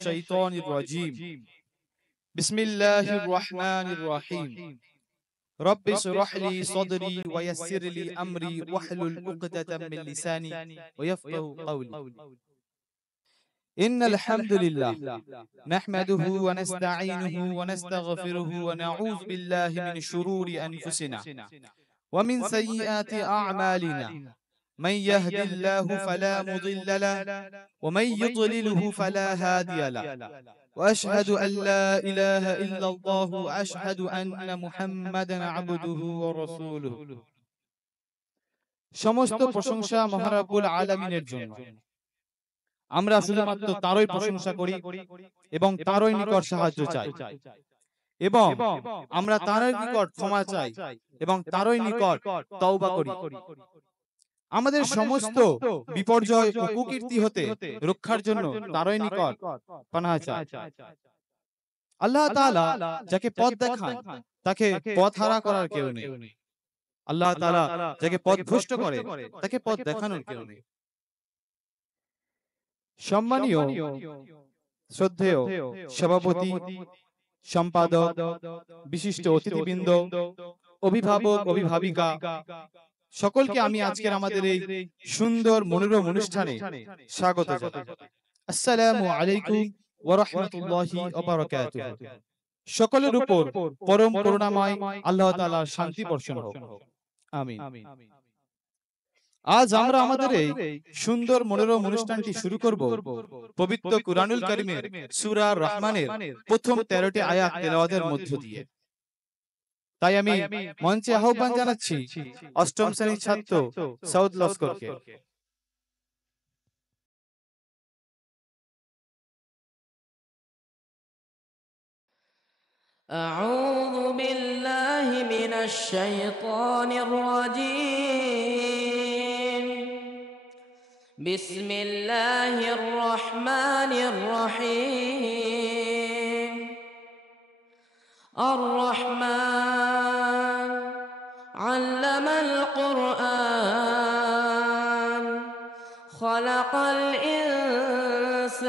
الشيطان الرجيم بسم الله الرحمن الرحيم رب اشرح لي صدري ويسر لي أمري واحلل عقدة من لساني ويفقهوا قولي إن الحمد لله نحمده ونستعينه ونستغفره ونعوذ بالله من شرور أنفسنا ومن سيئات أعمالنا من يهد الله فلا مضل له ومن يضلله فلا هادي له وأشهد أن لا إله إلا الله وأشهد أن محمدا عبده ورسوله সমস্ত প্রশংসা মহারাব্বুল আলামিনের জন্য। আমরা শুধুমাত্র তারই প্রশংসা করি এবং তারই নিকট সাহায্য চাই এবং আমরা তারই নিকট ক্ষমা চাই এবং তারই নিকট তওবা করি। আমাদের সমস্ত বিপর্যয় ও কুকীর্তি হতে রক্ষার জন্য তারই নিকট পানাহ চাই। আল্লাহ তাআলা যাকে পথ দেখান তাকে পথহারা করার কেউ নেই। আল্লাহ তাআলা যাকে পথভ্রষ্ট করে তাকে পথ দেখানোর কেউ নেই। সম্মানীয় শ্রদ্ধেয় সভাপতি, সম্পাদক, বিশিষ্ট অতিথিবৃন্দ, অভিভাবক, অভিভাবিকা সকলকে আমি আজকের আমাদের এই সুন্দর মনোরম অনুষ্ঠানে স্বাগত জানাই। আসসালামু আলাইকুম ওয়া রাহমাতুল্লাহি ওয়া বারাকাতুহু। সকলের উপর পরম করুণাময় আল্লাহ তাআলার শান্তি বর্ষণ হোক, আমিন। আজ আমরা আমাদের এই সুন্দর মনোরম অনুষ্ঠানটি শুরু করব পবিত্র কুরআনুল কারীমের সূরা রহমানের প্রথম 13টি আয়াত তেলাওয়াতের মধ্য দিয়ে। তাই আমি মঞ্চে আহ্বান জানাচ্ছি অষ্টম শ্রেণীর ছাত্র সাউদ লস্করকে। أعوذ بالله من الشيطان الرجيم بسم الله الرحمن الرحيم الرحمن علم القرآن خلق الإنسان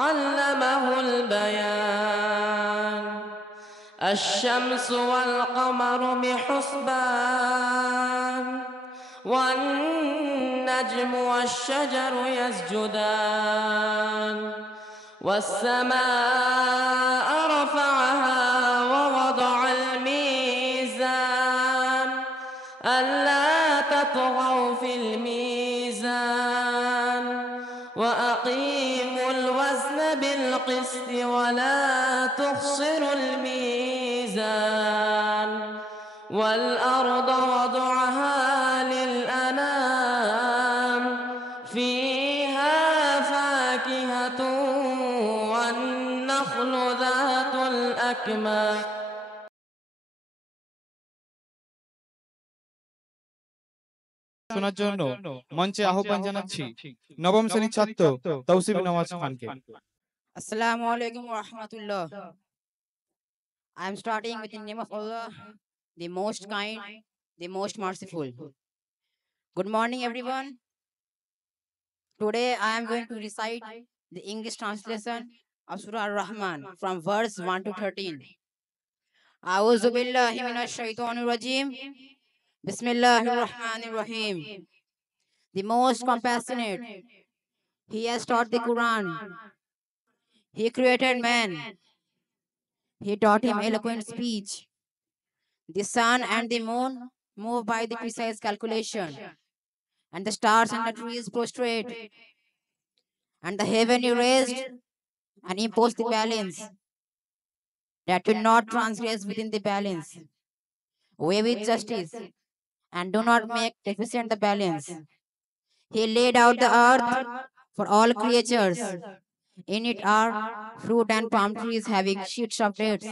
علمه البيان الشمس والقمر بحسبان والنجم والشجر يسجدان والسماء رفعها ووضع الميزان ألا تطغوا في الميزان وأقيموا الوزن بالقسط ولا تخسروا الميزان والأرض وضعها للأنام فيها فاكهة والنخل ذات الأكمام শোনার জন্য মঞ্চে আহ্বান জানাচ্ছি নবম শ্রেণীর ছাত্র তৌসিফ নওয়াজ খানকে। Assalamu alaikum wa rahmatullah. I am starting with the name of Allah, the most kind, the most merciful. Good morning, everyone. Today I am going to recite the English translation of Surah Ar-Rahman from verse 1 to 13. A'udhu billahi minash shaitanir rajim. Bismillahir Rahmanir Rahim. The most compassionate. He has taught the Quran. He created man. He taught him eloquent speech. The sun and the moon move by the precise calculation, and the stars and the trees prostrate, and the heaven he raised and imposed the balance that will not transgress within the balance. Weigh with justice and do not make deficient the balance. He laid out the earth for all creatures. In it are fruit and palm trees having sheets of dates,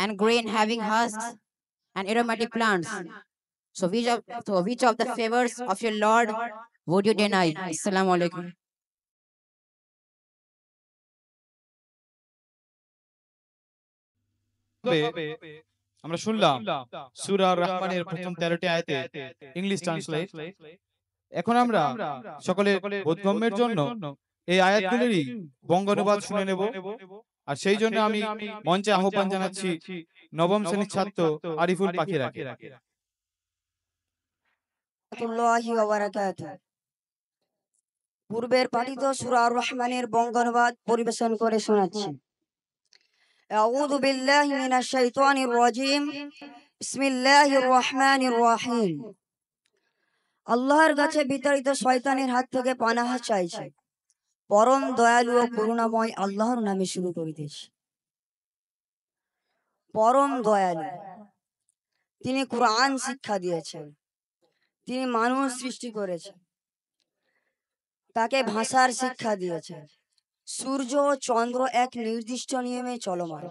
and grain having husks, and aromatic plants. So which of the favors of your Lord would you deny? Assalamu alaikum. আমরা শুনলাম সূরা রহমানের প্রথম 13টি আয়াতে English translate. এখন আমরা সকলে বোধগম্যের জন্য এই আয়াতগুলিরই বঙ্গানুবাদ শুনে নেব। আর সেই জন্য আমি মঞ্চে আহ্বান জানাচ্ছি নবম শ্রেণীর ছাত্র আরিফুল পাখিরাকে। রাহমাতুল্লাহি ওয়া বারাকাতুহু। পূর্বের পাঠিত সূরা আর রহমানের বঙ্গানুবাদ পরিবেশন করে শোনাচ্ছি। আউযু বিল্লাহি মিনাশ শাইতানির রাজীম। বিসমিল্লাহির রহমানির রহিম। আল্লাহর কাছে বিতাড়িত শয়তানের হাত থেকে পানাহ চাইছে। পরম দয়ালু ও করুণাময় আল্লাহর নামে শুরু করিতেছি। পরম দয়ালু, তিনি কুরআন শিক্ষা দিয়েছেন, তিনি মানুষ সৃষ্টি করেছেন, তাকে ভাষার শিক্ষা দিয়েছেন। সূর্য ও চন্দ্র এক নির্দিষ্ট নিয়মে চলমান,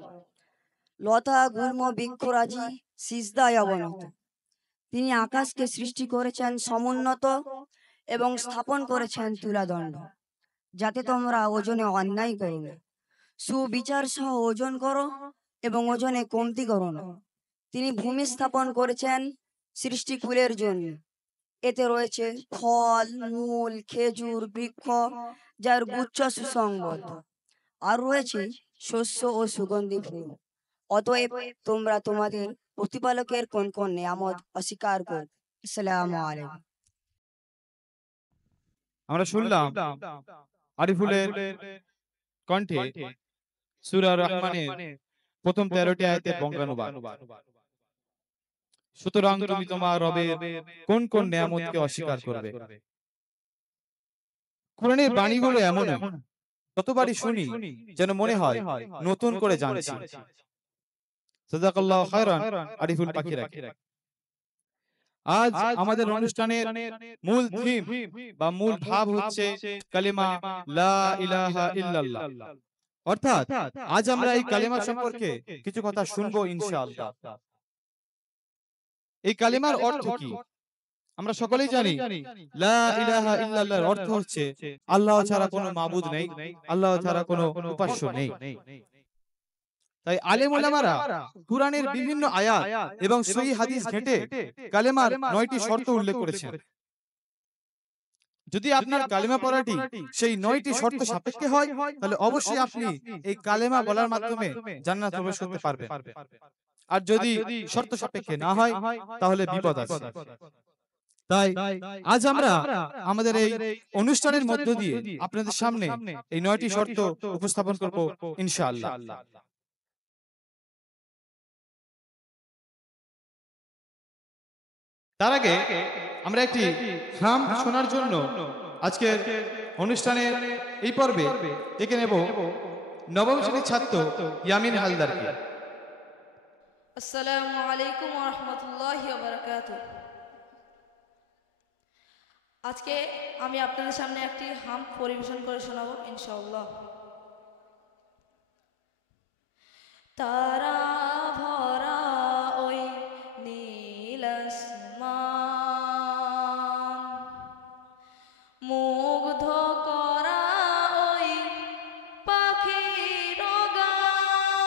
লতা গুল্ম বৃক্ষরাজি সিজদায় অবনত। তিনি আকাশকে সৃষ্টি করেছেন সমুন্নত এবং স্থাপন করেছেন তুলাদণ্ড, যাতে তোমরা ওজনে অন্যায় করো না, সুবিচার সহ ওজন করো এবং ওজনে কমতি করো না। তিনি ভূমি স্থাপন করেছেন সৃষ্টিকুলের জন্য, এতে রয়েছে ফল, মূল, খেজুর বৃক্ষ যার গুচ্ছ সুসংবদ্ধ, আর রয়েছে শস্য ও সুগন্ধি ফুল। অতএব তোমরা তোমাদের প্রতিপালকের কোন কোন নিয়ামত অস্বীকার কর। আসসালামু আলাইকুম। আমরা শুনলাম আরিফুলের কণ্ঠে সূরা রহমানের প্রথম 13টি আয়াতের বঙ্গানুবাদ। সুতরাং তুমি তোমার রবের কোন কোন নিয়ামতকে অস্বীকার করবে? কোরআনের বাণীগুলো এমন, যতবারই শুনি যেন মনে হয় নতুন করে জানছি। সাদাকাল্লাহু খায়রান আরিফুল পাখিরাকে। আজ আমাদের অনুষ্ঠানের মূল থিম বা মূল ভাব হচ্ছে কালিমা লা ইলাহা ইল্লাল্লাহ। অর্থাৎ আজ আমরা এই কালিমা সম্পর্কে কিছু কথা শুনবো ইনশাআল্লাহ। এই কালিমার অর্থ কি? আমরা সকলেই জানি লা ইলাহা ইল্লাল্লাহর অর্থ হচ্ছে আল্লাহ ছাড়া কোনো মাবুদ নেই, আল্লাহ ছাড়া কোনো উপাস্য নেই। তাই আলেম ওলামারা কুরআনের বিভিন্ন আয়াত এবং সহিহ হাদিস ঘেঁটে কালেমার 9টি শর্ত উল্লেখ করেছেন। যদি আপনার কালেমা পড়াটি সেই 9টি শর্ত সাপেক্ষে হয়, তাহলে অবশ্যই আপনি এই কালেমা বলার মাধ্যমে জান্নাত প্রবেশ করতে পারবেন। আর যদি শর্ত সাপেক্ষে না হয়, তাহলে বিপদ আছে। তাই আজ আমরা আমাদের এই অনুষ্ঠানের মধ্য দিয়ে আপনাদের সামনে এই 9টি শর্ত উপস্থাপন করব ইনশাআল্লাহ। তার আগে আমরা একটি হাম শোনার জন্য আজকের অনুষ্ঠানের এই পর্বে ডেকে নেব নবম শ্রেণীর ছাত্র ইয়ামিন হালদারকে। আসসালামু আলাইকুম ওয়া রাহমাতুল্লাহি ওয়া বারাকাতুহু। আজকে আমি আপনাদের সামনে একটি হাম পরিবেশন করে শোনাবো ইনশাআল্লাহ। তারা ভরা ওই নীল আসমান, মুগ্ধ করা ওই পাখির গান,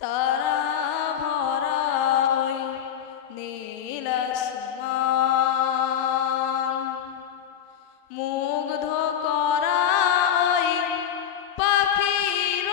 তারা ভরা ওই নীল আসমান, মুগ্ধ করা ওই পাখির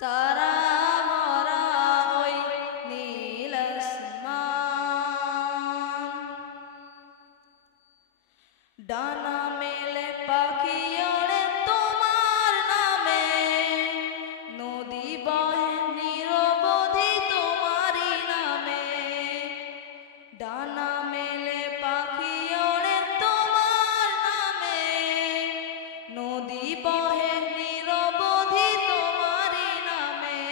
তারা ভরা ওই নীল আসমান, ডানা মেলে পাখি ওড়ে তোমার নামে, নদী বহে নিরবধি তোমারই নামে, ডানা মেলে পাখি ওড়ে তোমার নামে, নদী বহে নিরবধি তোমারই নামে।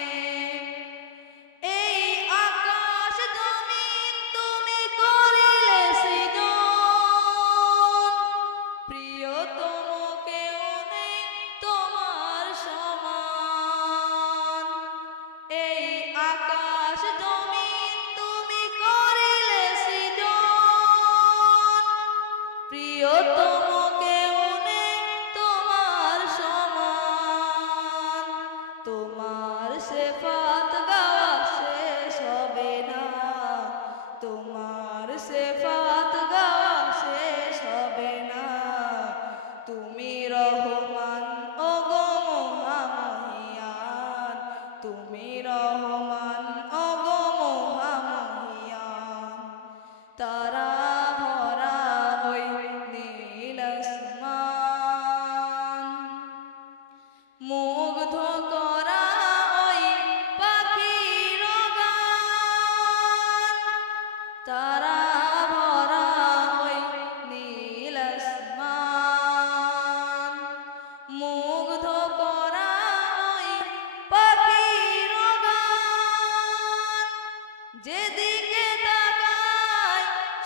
এই আকাশ জমিন তুমি করিলে সৃজন, প্রিয়তম কেউ নেই তোমার সমান। এই আকাশ জমিন তুমি করিলে সৃজন, প্রিয়তম কেউ নেই তোমার সমান। তোমার সিফাত গাওয়া শেষ হবে না, তোমার সিফাত গাওয়া শেষ হবে না। তুমি রহমান ওগো মহামহিয়ান, তুমি রহমান ওগো মহামহিয়ান। তারা ভরা ওই নীল আসমান, মুগ্ধ করা ওই পাখির গান, তারা ভরা ওই নীল আসমান, মুগ্ধ করা ওই পাখির গান। যেদিকে তাকাই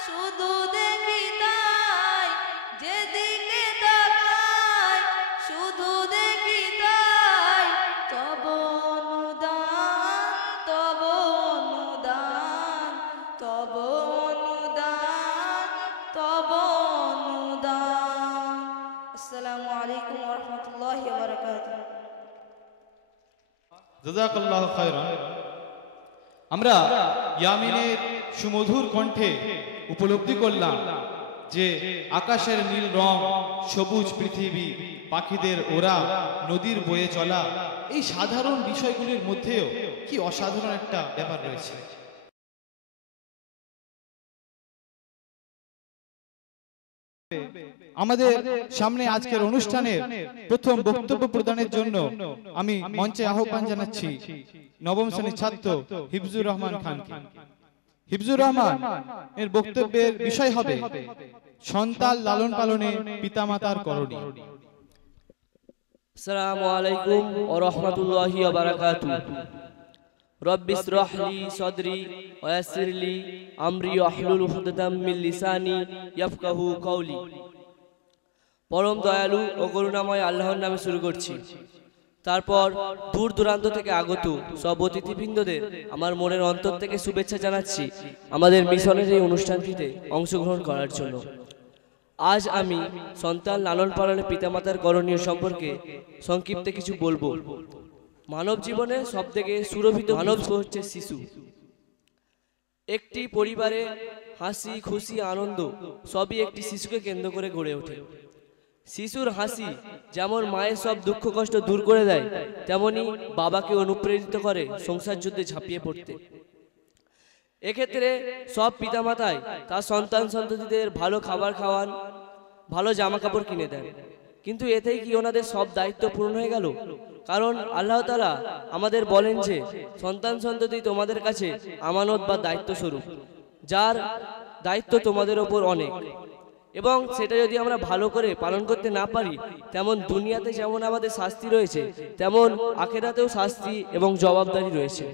শুধু দেখি তাই, যেদিকে তাকাই শুধু দেখি তাই, তব অনুদান, তব অনুদান, তব অনুদান, তব অনুদান। আসসালামু আলাইকুম ওয়া রাহমাতুল্লাহি ওয়া বারাকাতুহু। জাযাকাল্লাহু খায়রান। আমরা ইয়ামিনের সুমধুর কণ্ঠে উপলব্ধি করলাম যে আকাশের নীল রং, সবুজ পৃথিবী, পাখিদের ওড়া, নদীর বয়ে চলা, এই সাধারণ বিষয়গুলির মধ্যেও কি অসাধারণ একটা ব্যাপার রয়েছে। আমাদের সামনে আজকের অনুষ্ঠানের প্রথম বক্তব্য প্রদানের জন্য আমি মঞ্চে আহ্বান জানাচ্ছি নবম শ্রেণীর ছাত্র হিফজুর রহমান খানকে। হিফজুর রহমান এর বক্তব্যের বিষয় হবে সন্তান লালন পালনে পিতামাতার করণীয়। আসসালামু আলাইকুম ওয়া রাহমাতুল্লাহি ওয়া বারাকাতুহু। রব্বি ইশরাহ লি সাদরি ওয়া ইয়াসসির লি আমরি ওয়াহলুল উকদাতাম মিন লিসানি ইয়াফকাহু কওলি। পরম দয়ালু ও করুণাময় আল্লাহর নামে শুরু করছি। তারপর দূর দূরান্ত থেকে আগত সব অতিথিবৃন্দদের আমার মনের অন্তর থেকে শুভেচ্ছা জানাচ্ছি আমাদের মিশনের এই অনুষ্ঠানটিতে অংশগ্রহণ করার জন্য। আজ আমি সন্তান লালন পালনে পিতামাতার করণীয় সম্পর্কে সংক্ষিপ্তে কিছু বলবো। মানব জীবনে সবথেকে সুরভিত মানব হচ্ছে শিশু। একটি পরিবারে হাসি, খুশি, আনন্দ সবই একটি শিশুকে কেন্দ্র করে গড়ে ওঠে। শিশুর হাসি যেমন মায়ের সব দুঃখ কষ্ট দূর করে দেয়, তেমনি বাবাকে অনুপ্রেরিত করে সংসার যুদ্ধে ঝাঁপিয়ে পড়তে। এক্ষেত্রে সব পিতামাতাই তার সন্তান সন্ততিদের ভালো খাবার খাওয়ান, ভালো জামা কাপড় কিনে দেন। কিন্তু এতেই কি ওনাদের সব দায়িত্ব পূর্ণ হয়ে গেল? কারণ আল্লাহ তাআলা আমাদের বলেন যে সন্তান সন্ততি তোমাদের কাছে আমানত বা দায়িত্ব স্বরূপ, যার দায়িত্ব তোমাদের ওপর অনেক। এবং সেটা যদি আমরা ভালো করে পালন করতে না পারি, তেমন দুনিয়াতে যেমন আমাদের শাস্তি রয়েছে, তেমন আখিরাতেও শাস্তি এবং জবাবদারি রয়েছে।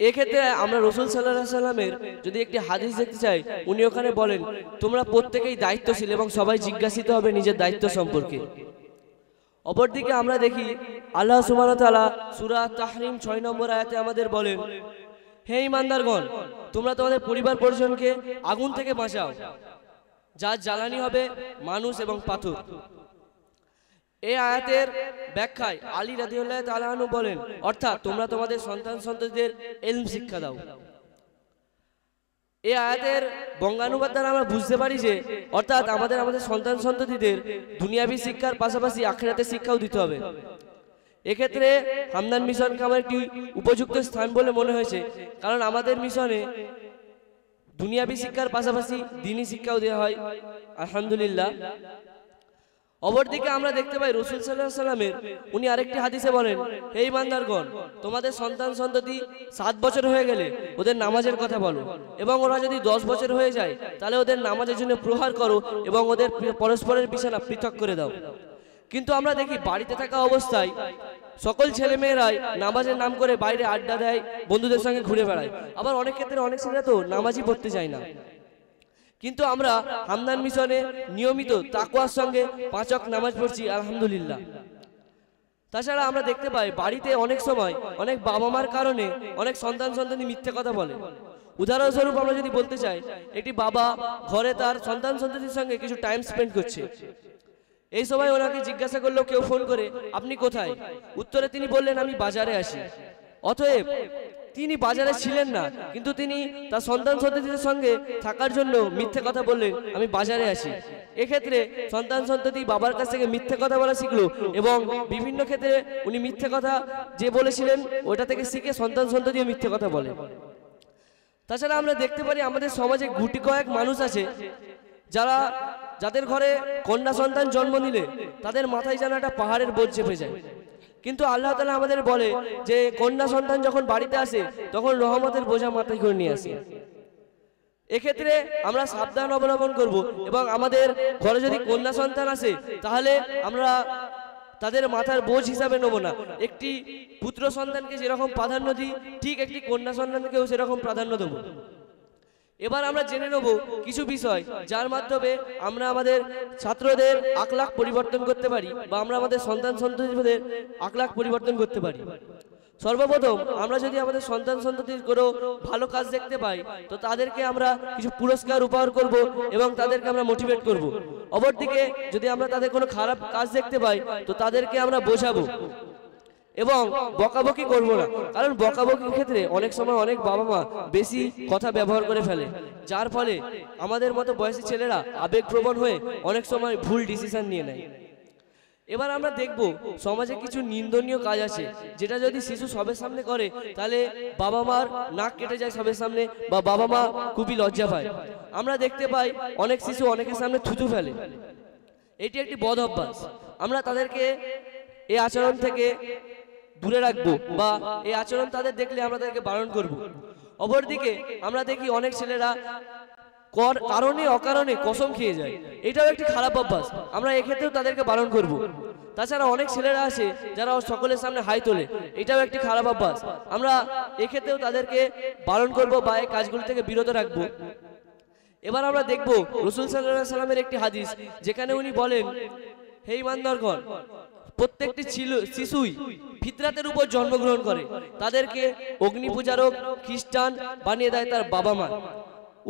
এক্ষেত্রে আমরা রাসূল সাল্লাল্লাহু আলাইহি সাল্লামের যদি একটি হাদিস দেখতে চাই, উনি ওখানে বলেন তোমরা প্রত্যেকেই দায়িত্বশীল এবং সবাই জিজ্ঞাসিত হবে নিজের দায়িত্ব সম্পর্কে। অপরদিকে আমরা দেখি আল্লাহ সুবহানাহু ওয়া তাআলা সূরা তাহরিম 6 নম্বর আয়াতে আমাদের বলেন, হে ঈমানদারগণ, তোমরা তোমাদের পরিবার পরিজনকে আগুন থেকে বাঁচাও, যার জ্বালানি হবে মানুষ এবং পাথর। এই আয়াতের ব্যাখ্যায় আলী রাদিয়াল্লাহু তাআলা আনহু বলেন, অর্থাৎ তোমরা তোমাদের সন্তান সন্ততিদের ইলম শিক্ষা দাও। এই আয়াতের বঙ্গানুবাদ দ্বারা আমরা বুঝতে পারি যে অর্থাৎ আমাদের সন্তান সন্ততিদের দুনিয়াবী শিক্ষার পাশাপাশি আখিরাতের শিক্ষাও দিতে হবে। এক্ষেত্রে হামদান মিশনকে আমার একটি উপযুক্ত স্থান বলে মনে হয়েছে, কারণ আমাদের মিশনে দুনিয়াবি শিক্ষার পাশাপাশি দ্বীনি শিক্ষাও দেওয়া হয়, আলহামদুলিল্লাহ। অপরদিকে আমরা দেখতে পাই রাসূল সাল্লাল্লাহু আলাইহি সাল্লামের উনি আরেকটি হাদিসে বলেন, হে ইমানদারগণ, তোমাদের সন্তান সন্ততি 7 বছর হয়ে গেলে ওদের নামাজের কথা বলো, এবং ওরা যদি 10 বছর হয়ে যায় তাহলে ওদের নামাজের জন্য প্রহার করো এবং ওদের পরস্পরের বিছানা পৃথক করে দাও। কিন্তু আমরা দেখি বাড়িতে থাকা অবস্থায় সকল ছেলেমেয়েরাই নামাজের নাম করে বাইরে আড্ডা দেয়, বন্ধুদের সঙ্গে ঘুরে বেড়ায়। আবার অনেক ক্ষেত্রে অনেক ছেলেরা তো নামাজই পড়তে চায় না। কিন্তু আমরা হামদান মিশনে নিয়মিত তাকওয়ার সঙ্গে 5 ওয়াক্ত নামাজ পড়ছি, আলহামদুলিল্লাহ। তাছাড়া আমরা দেখতে পাই বাড়িতে অনেক সময় অনেক বাবা মার কারণে অনেক সন্তান সন্ততি মিথ্যে কথা বলে। উদাহরণস্বরূপ আমরা যদি বলতে চাই, একটি বাবা ঘরে তার সন্তান সন্ততির সঙ্গে কিছু টাইম স্পেন্ড করছে, এই সময় ওনাকে জিজ্ঞাসা করলো কেউ ফোন করে, আপনি কোথায়? উত্তরে তিনি বললেন, আমি বাজারে আসি। অতএব তিনি বাজারে ছিলেন না, কিন্তু তিনি তার সন্তান সন্ততিদের সঙ্গে থাকার জন্য মিথ্যে কথা বললেন, আমি বাজারে আসি। এক্ষেত্রে সন্তান সন্ততি বাবার কাছ থেকে মিথ্যে কথা বলা শিখলো, এবং বিভিন্ন ক্ষেত্রে উনি মিথ্যে কথা যে বলেছিলেন ওটা থেকে শিখে সন্তান সন্ততিও মিথ্যে কথা বলে। তাছাড়া আমরা দেখতে পারি আমাদের সমাজে গুটি কয়েক মানুষ আছে যাদের ঘরে কন্যা সন্তান জন্ম নিলে তাদের মাথায় যেন একটা পাহাড়ের বোঝ চেপে যায়। কিন্তু আল্লাহ তাআলা আমাদের বলে যে কন্যা সন্তান যখন বাড়িতে আসে তখন রহমতের বোঝা মাথায় করে নিয়ে আসে। এক্ষেত্রে আমরা সাবধান অবলম্বন করব, এবং আমাদের ঘরে যদি কন্যা সন্তান আসে তাহলে আমরা তাদের মাথার বোঝ হিসাবে নেব না। একটি পুত্র সন্তানকে যেরকম প্রাধান্য দিই, ঠিক একটি কন্যা সন্তানকেও সেরকম প্রাধান্য দেবো। এবার আমরা জেনে নেব কিছু বিষয় যার মাধ্যমে আমরা আমাদের ছাত্রদের আখলাক পরিবর্তন করতে পারি, বা আমরা আমাদের সন্তান সন্ততিদের আখলাক পরিবর্তন করতে পারি। সর্বপ্রথম আমরা যদি আমাদের সন্তান সন্ততির কোনো ভালো কাজ দেখতে পাই তো তাদেরকে আমরা কিছু পুরস্কার উপহার করব এবং তাদেরকে আমরা মোটিভেট করব। অপরদিকে যদি আমরা তাদের কোনো খারাপ কাজ দেখতে পাই তো তাদেরকে আমরা বোঝাবো এবং বকাবকি করব না, কারণ বকাবকির ক্ষেত্রে অনেক সময় অনেক বাবা মা বেশি কথা ব্যবহার করে ফেলে, যার ফলে আমাদের মতো বয়সী ছেলেরা আবেগপ্রবণ হয়ে অনেক সময় ভুল ডিসিশন নিয়ে নেয়। এবার আমরা দেখব সমাজে কিছু নিন্দনীয় কাজ আছে যেটা যদি শিশু সবের সামনে করে তাহলে বাবা মার নাক কেটে যায় সবের সামনে, বা বাবা মা খুবই লজ্জা পায়। আমরা দেখতে পাই অনেক শিশু অনেকের সামনে থুতু ফেলে, এটি একটি বদ অভ্যাস। আমরা তাদেরকে এই আচরণ থেকে দূরে রাখবো, বা এই আচরণ তাদের দেখলে আমরা তাদেরকে বারণ করব। অপরদিকে আমরা দেখি অনেক ছেলেরা কারণে অকারণে কসম খেয়ে যায়, এটাও একটি খারাপ অভ্যাস, আমরা এক্ষেত্রেও তাদেরকে বারণ করব। তাছাড়া অনেক ছেলেরা আছে যারা সকলের সামনে হাই তোলে, এটাও একটি খারাপ অভ্যাস, আমরা এক্ষেত্রেও তাদেরকে বারণ করব বা এই কাজগুলো থেকে বিরত রাখবো। এবার আমরা দেখব রাসূল সাল্লাল্লাহু আলাইহি সাল্লামের একটি হাদিস যেখানে উনি বলেন, হে ঈমানদারগণ, প্রত্যেকটি শিশুই ফিতরাতের উপর জন্মগ্রহণ করে, তাদেরকে অগ্নি পূজারক খ্রিস্টান বানিয়ে দেয় তার বাবা মা।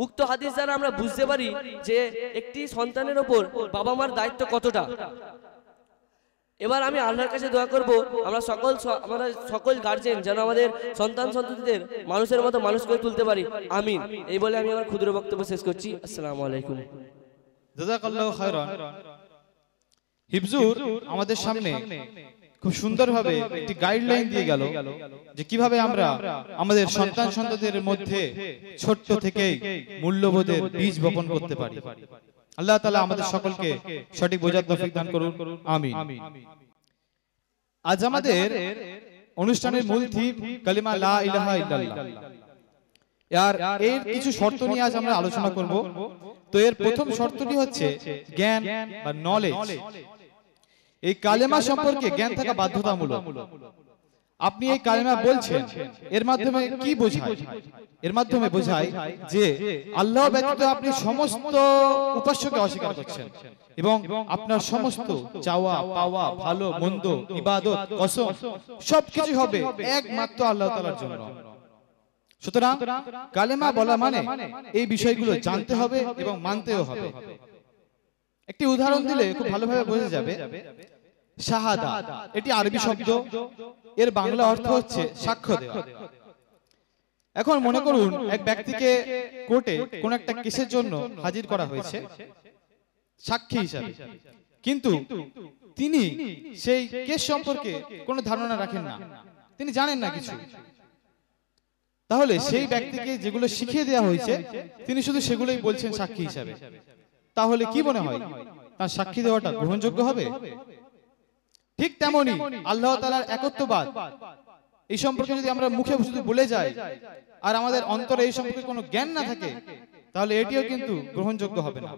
উক্ত হাদিস দ্বারা আমরা বুঝতে পারি যে একটি সন্তানের উপর বাবা মার দায়িত্ব কতটা। এবার আমি আল্লাহর কাছে দোয়া করব আমরা সকল গার্জেন যেন আমাদের সন্তান সন্ততিদের মানুষের মতো মানুষ করে তুলতে পারি, আমিন। এই বলে আমি আমার ক্ষুদ্র বক্তব্য শেষ করছি। আসসালামু আলাইকুম। জাযাকাল্লাহু খায়রান। হিফজুর আমাদের সামনে খুব সুন্দরভাবে একটি গাইডলাইন দিয়ে গেল যে কিভাবে আমরা আমাদের সন্তান সন্ততিদের মধ্যে ছোট্ট থেকেই মূল্যবোধের বীজ বপন করতে পারি। আল্লাহ তাআলা আমাদের সকলকে সঠিক বোঝার তৌফিক দান করুন, আমিন। আজ আমাদের অনুষ্ঠানের মূল থিম কালিমা লা ইলাহা ইল্লাল্লাহ। এর কিছু শর্ত নিয়ে আজ আমরা আলোচনা করব। তো এর প্রথম শর্তটি হচ্ছে জ্ঞান বা নলেজ। এই কালেমা সম্পর্কে জ্ঞান থাকা বাধ্যতামূলক। আপনি এই কালেমা বলছেন, এর মাধ্যমে কি বোঝায়? এর মাধ্যমে বোঝায় যে আল্লাহ ব্যতীত আপনি সমস্ত উপাস্যকে অস্বীকার করছেন এবং আপনার সমস্ত চাওয়া পাওয়া, ভালো মন্দ, ইবাদত, কসম সবকিছু হবে একমাত্র আল্লাহ তাআলার জন্য। সুতরাং কালেমা বলা মানে এই বিষয়গুলো জানতে হবে এবং মানতেও হবে। একটি উদাহরণ দিলে খুব ভালোভাবে বোঝা যাবে। শাহাদা এটি আরবি শব্দ, এর বাংলা অর্থ হচ্ছে সাক্ষ্য দেওয়া। এখন মনে করুন এক ব্যক্তিকে কোর্টে কোন একটা কেসের জন্য হাজির করা হয়েছে সাক্ষী হিসাবে, কিন্তু তিনি সেই কেস সম্পর্কে কোনো ধারণা রাখেন না, তিনি জানেন না কিছু। তাহলে সেই ব্যক্তিকে যেগুলো শিখিয়ে দেওয়া হয়েছে তিনি শুধু সেগুলোই বলছেন সাক্ষী হিসাবে, তাহলে কি মনে হয় তার সাক্ষী দেওয়াটা গ্রহণযোগ্য হবে? ঠিক তেমনি আল্লাহ তাআলার একত্ববাদ এই সম্পর্কে যদি আমরা মুখে শুধু বলে যাই আর আমাদের অন্তরে এই সম্পর্কে কোনো জ্ঞান না থাকে, তাহলে এটিও কিন্তু গ্রহণযোগ্য হবে না।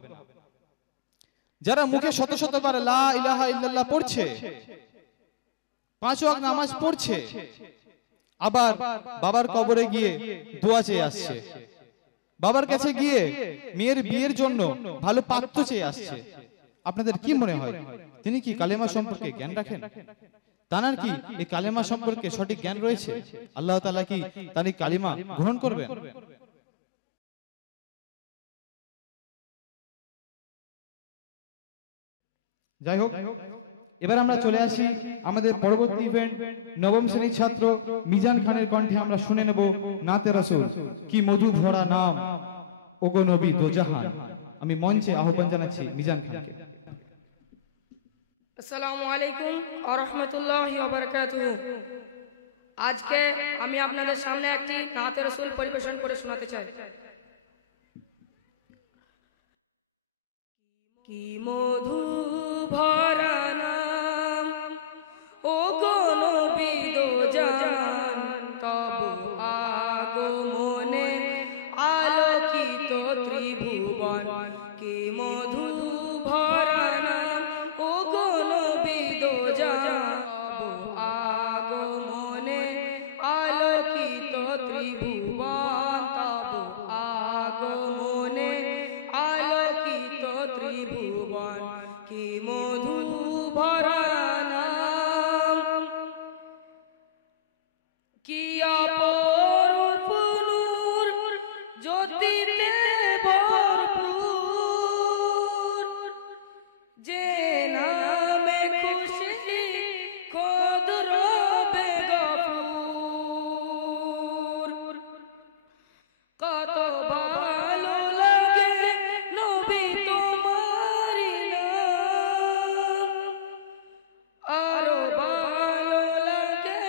যারা মুখে শত শতবার লা ইলাহা ইল্লাল্লাহ পড়ছে, 5 ওয়াক্ত নামাজ পড়ছে, আবার বাবার কবরে গিয়ে দোয়া চেয়ে আসছে, বাবার কাছে গিয়ে মেয়ের বিয়ের জন্য ভালো পাত্র চেয়ে আসছে, আপনাদের কি মনে হয় তিনি কি কালেমা সম্পর্কে জ্ঞান রাখেন? তার কি এই কালেমা সম্পর্কে সঠিক জ্ঞান রয়েছে? আল্লাহ তাআলা কি তার এই কালিমা গ্রহণ করবেন? যাই হোক, এবার আমরা চলে আসি আমাদের পরবর্তী ইভেন্ট। নবম শ্রেণীর ছাত্র মিজান খানের কণ্ঠে আমরা শুনে নেব নাতে রাসূল, কি মধু ভরা নাম ওগো নবী দোজাহান। আমি মঞ্চে আহ্বান জানাচ্ছি মিজান খানকে। আসসালামু আলাইকুম ওয়া রাহমাতুল্লাহি ওয়া বারাকাতুহু। আজকে আমি আপনাদের সামনে একটি নাতে রাসূল পরিবেশন করে শোনাতে চাই। কি মধু ভরা নাম ওগো নবী দোজাহান, তব আগমনে আলোকিত ত্রিভুবন। কি মধু ভরা নাম ওগো নবী দোজাহান, তব আগমনে আলোকিত ত্রিভুবন। তব আগমনে আলোকিত ত্রিভুবন। কি মধু ভরা নাম, কি অপরূপ নূর জ্যোতিতে ভরপুর, যে নামে খুশি খোদ রবে গফুর। কত ভালো লাগে নবী তোমারি নাম, আরো ভালো লাগে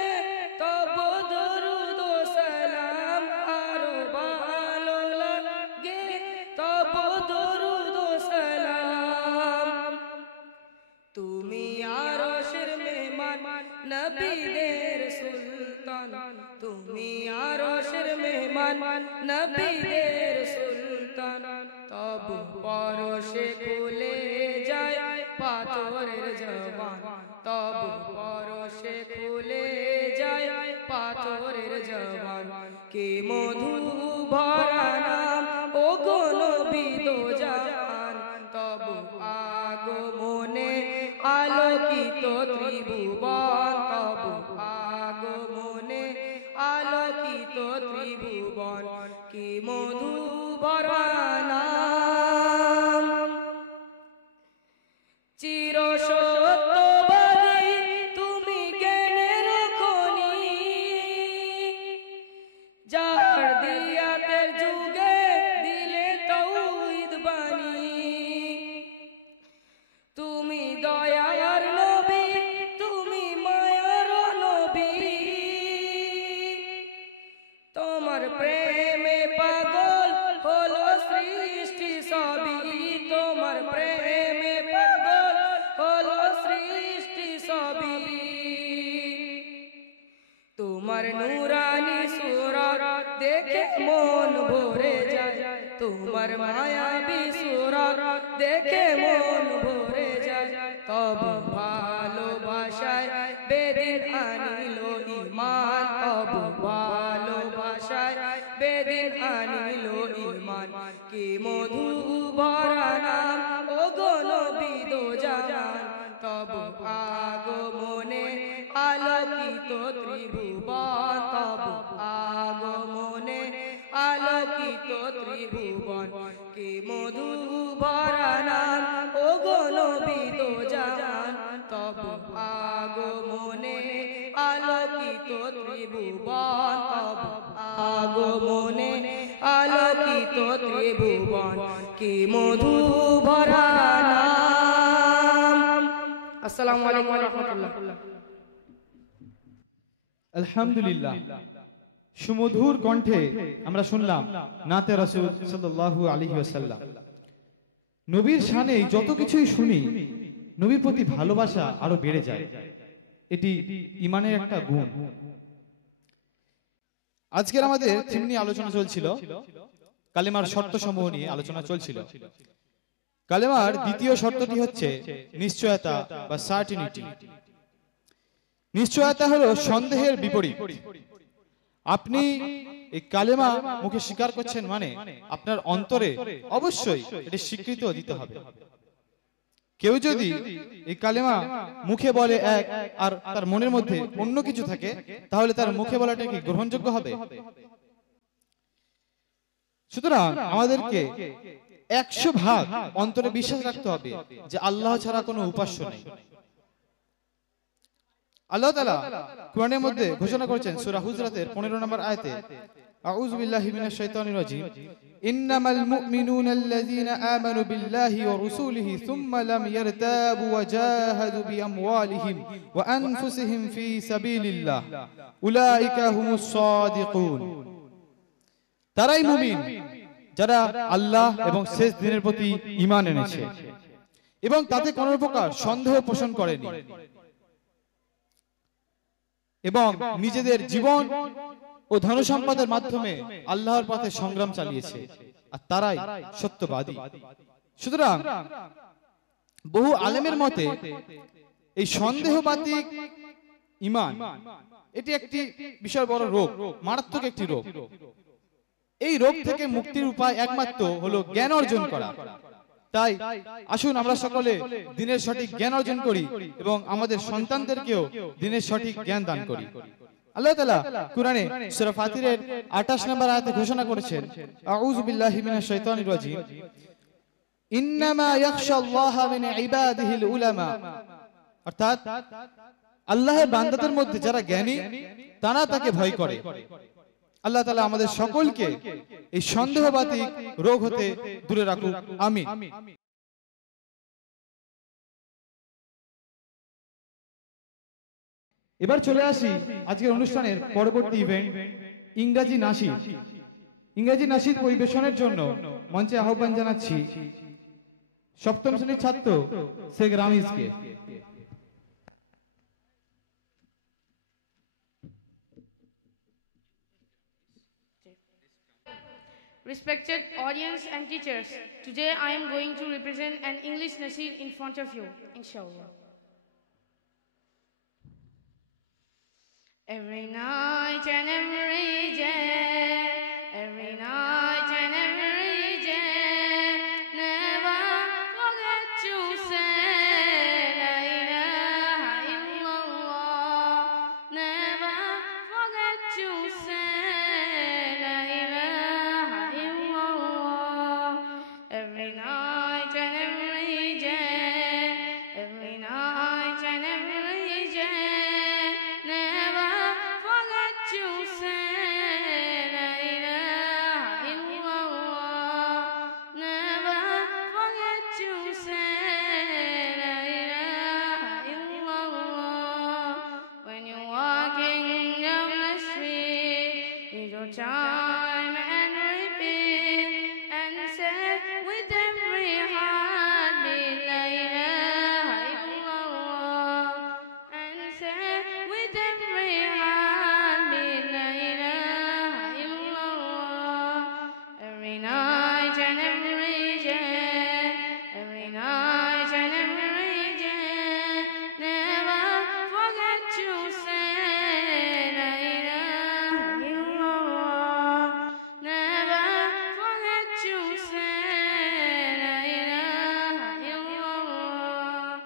তব দরুদ ও সালাম। আরো ভালো লাগে তব দরুদ ও সালাম। তুমি আরশের মেহমান নবীদের সুলতান, তুমি আরশের মেহমান নবীদের সুলতান। তব পরশে খুলে যায় পাথরের জবান, তব পরশে খুলে যায় পাথরের জবান। কে মধু ভরা নাম ওগো নবী দোজাহান, তব আগমনে আলোকিত ত্রিভুবন। তব আগমনে আলোকিত ত্রিভুবন। কি মধু ভরা নাম, চির সত্যবাদী তুমি জ্ঞানের খনি, যার দিয়াতের যুগে দিলে তাওহীদ বাণী। তুমি দয়ার নবী, তুমি মায়ার নবী, তোমার প্রেমে পাগল হলো সৃষ্টি সবই। তোমার প্রেমে পাগল হলো সৃষ্টি সবই। তোমার নূরানি সুরত দেখে মন ভরে যায়, তোমার মায়াবী সুরত দেখে মন ভরে যায়। তব ভালোবাসায় বেদিন আনিল ঈমান, তব ভালোবাসায় বেদিন আনিল ঈমান। কি মধু ভরা নাম ওগো নবী দোজাহান, তব আগমনে আলোকিত ত্রিভুবন। তব আগমনে আলোকিত ত্রিভুবন। কি মধু ভরা নাম ওগো নবী দোজাহান, তব আগমনে আলোকিত ত্রিভুবন। তব আগমনে আলোকিত ত্রিভুবন। কি মধু ভরা নাম। আসসালামু আলাইকুম ওয়া রাহমাতুল্লাহ। আলহামদুলিল্লাহ, সুমধুর কণ্ঠে আমরা শুনলাম নাতে রাসূল সাল্লাল্লাহু আলাইহি ওয়াসাল্লাম। নবীর শানে যত কিছুই শুনি, নবীর প্রতি ভালোবাসা আরো বেড়ে যায়। এটি ঈমানের একটা গুণ। আজকের আমাদের থিম নিয়ে আলোচনা চলছিল, কালেমার শর্ত সমূহ নিয়ে আলোচনা চলছিল। কালেমার দ্বিতীয় শর্তটি হচ্ছে নিশ্চয়তা বা সার্টিনিটি। নিশ্চয়তা হলো সন্দেহের বিপরীত। আপনি এই কালেমা মুখে স্বীকার করছেন মানে আপনার অন্তরে অবশ্যই এটি স্বীকৃতি দিতে হবে। কেউ যদি এই কালেমা মুখে বলে এক আর তার মনের মধ্যে অন্য কিছু থাকে, তাহলে তার মুখে বলাটা কি গ্রহণযোগ্য হবে? সুতরাং আমাদেরকে 100% অন্তরে বিশ্বাস রাখতে হবে যে আল্লাহ ছাড়া কোনো উপাস্য নেই। আল্লাহ তাআলা কোরআনের মধ্যে ঘোষণা করেছেন সূরা হুজরাতের 15 নম্বর আয়াতে, আউযু বিল্লাহি মিনাশ শাইতানির রাজীম, ইন্নামাল মুমিনুনা আল্লাযীনা আমানু বিল্লাহি ওয়া রাসূলিহি সুম্মা লাম ইয়ারতাবু ওয়া জাহাদু বিআমওয়ালিহিম ওয়া আনফুসিহিম ফি সাবিলিল্লাহ উলাইকা হুমুস সাদিকুন। তারাই মুমিন যারা আল্লাহ এবং শেষ দিনের প্রতি ঈমান এনেছে এবং তাতে কোনো প্রকার সন্দেহ পোষণ করেনি এবং নিজেদের জীবন ও ধনসম্পদের মাধ্যমে আল্লাহর পথে সংগ্রাম চালিয়েছে, আর তারাই সত্যবাদী। সুতরাং বহু আলেমের মতে এই সন্দেহবাতিক ঈমান এটি একটি বিশাল বড় রোগ, মারাত্মক একটি রোগ। এই রোগ থেকে মুক্তির উপায় একমাত্র হলো জ্ঞান অর্জন করা। তাই আসুন আমরা সকলে দিনের সঠিক জ্ঞান অর্জন করি এবং আমাদের সন্তানদেরকেও দিনের সঠিক জ্ঞান দান করি। আল্লাহ তাআলা কুরআনে সূরা ফাতিরের 28 নম্বর আয়াতে ঘোষণা করেছেন, আউযু বিল্লাহি মিনাশ শাইতানির রাজীম, ইন্নামা ইয়াখশাল্লাহা মিন ইবাদিহিল উলামা। অর্থাৎ আল্লাহর বান্দাদের মধ্যে যারা জ্ঞানী তারা তাকে ভয় করে। আল্লাহ তাআলা আমাদের সকলকে এই সন্দেহবাতিক রোগ হতে দূরে রাখুক, আমিন। এবার চলে আসি আজকের অনুষ্ঠানের পরবর্তী ইভেন্ট, ইংরেজি নাশিদ। ইংরেজি নাশিদ পরিবেশনের জন্য মঞ্চে আহ্বান জানাচ্ছি সপ্তম শ্রেণীর ছাত্র Sheikh রামিজকে। Respected audience and teachers, today I am going to represent an English nasheed in front of you, inshallah. Every night and every day, every night and every day, never forget to say La ilaha illallah. Never forget to say La ilaha illallah. Every night and every day, every night and every day, never forget to say La ilaha illallah. Never forget to say La ilaha illallah. When you're walking down the street, use your time and repeat and say with every heartbeat La ilaha illallah. And say with every heartbeat La ilaha illallah. Every night and every day, every night and every day, never forget to say La ilaha illallah. Never forget to say La ilaha illallah.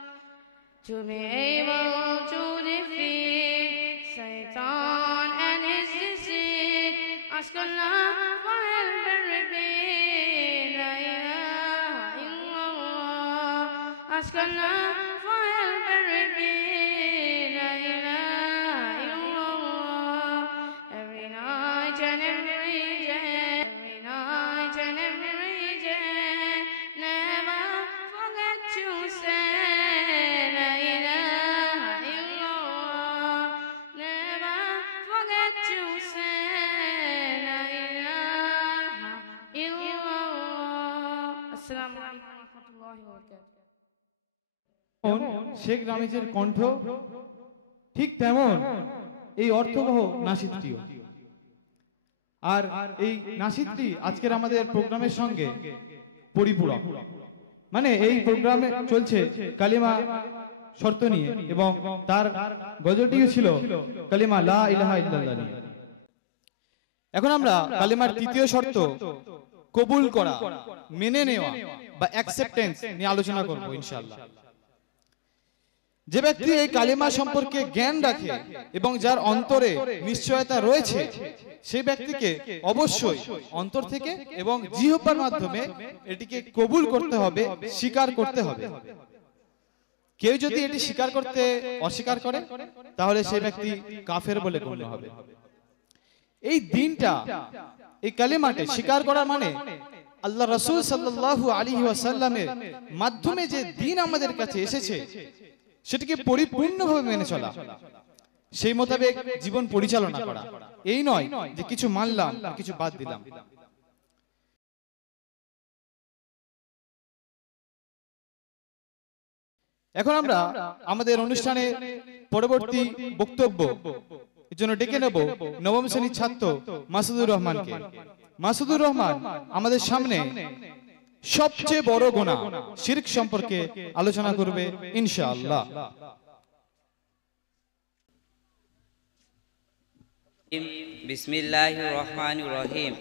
To be able to defeat Satan and his deceit, ask Allah for help and repeat La ilaha illallah. Ask Allah for help and repeat La ilaha illallah. Every night and every day, every night and every day, never forget to say La ilaha আসসালামু আলাইকুম ওয়া রাহমাতুল্লাহি ওয়া বারাকাতুহু। শেখ রামিজের কণ্ঠ ঠিক তেমন এই অর্থবহ নাশিদটিও। আর এই নাশিদটি আজকের আমাদের প্রোগ্রামের সঙ্গে পরিপূরক। মানে এই প্রোগ্রামে চলছে কালিমা শর্ত নিয়ে এবং তার গজলটিও ছিল কালিমা লা ইলাহা ইল্লাল্লাহ নিয়ে। এখন আমরা কালিমার তৃতীয় শর্ত কবুল করা, মেনে নেওয়া বা অ্যাকসেপ্টেন্স নিয়ে আলোচনা করব ইনশাআল্লাহ। যে ব্যক্তি এই কালিমা সম্পর্কে জ্ঞান রাখে এবং যার অন্তরে নিশ্চয়তা রয়েছে, সেই ব্যক্তিকে অবশ্যই অন্তর থেকে এবং জিহ্বার মাধ্যমে এটিকে কবুল করতে হবে, স্বীকার করতে হবে। কেউ যদি এটি স্বীকার করতে অস্বীকার করে তাহলে সেই ব্যক্তি কাফের বলে গণ্য হবে। এই দিনটা, এই কালিমাটি স্বীকার করার মানে আল্লাহ রাসূল সাল্লাল্লাহু আলাইহি ওয়াসাল্লামের মাধ্যমে যে দিন আমাদের কাছে এসেছে সেটিকে পরিপূর্ণভাবে মেনে চলা, সেই মোতাবেক জীবন পরিচালনা করা। এই নয় যে কিছু মানলাম কিছু বাদ দিলাম। এখন আমরা আমাদের অনুষ্ঠানে পরবর্তী বক্তব্য এর জন্য ডেকে নেব নবম শ্রেণীর ছাত্র মাসুদুর রহমানকে। মাসুদুর রহমান আমাদের সামনে সবচেয়ে বড় গুনাহ শিরক সম্পর্কে আলোচনা করবে ইনশাআল্লাহ। বিসমিল্লাহির রহমানির রহিম।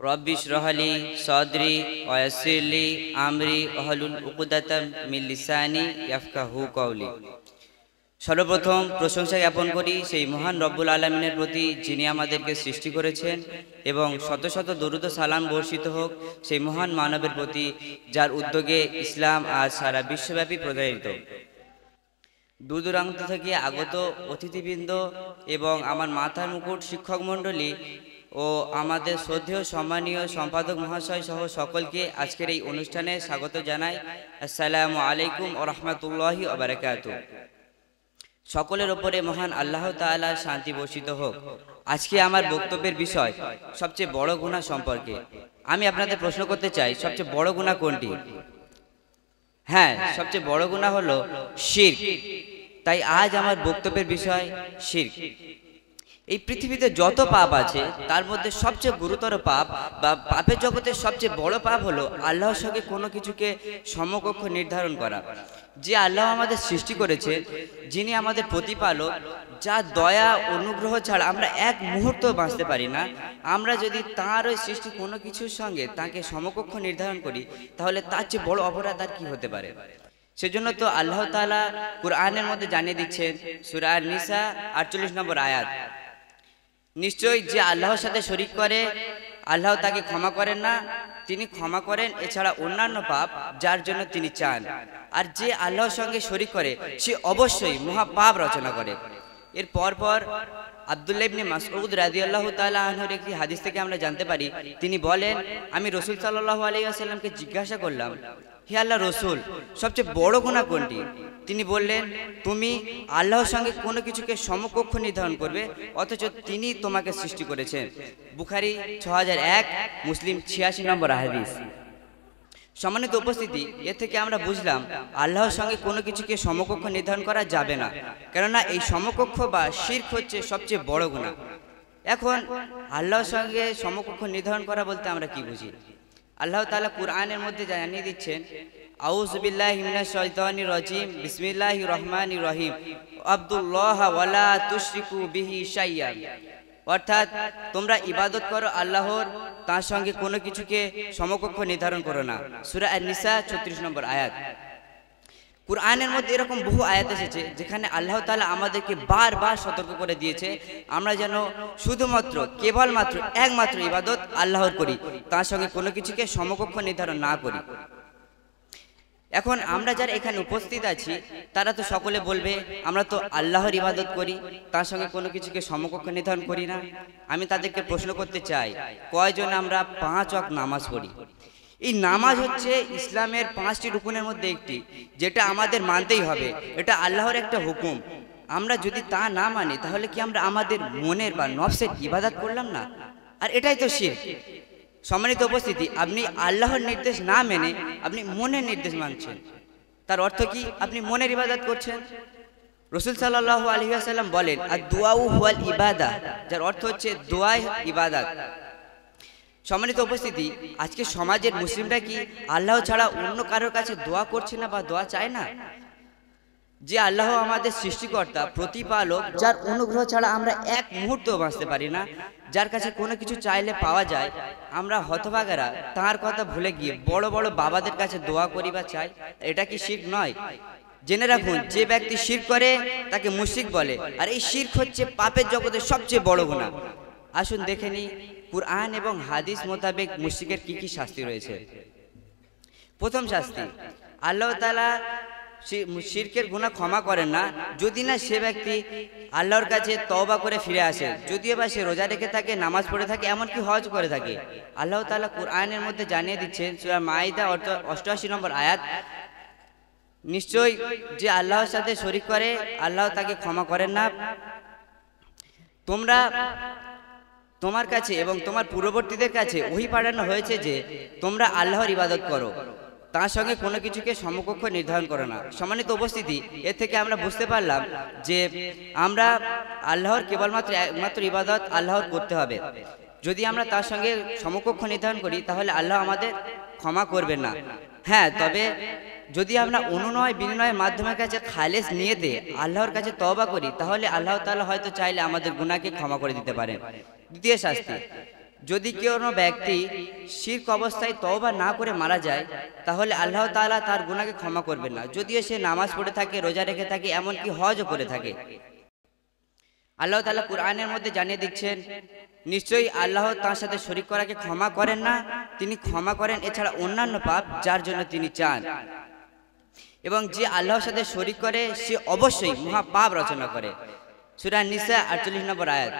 রব্বি ইশরাহ লি সাদরি ওয়া ইয়াসসির লি আমরি ওয়াহলুল উকদাতাম মিন লিসানি ইয়াফকাহু কওলি। সর্বপ্রথম প্রশংসা জ্ঞাপন করি সেই মহান রব্বুল আলামিনের প্রতি, যিনি আমাদেরকে সৃষ্টি করেছেন, এবং শত শত দরুদ ও সালাম বর্ষিত হোক সেই মহান মানবের প্রতি যার উদ্যোগে ইসলাম আজ সারা বিশ্বব্যাপী প্রচারিত। দূর দূরান্ত থেকে আগত অতিথিবৃন্দ এবং আমার মাথার মুকুট শিক্ষক মণ্ডলী ও আমাদের শ্রদ্ধেয় সম্মানীয় সম্পাদক মহাশয় সহ সকলকে আজকের এই অনুষ্ঠানে স্বাগত জানাই। আসসালামু আলাইকুম ওয়া রাহমাতুল্লাহি ওয়া বারাকাতুহু। সকলের ওপরে মহান আল্লাহ তাআলার শান্তি বর্ষিত হোক। আজকে আমার বক্তব্যের বিষয় সবচেয়ে বড় গুনাহ সম্পর্কে। আমি আপনাদের প্রশ্ন করতে চাই, সবচেয়ে বড় গুনাহ কোনটি? হ্যাঁ, সবচেয়ে বড় গুনাহ হলো শিরক। তাই আজ আমার বক্তব্যের বিষয় শিরক। এই পৃথিবীতে যত পাপ আছে তার মধ্যে সবচেয়ে গুরুতর পাপ বা পাপের জগতের সবচেয়ে বড় পাপ হলো আল্লাহর সঙ্গে কোনো কিছুকে সমকক্ষ নির্ধারণ করা। যে আল্লাহ আমাদের সৃষ্টি করেছে, যিনি আমাদের প্রতিপালক, যার দয়া অনুগ্রহ ছাড়া আমরা এক মুহূর্ত বাঁচতে পারি না, আমরা যদি তাঁর ওই সৃষ্টি কোনো কিছুর সঙ্গে তাকে সমকক্ষ নির্ধারণ করি তাহলে তার চেয়ে বড় অপরাধ আর কি হতে পারে? সেজন্য তো আল্লাহ তাআলা কুরআনের মধ্যে জানিয়ে দিচ্ছেন, সূরা আন-নিসা 48 নম্বর আয়াত, নিশ্চয়ই যে আল্লাহর সাথে শরীক করে আল্লাহ তাকে ক্ষমা করেন না, তিনি ক্ষমা করেন এছাড়া অন্যান্য পাপ যার জন্য তিনি চান। আর যে আল্লাহর সঙ্গে শরীক করে সে অবশ্যই মহা পাপ রচনা করে। এর পরপর আব্দুল্লাহ ইবনে মাসউদ রাদিয়াল্লাহু তাআলা আনহুর একটি হাদিস থেকে আমরা জানতে পারি, তিনি বলেন, আমি রাসূল সাল্লাল্লাহু আলাইহি ওয়াসাল্লামকে জিজ্ঞাসা করলাম, হে আল্লাহ রাসূল, সবচেয়ে বড় গুনাহ কোনটি? তিনি বললেন, তুমি আল্লাহর সঙ্গে কোনো কিছুকে সমকক্ষ নির্ধারণ করবে অথচ তিনি তোমাকে সৃষ্টি করেছেন। বুখারী 6001, মুসলিম 86 নম্বর হাদিস। সম্মানিত উপস্থিতি, এর থেকে আমরা বুঝলাম আল্লাহর সঙ্গে কোনো কিছুকে সমকক্ষ নির্ধারণ করা যাবে না, কেননা এই সমকক্ষ বা শিরক হচ্ছে সবচেয়ে বড় গুনাহ। এখন আল্লাহর সঙ্গে সমকক্ষ নির্ধারণ করা বলতে আমরা কি বুঝি? আল্লাহ তাআলা কুরআনের মধ্যে জানিয়ে দিচ্ছেন, আউযু বিল্লাহি মিনাশ শাইতানির রাজিম, বিসমিল্লাহির রহমানির রহিম, আব্দুল্লাহ ওয়ালা তুশরিকু বিহি শাইয়্যান। অর্থাৎ তোমরা ইবাদত করো আল্লাহর, তার সঙ্গে কোনো কিছুকে সমকক্ষ নির্ধারণ করো না। সূরা আন-নিসা 36 নম্বর আয়াত। কুরআনের মধ্যে এরকম বহু আয়াত এসেছে যেখানে আল্লাহ তাআলা আমাদেরকে বারবার সতর্ক করে দিয়েছে আমরা যেন শুধুমাত্র কেবলমাত্র একমাত্র ইবাদত আল্লাহর করি, তার সঙ্গে কোনো কিছুকে সমকক্ষ নির্ধারণ না করি। এখন আমরা যারা এখানে উপস্থিত আছি তারা তো সকলে বলবে, আমরা তো আল্লাহর ইবাদত করি, তার সঙ্গে কোনো কিছুকে সমকক্ষ নির্ধারণ করি না। আমি তাদেরকে প্রশ্ন করতে চাই, কয়জন আমরা 5 ওয়াক্ত নামাজ পড়ি? এই নামাজ হচ্ছে ইসলামের 5টি রুকুনের মধ্যে একটি, যেটা আমাদের মানতেই হবে। এটা আল্লাহর একটা হুকুম। আমরা যদি তা না মানি তাহলে কি আমরা আমাদের মনের বা নফসের ইবাদত করলাম না? আর এটাই তো শিরক। সম্মানিত উপস্থিতি, আপনি আল্লাহর নির্দেশ না মেনে আপনি মনের নির্দেশ মানছেন, তার অর্থ কি? আপনি মনের ইবাদত করছেন। রাসূল সাল্লাল্লাহু আলাইহি ওয়াসাল্লাম বলেন, আর দুআউ হুয়াল ইবাদা, যার অর্থ হচ্ছে দোয়াই ইবাদত। সম্মানিত উপস্থিতি, আজকে সমাজের মুসলিমরা কি আল্লাহ ছাড়া অন্য কারোর কাছে দোয়া করছে না বা দোয়া চায় না? যে আল্লাহ আমাদের সৃষ্টিকর্তা, প্রতিপালক, যার অনুগ্রহ ছাড়া আমরা এক মুহূর্ত বাঁচতে পারি না, যার কাছে কোনো কিছু চাইলে পাওয়া যায়, আমরা হতভাগারা তাঁর কথা ভুলে গিয়ে বড় বড় বাবাদের কাছে দোয়া করি বা চাই, এটা কি শিরক নয়? জেনে রাখুন, যে ব্যক্তি শিরক করে তাকে মুশরিক বলে, আর এই শিরক হচ্ছে পাপের জগতের সবচেয়ে বড় গুনাহ। আসুন দেখে নিই কুরআন এবং হাদিস মোতাবেক মুশরিকের কি কি শাস্তি রয়েছে। প্রথম শাস্তি, আল্লাহ তাআলা শিরকের গুনাহ ক্ষমা করেন না যদি না সে ব্যক্তি আল্লাহর কাছে তওবা করে ফিরে আসে, যদিও বা সে রোজা রেখে থাকে, নামাজ পড়ে থাকে, এমনকি হজ করে থাকে। আল্লাহ তাআলা কুরআনের মধ্যে জানিয়ে দিচ্ছেন, সূরা মাইদা 88 নম্বর আয়াত, নিশ্চয়ই যে আল্লাহর সাথে শরীক করে আল্লাহ তাকে ক্ষমা করেন না। তোমার কাছে এবং তোমার পূর্ববর্তীদের কাছে ওহী পাঠানো হয়েছে যে তোমরা আল্লাহর ইবাদত করো, তার সঙ্গে কোনো কিছুকে সমকক্ষ নির্ধারণ করো না। সম্মানিত উপস্থিতি, এর থেকে আমরা বুঝতে পারলাম যে আমরা আল্লাহর কেবলমাত্র একমাত্র ইবাদত আল্লাহর করতে হবে। যদি আমরা তার সঙ্গে সমকক্ষ নির্ধারণ করি তাহলে আল্লাহ আমাদের ক্ষমা করবেন না। হ্যাঁ, তবে যদি আমরা অনুনয় বিনিময়ের মাধ্যমে কাছে খালেস নিয়েতে আল্লাহর কাছে তওবা করি তাহলে আল্লাহ তাআলা হয়তো চাইলে আমাদের গুনাহকে ক্ষমা করে দিতে পারেন। দ্বিতীয় শাস্তি, যদি কোনো ব্যক্তি শিরক অবস্থায় তওবা না করে মারা যায় তাহলে আল্লাহ তাআলা তার গুনাহকে ক্ষমা করবেন না, যদিও সে নামাজ পড়ে থাকে, রোজা রেখে থাকে, এমনকি হজও করে থাকে। আল্লাহ তাআলা কুরআনের মধ্যে জানিয়ে দিচ্ছেন, নিশ্চয়ই আল্লাহ তার সাথে শরীক করাকে ক্ষমা করেন না, তিনি ক্ষমা করেন এছাড়া অন্যান্য পাপ যার জন্য তিনি চান। এবং যে আল্লাহর সাথে শরীক করে সে অবশ্যই মহা পাপ রচনা করে। সূরা নিসা 48 নম্বর আয়াত।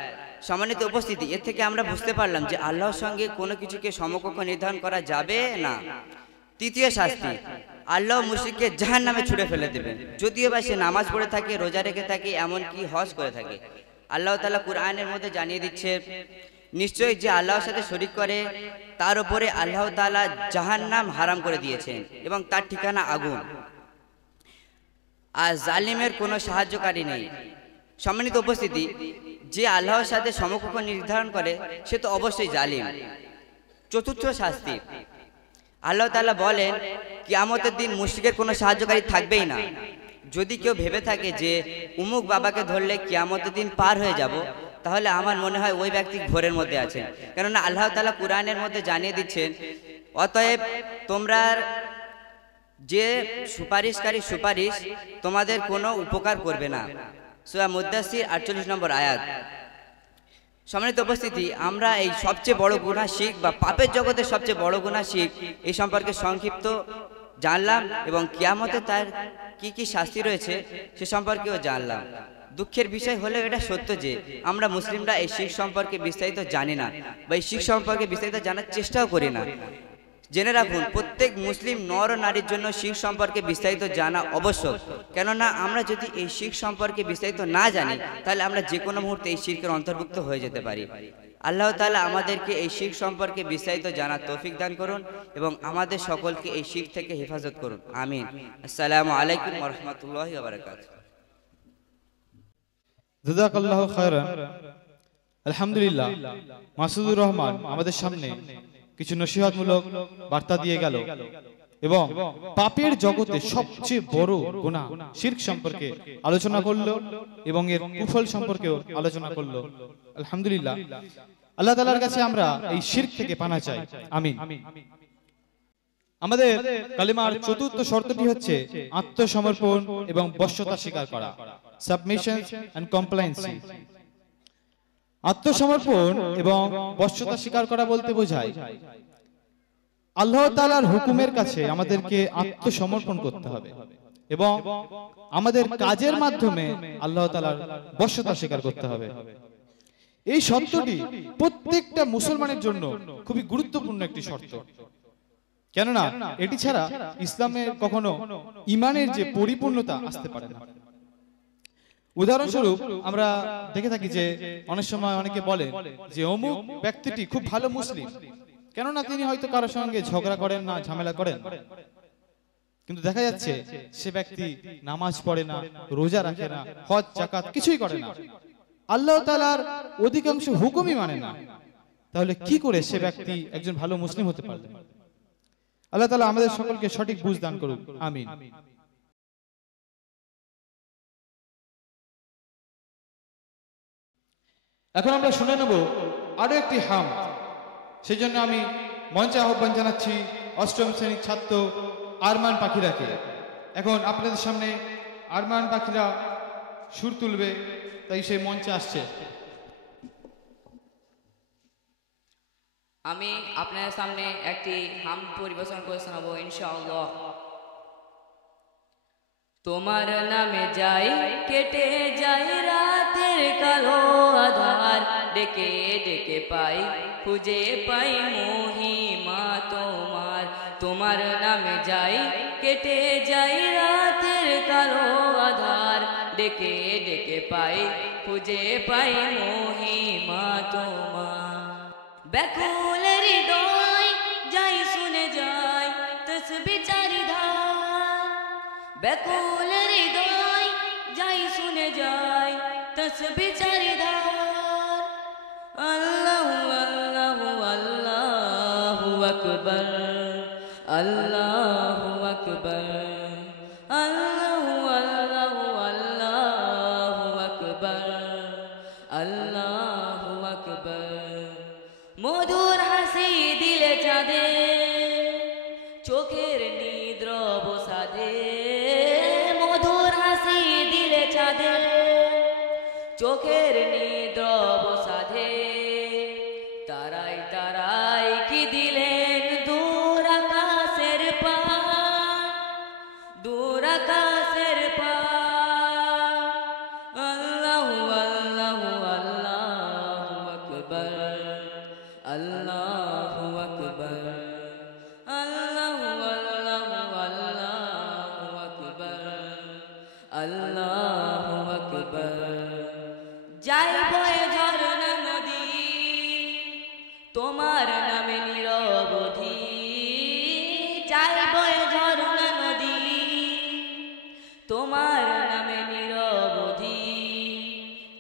সম্মানিত উপস্থিতি, এর থেকে আমরা বুঝতে পারলাম যে আল্লাহর সঙ্গে কোনো কিছুকে সমকক্ষ নির্ধারণ করা যাবে না। তৃতীয় শাস্তি, আল্লাহ মুশরিককে জাহান্নামে ছুঁড়ে ফেলে দেবেন, যদিও বা সে নামাজ পড়ে থাকে, রোজা রেখে থাকে, এমনকি হজ করে থাকে। আল্লাহ তাআলা কুরআনের মধ্যে জানিয়ে দিচ্ছে, নিশ্চয়ই যে আল্লাহর সাথে শরীক করে তার উপরে আল্লাহ তাআলা জাহান্নাম হারাম করে দিয়েছেন এবং তার ঠিকানা আগুন, আর জালিমের কোনো সাহায্যকারী নেই। সম্মানিত উপস্থিতি, যে আল্লাহর সাথে সমকক্ষ নির্ধারণ করে সে তো অবশ্যই জালিম। চতুর্থ শাস্তি, আল্লাহ তাআলা বলেন, কিয়ামতের দিন মুশরিকের কোনো সাহায্যকারী থাকবেই না। যদি কেউ ভেবে থাকে যে উমুক বাবাকে ধরলে কিয়ামতের দিন পার হয়ে যাব, তাহলে আমার মনে হয় ওই ব্যক্তি ঘোরের মধ্যে আছেন। কেননা আল্লাহ তাআলা কুরআনের মধ্যে জানিয়ে দিচ্ছেন, অতএব তোমরা যে সুপারিশকারী সুপারিশ তোমাদের কোনো উপকার করবে না। সূরা মুদ্দাসির 48 নম্বর আয়াত। সম্মানিত উপস্থিতি, আমরা এই সবচেয়ে বড় গুনাহ শিরক বা পাপের জগতের সবচেয়ে বড় গুনাহ শিরক এই সম্পর্কে সংক্ষিপ্ত জানলাম এবং কিয়ামতে তার কি কি শাস্তি রয়েছে সে সম্পর্কেও জানলাম। দুঃখের বিষয় হলেও এটা সত্য যে আমরা মুসলিমরা এই শিরক সম্পর্কে বিস্তারিত জানি না বা এই শিরক সম্পর্কে বিস্তারিত জানার চেষ্টাও করি না। জেনে রাখুন, প্রত্যেক মুসলিম নর ও নারীর জন্য শিরক সম্পর্কে বিস্তারিত জানা আবশ্যক। কেননা আমরা যদি এই শিরক সম্পর্কে বিস্তারিত না জানি তাহলে আমরা যে কোনো মুহূর্তে এই শিরকের অন্তর্ভুক্ত হয়ে যেতে পারি। আল্লাহ তাআলা আমাদেরকে এই শিরক সম্পর্কে বিস্তারিত জানার তৌফিক দান করুন এবং আমাদের সকলকে এই শিরক থেকে হেফাজত করুন। আমিন। আসসালামু আলাইকুম ওয়া রাহমাতুল্লাহি ওয়া বারাকাতুহু। জাযাকাল্লাহু খায়রান। আলহামদুলিল্লাহ, মাসুদুর রহমান আমাদের সামনে কিছু নসিহতমূলক বার্তা দিয়ে গেল এবং পাপের জগতে সবচেয়ে বড় গুনাহ শিরক সম্পর্কে আলোচনা করলো এবং এর কুফল সম্পর্কেও আলোচনা করলো। আলহামদুলিল্লাহ, আল্লাহ তাআলার কাছে আমরা এই শিরক থেকে পানা চাই। আমিন। আমাদের কালিমার চতুর্থ শর্তটি হচ্ছে আত্মসমর্পণ এবং বশ্যতা স্বীকার করা, সাবমিশন এন্ড কমপ্লায়েন্সি। আত্মসমর্পণ এবং বশ্যতা স্বীকার করা বলতে বোঝায় আল্লাহ তাআলার হুকুমের কাছে আমাদেরকে আত্মসমর্পণ করতে হবে এবং আমাদের কাজের মাধ্যমে আল্লাহ তাআলার বশ্যতা স্বীকার করতে হবে। এই শর্তটি প্রত্যেকটা মুসলমানের জন্য খুবই গুরুত্বপূর্ণ একটি শর্ত, কেননা এটি ছাড়া ইসলামে কখনো ঈমানের যে পরিপূর্ণতা আসতে পারে না। উদাহরণস্বরূপ আমরা দেখে থাকি যে অনেক সময় অনেকে বলে যে অমুক ব্যক্তিটি খুব ভালো মুসলিম, কেননা তিনি হয়তো কারোর সঙ্গে ঝগড়া করেন না, ঝামেলা করেন না। কিন্তু দেখা যাচ্ছে সে ব্যক্তি নামাজ পড়ে না, রোজা রাখে না, হজ যাকাত কিছুই করে না, আল্লাহ তাআলার অধিকাংশ হুকুমই মানে না। তাহলে কি করে সে ব্যক্তি একজন ভালো মুসলিম হতে পারবে? আল্লাহ তাআলা আমাদের সকলকে সঠিক বুঝ দান করুন, আমিন। এখন আমরা শুনে নেব আরো একটি হাম। সেই জন্য আমি মঞ্চে আহ্বান জানাচ্ছি অষ্টম শ্রেণীর ছাত্র আরমান পাখিরাকে। এখন আপনাদের সামনে আরমান পাখিরা সুর তুলবে, তাই সেই মঞ্চে আসছে। আমি আপনাদের সামনে একটি হাম পরিবেশন করে শোনাবো ইনশাআল্লাহ। তোমার নামে যাই কেটে যাই রাতের কালো আধার, ডেকে ডেকে পাই খুঁজে পাই মহিমা তোমার। তোমার নামে যাই কেটে যাই রাতের কালো আধার, ডেকে ডেকে পাই খুঁজে পাই মহিমা তোমার। ব্যাকুল হৃদয় যাই শুনে যাই তসবিহ চারি ধার, ব্যাকুল হৃদয় যাই শুনে যাই তসবিহ চারি ধার। আল্লাহু আল্লাহু আল্লাহু আকবার, আল্লাহু আকবার, আল্লাহু আল্লাহু আল্লাহু আকবার, আল্লাহু আকবার। মধুর হাসি দিলে চাঁদে, চোখের নিদ্র বসাদে। মধুর হাসি দিলে চাঁদে, চোখের নিদ্র বসাদে। তারাই তারাই কি দিলেন দূর আকাশের পার, দূর আকাশের পার। আল্লাহু আল্লাহু আল্লাহু আকবার, আল্লাহু আকবার, আল্লাহু আল্লাহু আল্লাহু আকবার, আল্লাহু আকবার। যাই বয়ে ঝরনা নদী তোমার নামে নিরবধি, যাই বয়ে ঝরনা নদী তোমার নামে নিরবধি।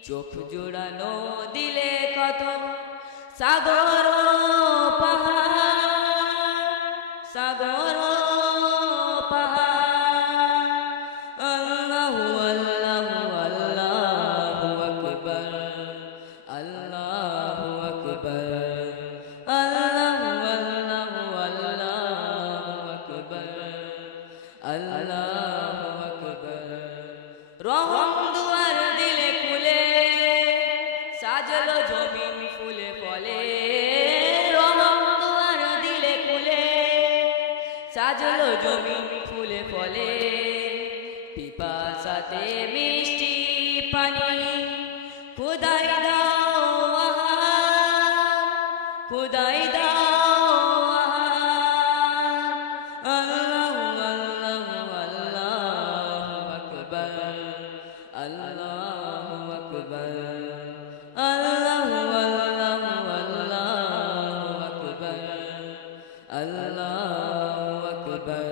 চোখ জোড়ানো দিলে কত সাগর পাহাড়, সাগর পাহাড়। আল্লাহু আল্লাহু আল্লাহু আকবার, আল্লাহু আকবার, আল্লাহু আল্লাহু আল্লাহু আকবার, আল্লাহু আকবার। রহম দুয়ার দিলে খুলে সাজলো জমিন ফুলে ফলে, রহম দুয়ার দিলে খুলে সাজলো জমিন ফুলে ফলে। পিপাসাতে মিষ্টি পানি খুদাই দাও আহার, খুদাই দাও আহার। আল্লাহু আল্লাহু আল্লাহু আকবার, আল্লাহু আকবার, আল্লাহু আল্লাহু আল্লাহু আকবার, আল্লাহু আকবার।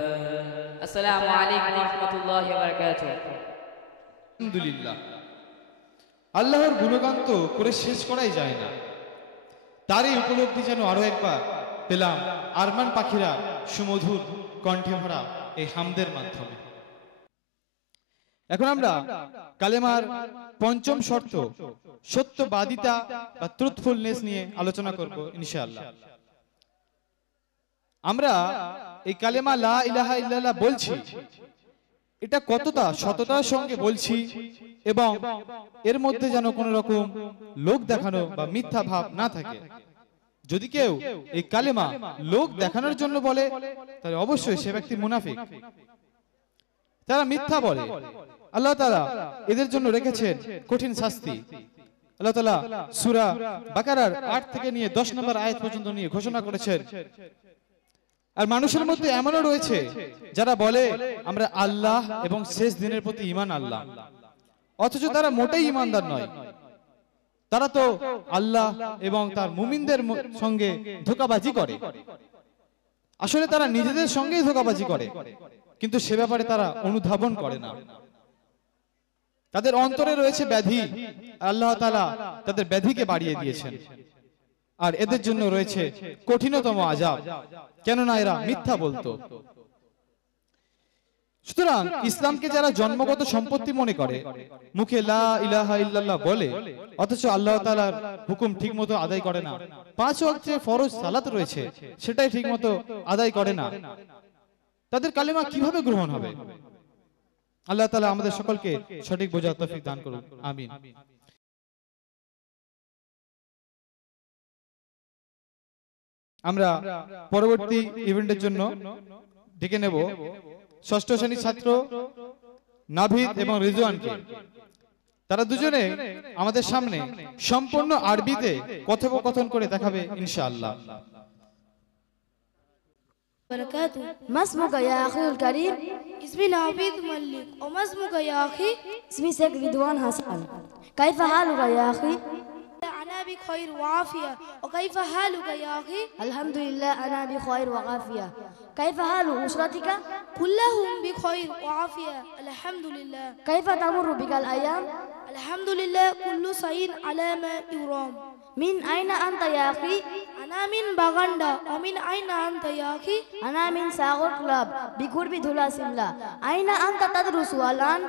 আসসালামু আলাইকুম ওয়া রাহমাতুল্লাহি ওয়া বারাকাতুহু। আলহামদুলিল্লাহ, আল্লাহর গুণগান তো করে শেষ করাই যায় না। তারই উপলব্ধি যেন আরো একবার পেলাম আরমান পাখিরা সুমধুর কণ্ঠে ভরা এই হামদের মাধ্যমে। এখন আমরা কালেমার পঞ্চম শর্ত সত্যবাদিতা বা ট্রুথফুলনেস নিয়ে আলোচনা করব ইনশাআল্লাহ। আমরা এই কালেমা লা ইলাহা ইল্লাল্লাহ বলছি, এটা কতটা সততার সঙ্গে বলছি এবং এর মধ্যে যেন কোনো রকম লোক দেখানো বা মিথ্যা ভাব না থাকে। যদি কেউ এই কালেমা লোক দেখানোর জন্য বলে তাহলে অবশ্যই সে ব্যক্তি মুনাফিক, তারা মিথ্যা বলে। আল্লাহ তাআলা এদের জন্য রেখেছেন কঠিন শাস্তি। আল্লাহ তাআলা সূরা বাকারার 8 থেকে নিয়ে 10 নম্বর আয়াত পর্যন্ত নিয়ে ঘোষণা করেছেন। আর মানুষের মধ্যে এমনও রয়েছে যারা বলে আমরা আল্লাহ এবং শেষ দিনের প্রতি ঈমান আনলাম, অথচ তারা মোটেই ঈমানদার নয়। তারা তো আল্লাহ এবং তার মুমিনদের সঙ্গে ধোঁকাবাজি করে। আসলে তারা নিজেদের সঙ্গেই ধোঁকাবাজি করে, কিন্তু সে ব্যাপারে তারা অনুধাবন করে না। তাদের অন্তরে রয়েছে ব্যাধি, আল্লাহ তাআলা তাদের ব্যাধিকে বাড়িয়ে দিয়েছেন, আর এদের জন্য রয়েছে কঠিনতম আযাব, কেননা এরা মিথ্যা বলতো। সুতরাং ইসলামকে যারা জন্মগত সম্পত্তি মনে করে, মুখে লা ইলাহা ইল্লাল্লাহ বলে, অথচ আল্লাহ তাআলার হুকুম ঠিকমতো আদায় করে না, 5 ওয়াক্তে ফরজ সালাত রয়েছে সেটাই ঠিকমতো আদায় করে না, তাদের কালেমা কিভাবে গ্রহণ হবে? আল্লাহ তাআলা আমাদের সকলকে সঠিক বোঝার তৌফিক দান করুন, আমিন। আমরা পরবর্তী ইভেন্টের জন্য ডেকে নেব ষষ্ঠ শ্রেণীর ছাত্র নাভিদ এবং রিজওয়ানকে। তারা দুজনে আমাদের সামনে সম্পূর্ণ আরবিতে কথোপকথন করে দেখাবে ইনশাআল্লাহ। ما اسمك يا أخي الكريم؟ اسمي نابيد ملك. وما اسمك يا أخي؟ اسمي سيد رضوان حسن. كيف حالك يا أخي؟ أنا بخير وعافية. وكيف حالك يا أخي؟ الحمد لله أنا بخير وعافية. كيف حال أسرتك؟ كلهم بخير وعافية الحمد لله. كيف تمر بك الأيام؟ الحمد لله كل شيء على ما يرام. من أين أنت يا أخي؟ أنا من باغندا. ومن أين أنت يا أخي؟ أنا من ساغر كلاب بقرب دولا سملا. أين أنت تدرس الآن؟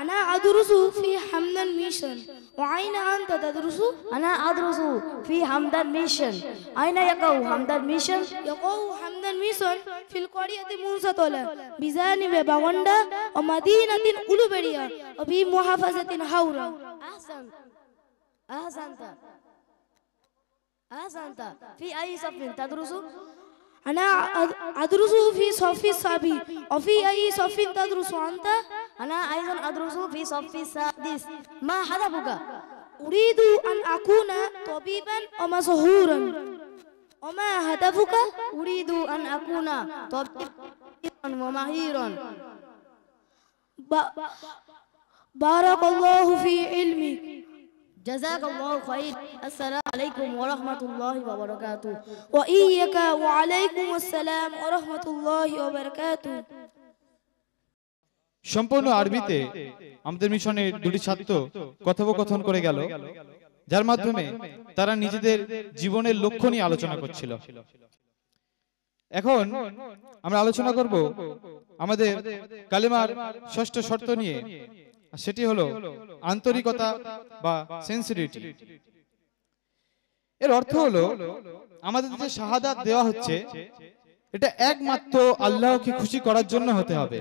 أنا أدرس في حمدان ميشن. وأين أنت تدرس؟ أنا أدرس في حمدان ميشن. أين يقع حمدان ميشن؟ يقع حمدان ميشن في القرية موسى طلع بجانب باغندا ومدينة أولوبريا وفي محافظة حورا. أحسنت. في أي صف تدرس؟ أنا أدرس في صف السابع. وفي أي صف تدرس أنت؟ أنا أيضا أدرس في صف السادس. ما هدفك؟ أريد أن أكون طبيبا ومشهورا. وما هدفك؟ أريد أن أكون طبيبا ومهيرا. بارك الله في علمك. جزاك الله خير. السلام عليكم ورحمة الله وبركاته. وإياك وعليكم السلام ورحمة الله وبركاته. সম্পূর্ণ আরবিতে আমাদের মিশনের দুটি ছাত্র কথোপকথন করে গেল, যার মাধ্যমে তারা নিজেদের জীবনের লক্ষ্য নিয়ে আলোচনা করছিল। এখন আমরা আলোচনা করব আমাদের কালেমার ষষ্ঠ শর্ত নিয়ে, সেটি হলো আন্তরিকতা বা সিনসিয়ারিটি। এর অর্থ হলো আমাদের যে শাহাদাত দেওয়া হচ্ছে এটা একমাত্র আল্লাহকে খুশি করার জন্য হতে হবে,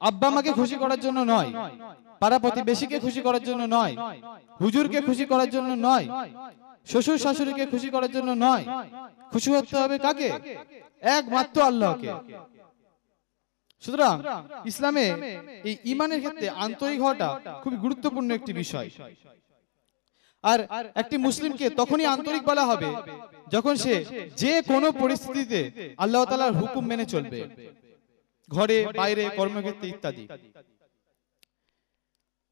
আব্বা মাকে খুশি করার জন্য নয়, পাড়া প্রতিবেশীকে খুশি করার জন্য নয়, হুজুরকে খুশি করার জন্য নয়, শ্বশুর শাশুড়িকে খুশি করার জন্য নয়। খুশি হতে হবে কাকে? একমাত্র আল্লাহকে। সুতরাং ইসলামে এই ঈমানের ক্ষেত্রে আন্তরিক হওয়াটা খুবই গুরুত্বপূর্ণ একটি বিষয়। আর একটি মুসলিমকে তখনই আন্তরিক বলা হবে যখন সে যে কোনো পরিস্থিতিতে আল্লাহ তাআলার হুকুম মেনে চলবে, ঘরে বাইরে কর্মক্ষেত্রে ইত্যাদি।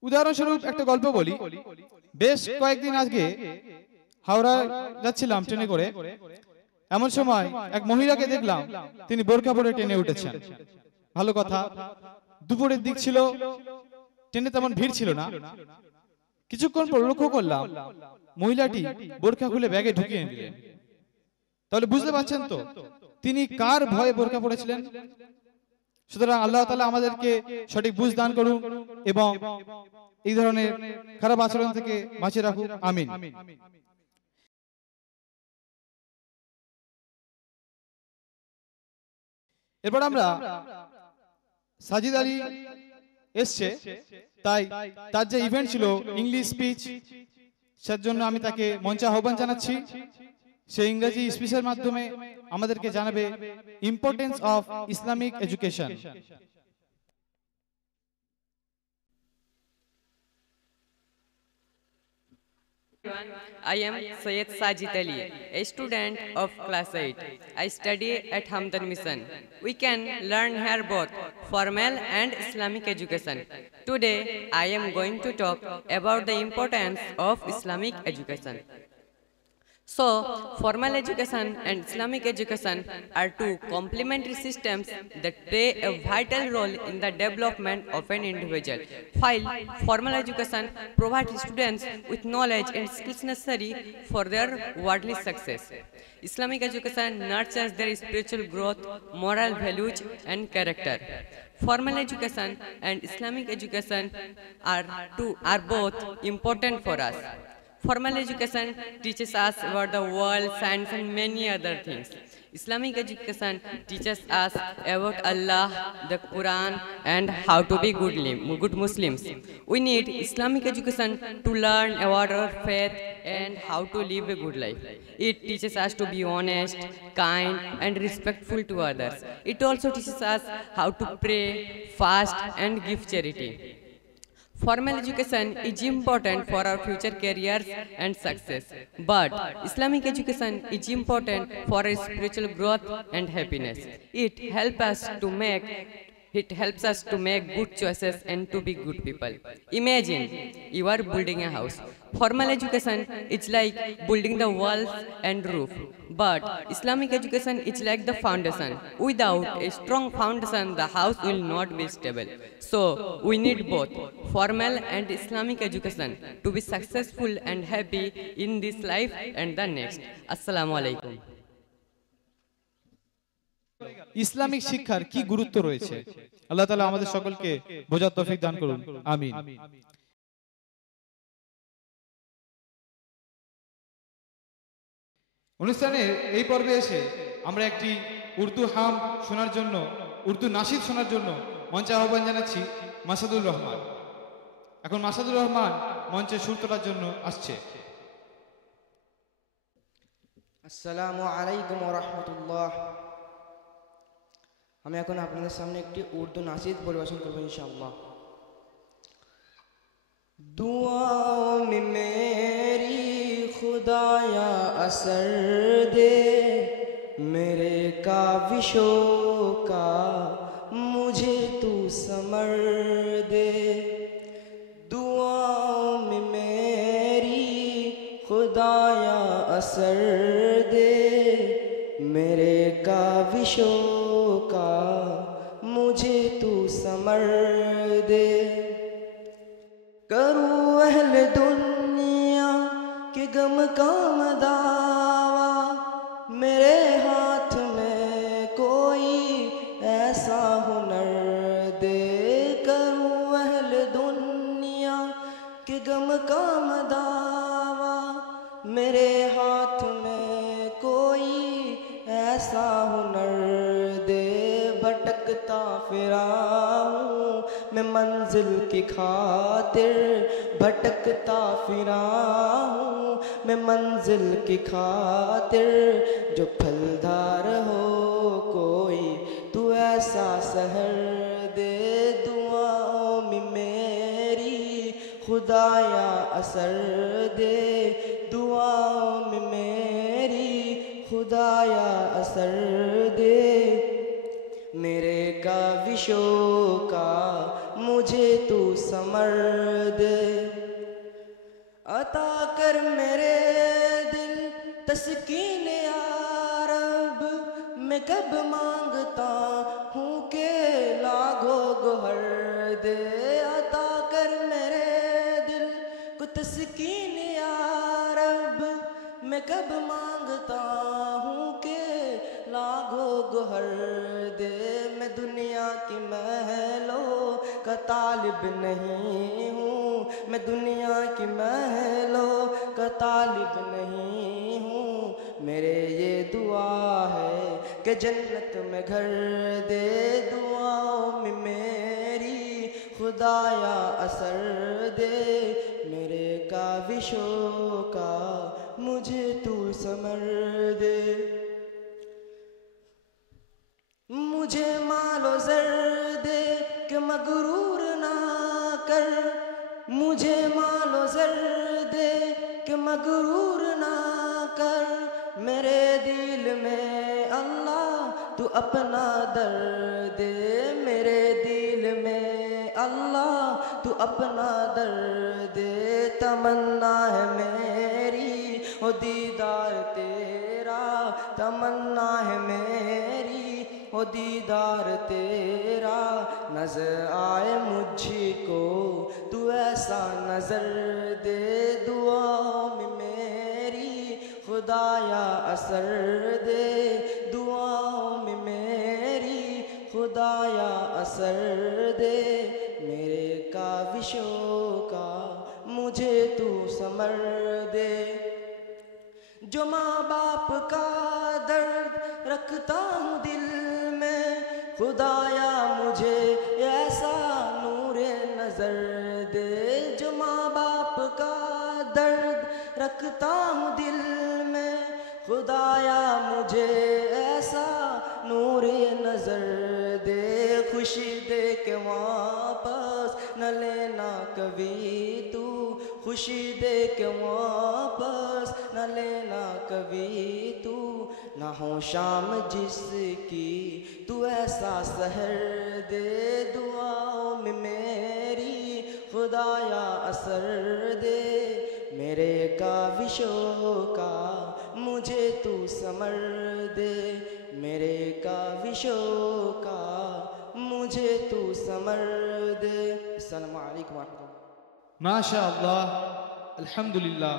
উদাহরণস্বরূপ একটা গল্প বলি। বেশ কয়েকদিন আগে হাওড়া যাচ্ছিলাম ট্রেনে করে, এমন সময় এক মহিলাকে দেখলাম তিনি বোরকা পরে ট্রেনে উঠেছেন। ভালো কথা, দুপুরের দিক ছিল, ট্রেনে তেমন ভিড় ছিল না। কিছুক্ষণ পর লক্ষ্য করলাম মহিলাটি বোরকা খুলে ব্যাগে ঢুকিয়ে নিলেন। তাহলে বুঝতে পারছেন তো তিনি কার ভয়ে বোরকা পরেছিলেন? সুতরাং আল্লাহ তাআলা আমাদেরকে সঠিক বুঝ দান করুন এবং এই ধরনের খারাপ আচরণ থেকে বাঁচিয়ে রাখুন, আমিন। এরপর আমরা সাজিদ আলী এসছে, তাই তার যে ইভেন্ট ছিল ইংলিশ স্পিচ, সের জন্য আমি তাকে মঞ্চে আহ্বান জানাচ্ছি। সে ইংরেজি স্পিচের মাধ্যমে আমাদেরকে জানাবে importance of Islamic education. I am Syed Sajid Ali, a student of class 8. I study at Hamdan Mission. We can learn here both formal and Islamic education. Today, I am going to talk about the importance of Islamic education. So, formal education and Islamic education are two complementary systems that play a vital role in the development of an individual. While formal education provides students with knowledge and skills necessary for their worldly success, Islamic education nurtures their spiritual growth, moral values, and character. Formal education and Islamic education are both important for us. Formal education teaches us about the world, science, and many other things. Islamic education teaches us about Allah, the Quran, and how to be good Muslims. We need Islamic education to learn about our faith and how to live a good life. It teaches us to be honest, kind, and respectful to others. It also teaches us how to pray, fast, and give charity. Formal education is important for our future careers and success, but Islamic education is important for our spiritual growth and happiness. It helps us to make good choices and to be good people. Imagine you are building a house. Formal education is like building the walls and roof, but Islamic education is like the foundation. Without a strong foundation, the house will not be stable. So, we need both formal and Islamic education to be successful and happy in this life and the next. Assalamu alaikum. Islamic শিক্ষার কি গুরুত্ব রয়েছে আল্লাহ তাআলা আমাদের সকলকে বোঝার তৌফিক দান করুন আমিন অনুষ্ঠানের এই পর্বে এসে আমরা একটি উর্দু হাম শোনার জন্য উর্দু নাশিদ শোনার জন্য মঞ্চে আহ্বান জানাচ্ছি মাসাদুর রহমান এখন মাসাদুর রহমান মঞ্চে সুর তোলার জন্য আসছে আসসালামু আলাইকুম ওয়া রাহমাতুল্লাহ আমি এখন আপনাদের সামনে একটি উর্দু নাশিদ পরিবেশন করব ইনশাআল্লাহ दुआओं में मेरी खुदाया असर दे मेरे काविशों का मुझे तू समर दे दुआओं में मेरी खुदाया असर दे मेरे काविशों का मुझे तू समर दे करूँ अहल दुनिया के गम का दावा मेरे हाथ में कोई ऐसा हुनर दे करूँ अहल दुनिया के गम का दावा मेरे हाथ में कोई ऐसा हुनर दे भटकता फिरा हूँ मैं मंजिल की खातिर भटकता फिरा हूँ मैं मंजिल की खातिर जो फलदार हो कोई तू ऐसा सहर दे दुआओं में मेरी खुदाया असर दे दुआओं में मेरी खुदाया असर दे मेरे काविशों का मुझे तू समर दे अता कर मेरे दिल तस्कीन या रब मैं कब मांगता हूँ के लागो गोहर दे अता कर मेरे दिल को तस्कीन या रब मैं कब मांगता हूँ के लागो गोहर दे मैं दुनिया की महलों का तालिब नहीं हूँ मैं दुनिया की महलों का तालिब नहीं हूँ मेरे ये दुआ है कि जन्नत में घर दे दुआओं में मेरी खुदाया असर दे मेरे काविशों का मुझे तू समर दे मुझे मालो ज़र दे कि मगरूर ना कर मुझे मालो ज़र दे कि मगरूर ना कर मेरे दिल में अल्लाह, तू अपना दर्द दे मेरे दिल में अल्लाह, तू अपना दर्द दे। तमन्ना है मेरी ओ दीदार तेरा, तमन्ना है मेरी ओ दीदार तेरा। नजर आए मुझको तू ऐसा नजर दे, दुआओं में मेरी खुदाया असर दे, दुआओं में मेरी खुदाया असर दे। मेरे काविशों का मुझे तू समर दे, जो माँ बाप का दर्द रखता हूँ दिल में, खुदाया मुझे ऐसा नूरे नजर दे। जो माँ बाप का दर्द रखता हूँ दिल में, खुदाया मुझे ऐसा नूरे नजर दे। खुशी दे के वापस न लेना कभी तू, खुशी दे के वापस न लेना कभी तू। ना हो शाम जिसकी तू ऐसा सहर दे, दुआओं में मेरी खुदाया असर दे। मेरे काविशों का मुझे तू समर दे, मेरे काविशों का मुझे तू समर दे। अस्सलामु अलैकुम व रहमतुल्लाह। মাশাআল্লাহ, আলহামদুলিল্লাহ,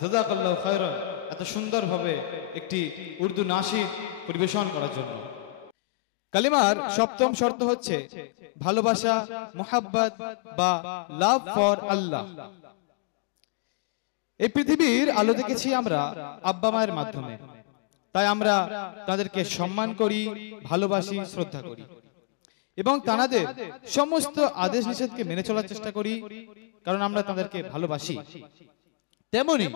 জাযাকাল্লাহু খায়রান, এত সুন্দরভাবে একটি উর্দু নাশিদ পরিবেশন করার জন্য। কালিমার সপ্তম শর্ত হচ্ছে ভালোবাসা, মুহাব্বত বা লাভ ফর আল্লাহ। এই পৃথিবীর আলো দেখেছি আমরা আব্বা মায়ের মাধ্যমে, তাই আমরা তাদেরকে সম্মান করি, ভালোবাসি, শ্রদ্ধা করি এবং তাদের সমস্ত আদেশ নিষেধকে মেনে চলার চেষ্টা করি, কারণ আমরা তাদেরকে ভালোবাসি। তেমনি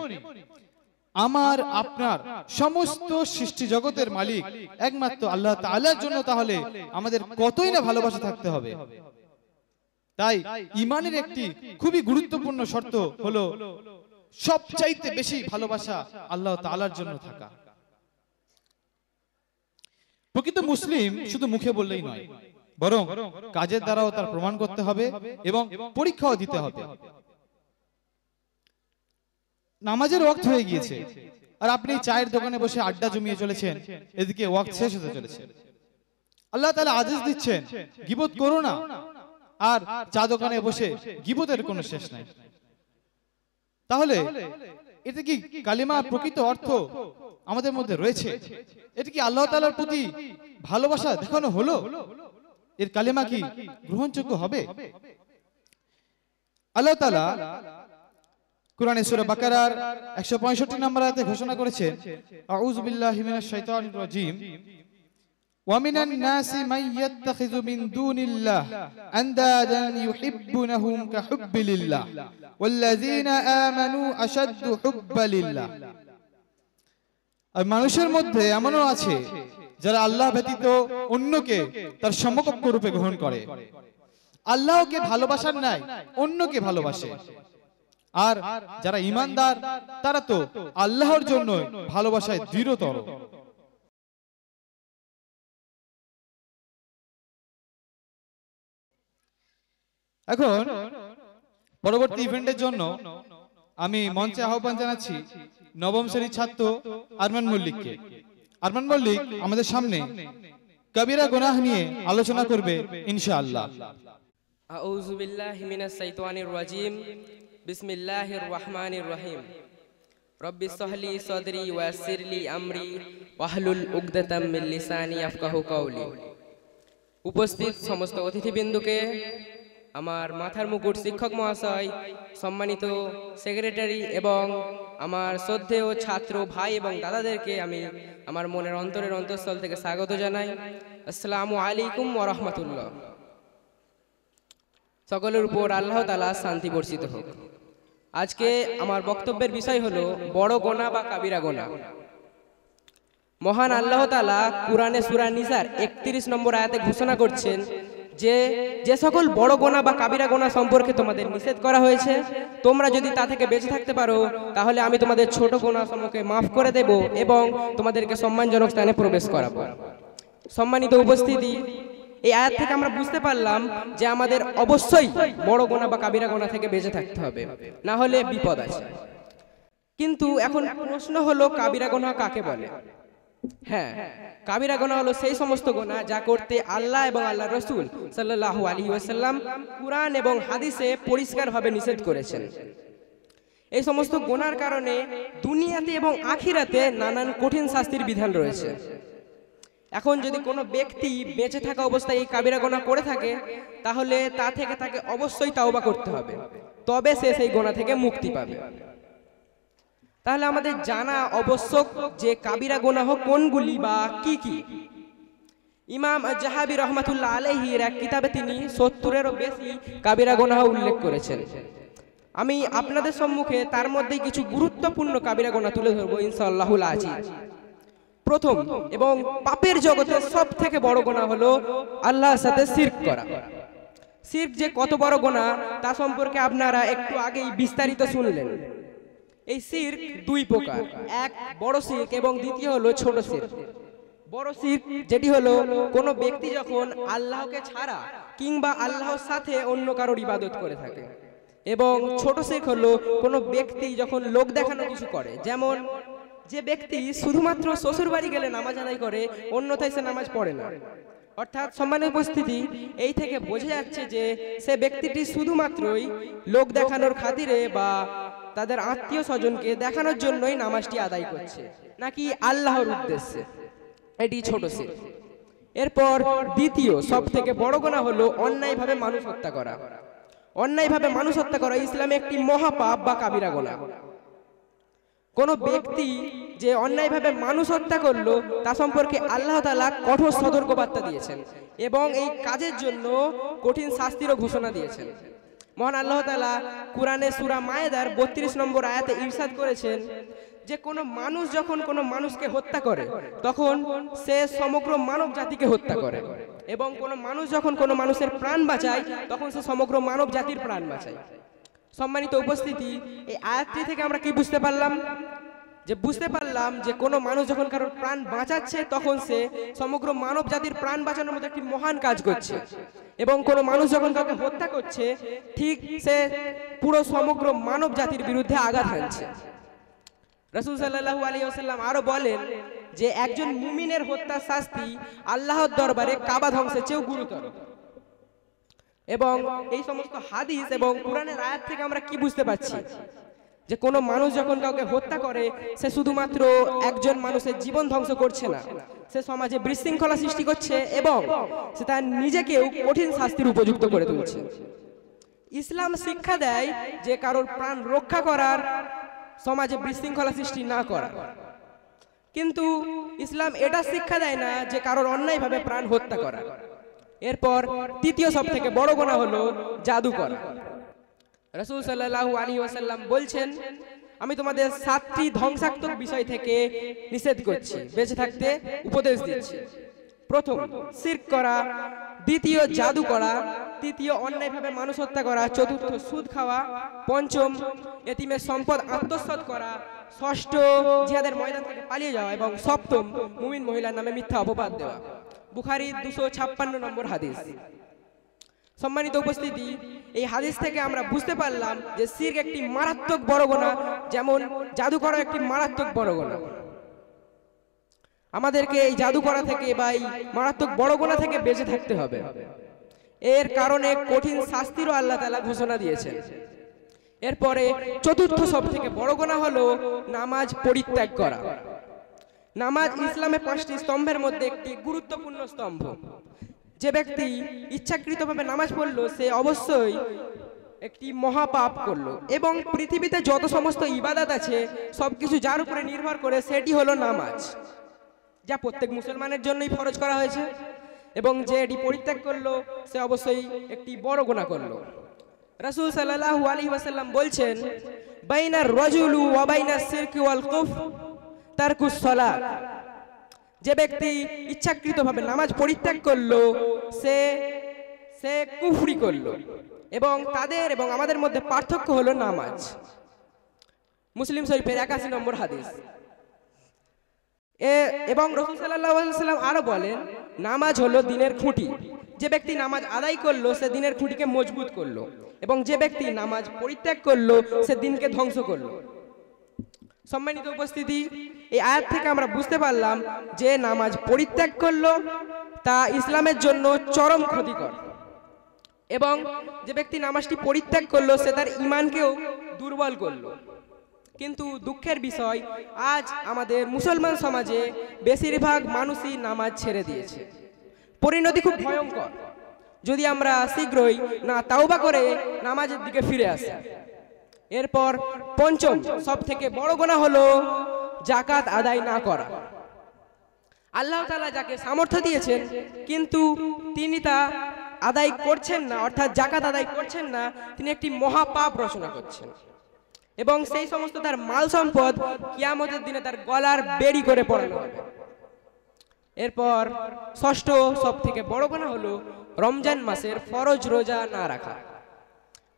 আমার আপনার সমস্ত সৃষ্টি জগতের মালিক একমাত্র আল্লাহ তাআলার জন্য তাহলে আমাদের কতই না ভালোবাসা থাকতে হবে। তাই ঈমানের একটি খুবই গুরুত্বপূর্ণ শর্ত হলো সবচাইতে বেশি ভালোবাসা আল্লাহ তাআলার জন্য থাকা। প্রকৃত মুসলিম শুধু মুখে বললেই নয়, বরং কাজের দ্বারাও তার প্রমাণ করতে হবে এবং পরীক্ষাও দিতে হবে। নামাজের ওয়াক্ত হয়ে গিয়েছে আর আপনি চায়ের দোকানে বসে আড্ডা জমিয়ে চলেছেন, এদিকে ওয়াক্ত শেষ হতে চলেছে। আল্লাহ তাআলা আদেশ দিচ্ছেন গীবত করো না, আর চা দোকানে বসে গীবতের কোনো শেষ নাই। তাহলে এটা কি কালিমার প্রকৃত অর্থ আমাদের মধ্যে রয়েছে? এটা কি আল্লাহ তাআলার প্রতি ভালোবাসা দেখানো হলো? এর কালিমা কি গ্রহণযোগ্য হবে? আল্লাহ তাআলা কুরআনে সূরা বাকারার 165 নম্বর আয়াতে ঘোষণা করেছেন, আউযু বিল্লাহি মিনাশ শাইতানির রাজীম, ওয়া মিনান নাসি মান ইয়াত্তাখিযু মিন দুনিল্লাহ আনদাদান ইউহিব্বুনাহুম কাহুব্বিলিল্লাহ ওয়াল্লাযীনা আমানু আশাদ্দু হুব্বালিল্লাহ। আর মানুষের মধ্যে এমনও আছে যারা আল্লাহ ব্যতীত অন্যকে তার সমকক্ষ রূপে গ্রহণ করে, আল্লাহকে ভালোবাসার নাই অন্যকে ভালোবাসে। আর যারা ঈমানদার তারা তো আল্লাহর জন্য ভালোবাসায় দৃঢ়তর। এখন পরবর্তী ইভেন্টের জন্য আমি মঞ্চে আহ্বান জানাচ্ছি নবম শ্রেণীর ছাত্র আরমান মল্লিককে। আরমান মল্লিক আমাদের সামনে কবিরা গুনাহ নিয়ে আলোচনা করবে ইনশাআল্লাহ। আউযু বিল্লাহি মিনাশ শাইতানির রাজীম, বিসমিল্লাহির রহমানির রহিম। রব্বি ইশরাহলি সাদরি ওয়া ইয়াসসিরলি আমরি ওয়াহলুল উকদাতাম মিন লিসানি ইয়াফকাহু কাওলি। উপস্থিত সমস্ত অতিথিবৃন্দকে, আমার মাথার মুকুট শিক্ষক মহাশয়, সম্মানিত সেক্রেটারি এবং আমার শ্রদ্ধেয় ছাত্র ভাই এবং দাদাদেরকে আমি আমার মনের অন্তরের অন্তঃস্থল থেকে স্বাগত জানাই। আসসালামু আলাইকুম ওয়া রাহমাতুল্লাহ। সকলের উপর আল্লাহ তাআলা শান্তি বর্ষিত হোক। আজকে আমার বক্তব্যের বিষয় হলো বড় গোনা বা কাবিরা গোনা। মহান আল্লাহ তাআলা কুরআনে সূরা নিসার 31 নম্বর আয়াতে ঘোষণা করছেন, যে যে সকল বড় গোনা বা কাবিরা গোনা সম্পর্কে তোমাদের নিষেধ করা হয়েছে, তোমরা যদি তা থেকে বেঁচে থাকতে পারো তাহলে আমি তোমাদের ছোট গোনা সমূহকে মাফ করে দেব এবং তোমাদেরকে সম্মানজনক স্থানে প্রবেশ করাবো। সম্মানিত উপস্থিতি, এই আয়াত থেকে আমরা বুঝতে পারলাম যে আমাদের অবশ্যই বড় গোনা বা কাবিরা গোনা থেকে বেঁচে থাকতে হবে, না হলে বিপদ আছে। কিন্তু এখন প্রশ্ন হলো, কাবিরা গোনা কাকে বলে? হ্যাঁ, কাবিরা গোনা হলো সেই সমস্ত গোনা যা করতে আল্লাহ এবং আল্লাহর রাসূল সাল্লাল্লাহু আলাইহি ওয়াসাল্লাম কুরআন এবং হাদিসে পরিষ্কারভাবে নিষেধ করেছেন। এই সমস্ত গোনার কারণে দুনিয়াতে এবং আখিরাতে নানান কঠিন শাস্তির বিধান রয়েছে। এখন যদি কোনো ব্যক্তি বেঁচে থাকা অবস্থায় এই কাবিরা গোনা করে থাকে তাহলে তা থেকে তাকে অবশ্যই তাওবা করতে হবে, তবে সে সেই গোনা থেকে মুক্তি পাবে। তাহলে আমাদের জানা আবশ্যক যে কাবিরা গুনাহ কোনগুলি বা কি কি। ইমাম জাহাবি রহমাতুল্লাহ আলাইহির এক কিতাবে তিনি 70-এরও বেশি কাবিরা গুনাহ উল্লেখ করেছেন। আমি আপনাদের সম্মুখে তার মধ্যে কিছু গুরুত্বপূর্ণ কাবিরা গুনাহ তুলে ধরবো ইনশাআল্লাহুল আজিজ। প্রথম এবং পাপের জগতের সব থেকে বড় গুনাহ হলো আল্লাহর সাথে শিরক করা। শিরক যে কত বড় গুনাহ তা সম্পর্কে আপনারা একটু আগেই বিস্তারিত শুনলেন। এই শিরক দুই প্রকার, এক বড় শিরক এবং দ্বিতীয় হলো ছোট শিরক। বড় শিরক যেটি হলো কোনো ব্যক্তি যখন আল্লাহকে ছাড়া কিংবা আল্লাহর সাথে অন্য কারোর ইবাদত করে থাকে, এবং ছোট শিরক হলো কোনো ব্যক্তি যখন লোক দেখানো কিছু করে, যেমন যে ব্যক্তি শুধুমাত্র শ্বশুর বাড়ি গেলে নামাজ আদায় করে, অন্যথায় সে নামাজ পড়ে না। অর্থাৎ সম্মানের উপস্থিতি, এই থেকে বোঝা যাচ্ছে যে সে ব্যক্তিটি শুধুমাত্রই লোক দেখানোর খাতিরে বা তাদের আত্মীয় স্বজনকে দেখানোর জন্যই নামাজটি আদায় করছে, নাকি আল্লাহর উদ্দেশ্যে। এটি ছোট শিরক। এরপর দ্বিতীয় সব থেকে বড় গুনাহ হলো অন্যায়ভাবে মানুষ হত্যা করা। অন্যায়ভাবে মানুষ হত্যা করা ইসলামে একটি মহাপাপ বা কাবিরা গুনাহ। কোন ব্যক্তি যে অন্যায়ভাবে মানুষ হত্যা করলো তা সম্পর্কে আল্লাহ তাআলা কঠোর সতর্কবার্তা দিয়েছেন এবং এই কাজের জন্য কঠিন শাস্তিরও ঘোষণা দিয়েছেন। মহান আল্লাহ তাআলা কুরআনে সূরা মায়েদার 32 নম্বর আয়াতে ইরশাদ করেছেন যে কোনো মানুষ যখন কোনো মানুষকে হত্যা করে তখন সে সমগ্র মানব জাতিকে হত্যা করে, এবং কোনো মানুষ যখন কোনো মানুষের প্রাণ বাঁচায় তখন সে সমগ্র মানব জাতির প্রাণ বাঁচায়। সম্মানিত উপস্থিতি, এই আয়াতটি থেকে আমরা কি বুঝতে পারলাম? বুঝতে পারলাম যে কোনো মানুষ যখন কারোর প্রাণ বাঁচাচ্ছে তখন সে সমগ্র মানব জাতির প্রাণ বাঁচানোর মতো একটি মহান কাজ করছে, এবং কোনো মানুষ যখন কাউকে হত্যা করছে ঠিক সে পুরো সমগ্র মানব জাতির বিরুদ্ধে আঘাত হানছে। রাসূল সাল্লাল্লাহু আলাইহি ওয়াসাল্লাম আরো বলেন যে একজন মুমিনের হত্যার শাস্তি আল্লাহর দরবারে কাবা ধ্বংসের চেয়েও গুরুতর। এবং এই সমস্ত হাদিস এবং কুরআনের আয়াত থেকে আমরা কি বুঝতে পারছি? যে কোনো মানুষ যখন কাউকে হত্যা করে সে শুধুমাত্র একজন মানুষের জীবন ধ্বংস করছে না, সে সমাজে বিশৃঙ্খলা সৃষ্টি করছে এবং সে তার নিজেকেও কঠিন শাস্তির উপযুক্ত করে তুলছে। ইসলাম শিক্ষা দেয় যে কারোর প্রাণ রক্ষা করার, সমাজে বিশৃঙ্খলা সৃষ্টি না করা, কিন্তু ইসলাম এটা শিক্ষা দেয় না যে কারোর অন্যায়ভাবে প্রাণ হত্যা করা। এরপর তৃতীয় সব থেকে বড় গুনাহ হলো জাদু করা। রাসূল সাল্লাল্লাহু আলাইহি ওয়াসাল্লাম বলছেন, আমি তোমাদের 7টি ধ্বংসাত্মক বিষয় থেকে নিষেধ করছি, বেঁচে থাকতে উপদেশ দিচ্ছি। প্রথম শিরক করা, দ্বিতীয় জাদু করা, তৃতীয় অন্যায়ভাবে মানুষ হত্যা করা, চতুর্থ সুদ খাওয়া, পঞ্চম এতিমের সম্পদ আত্মসাৎ করা, ষষ্ঠ জিহাদের ময়দান থেকে পালিয়ে যাওয়া, এবং সপ্তম মুমিন মহিলার নামে মিথ্যা অপবাদ দেওয়া। বুখারী 256 নম্বর হাদিস। সম্মানিত উপস্থিতি, এই হাদিস থেকে আমরা বুঝতে পারলাম যে শিরক একটি মারাত্মক বড় গুনাহ, যেমন জাদু করা একটি মারাত্মক বড় গুনাহ। আমাদেরকে এই জাদু করা থেকে বা এই মারাত্মক বড় গুনাহ থেকে বেঁচে থাকতে হবে। এর কারণে কঠিন শাস্তিরও আল্লাহ তাআলা ঘোষণা দিয়েছেন। এরপরে চতুর্থ সব থেকে বড় গুনাহ হলো নামাজ পরিত্যাগ করা। নামাজ ইসলামের 5টি স্তম্ভের মধ্যে একটি গুরুত্বপূর্ণ স্তম্ভ। যে ব্যক্তি ইচ্ছাকৃতভাবে নামাজ পড়লো সে অবশ্যই একটি মহাপাপ করলো, এবং পৃথিবীতে যত সমস্ত ইবাদত আছে সবকিছু যার উপরে নির্ভর করে সেটি হলো নামাজ, যা প্রত্যেক মুসলমানের জন্যই ফরজ করা হয়েছে, এবং যে এটি পরিত্যাগ করলো সে অবশ্যই একটি বড় গুনাহ করলো। রাসূল সাল্লাল্লাহু আলাইহি ওয়াসাল্লাম বলছেন, বাইনার রাজুলু ওয়া বাইনাস শিরকি ওয়াল কুফর তারকুস সালাত। যে ব্যক্তি ইচ্ছাকৃতভাবে নামাজ পরিত্যাগ করলো সে কুফরি করলো, এবং তাদের এবং আমাদের মধ্যে পার্থক্য হলো নামাজ। মুসলিম শরীফের 81 নম্বর হাদিস। এবং রাসূল সাল্লাল্লাহু আলাইহি ওয়াসাল্লাম আরো বলেন, নামাজ হলো দিনের খুঁটি। যে ব্যক্তি নামাজ আদায় করলো সে দিনের খুঁটিকে মজবুত করলো, এবং যে ব্যক্তি নামাজ পরিত্যাগ করলো সে দিনকে ধ্বংস করলো। সম্মানিত উপস্থিতি, এই আয়াত থেকে আমরা বুঝতে পারলাম যে নামাজ পরিত্যাগ করলো তা ইসলামের জন্য চরম ক্ষতিকর, এবং যে ব্যক্তি নামাজটি পরিত্যাগ করলো সে তার ঈমানকেও দুর্বল করলো। কিন্তু দুঃখের বিষয়, আজ আমাদের মুসলমান সমাজে বেশিরভাগ মানুষই নামাজ ছেড়ে দিয়েছে। পরিণতি খুব ভয়ঙ্কর যদি আমরা শীঘ্রই না তাওবা করে নামাজের দিকে ফিরে আসি। এরপর পঞ্চম সব থেকে বড় গুনাহ হলো যাকাত আদায় না করা। আল্লাহ তাআলা যাকে সামর্থ্য দিয়েছেন কিন্তু তিনি তা আদায় করছেন না, অর্থাৎ যাকাত আদায় করছেন না, তিনি একটি মহাপাপ রচনা করছেন, এবং সেই সমস্ত তার মাল সম্পদ কিয়ামতের দিনে তার গলার বেড়ি করে পড়ানো হবে। এরপর ষষ্ঠ সব থেকে বড় গুনাহ হলো রমজান মাসের ফরজ রোজা না রাখা।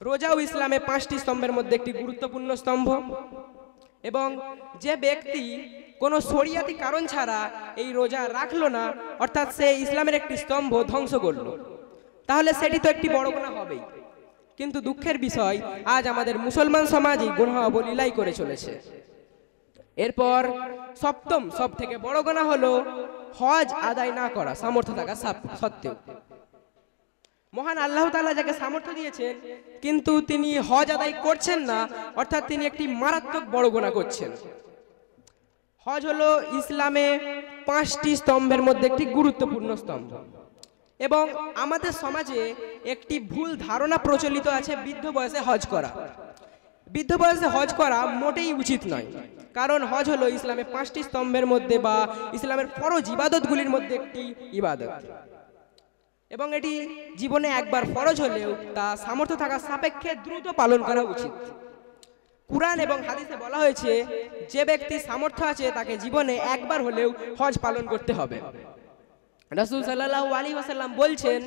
রোজাও ইসলামে 5টি স্তম্ভের মধ্যে একটি গুরুত্বপূর্ণ স্তম্ভ, এবং যে ব্যক্তি কোনো শরিয়াতি কারণ ছাড়া এই রোজা রাখলো না, অর্থাৎ সে ইসলামের একটি স্তম্ভ ধ্বংস করলো, তাহলে সেটি তো একটি বড় গুনাহ হবেই। কিন্তু দুঃখের বিষয়, আজ আমাদের মুসলমান সমাজ এই গুনাহ অবলীলাই করে চলেছে। এরপর সপ্তম সব থেকে বড় গুনাহ হলো হজ আদায় না করা, সামর্থ্য থাকা সত্ত্বেও। মহান আল্লাহ তাআলা যাকে সামর্থ্য দিয়েছেন কিন্তু তিনি হজ আদায় করছেন না, অর্থাৎ তিনি একটি মারাত্মক বড় গুনাহ করছেন। হজ হলো ইসলামে 5টি স্তম্ভের মধ্যে একটি গুরুত্বপূর্ণ স্তম্ভ, এবং আমাদের সমাজে একটি ভুল ধারণা প্রচলিত আছে বৃদ্ধ বয়সে হজ করা। বৃদ্ধ বয়সে হজ করা মোটেই উচিত নয়, কারণ হজ হলো ইসলামের 5টি স্তম্ভের মধ্যে বা ইসলামের ফরজ ইবাদতগুলির মধ্যে একটি ইবাদত, এবং এটি জীবনে একবার ফরজ হলেও তা সামর্থ্য থাকা সাপেক্ষে দ্রুত পালন করা উচিত। কুরআন এবং হাদিসে বলা হয়েছে যে ব্যক্তি সামর্থ্য আছে তাকে জীবনে একবার হলেও হজ পালন করতে হবে। রাসূল সাল্লাল্লাহু আলাইহি ওয়াসাল্লাম বলছেন,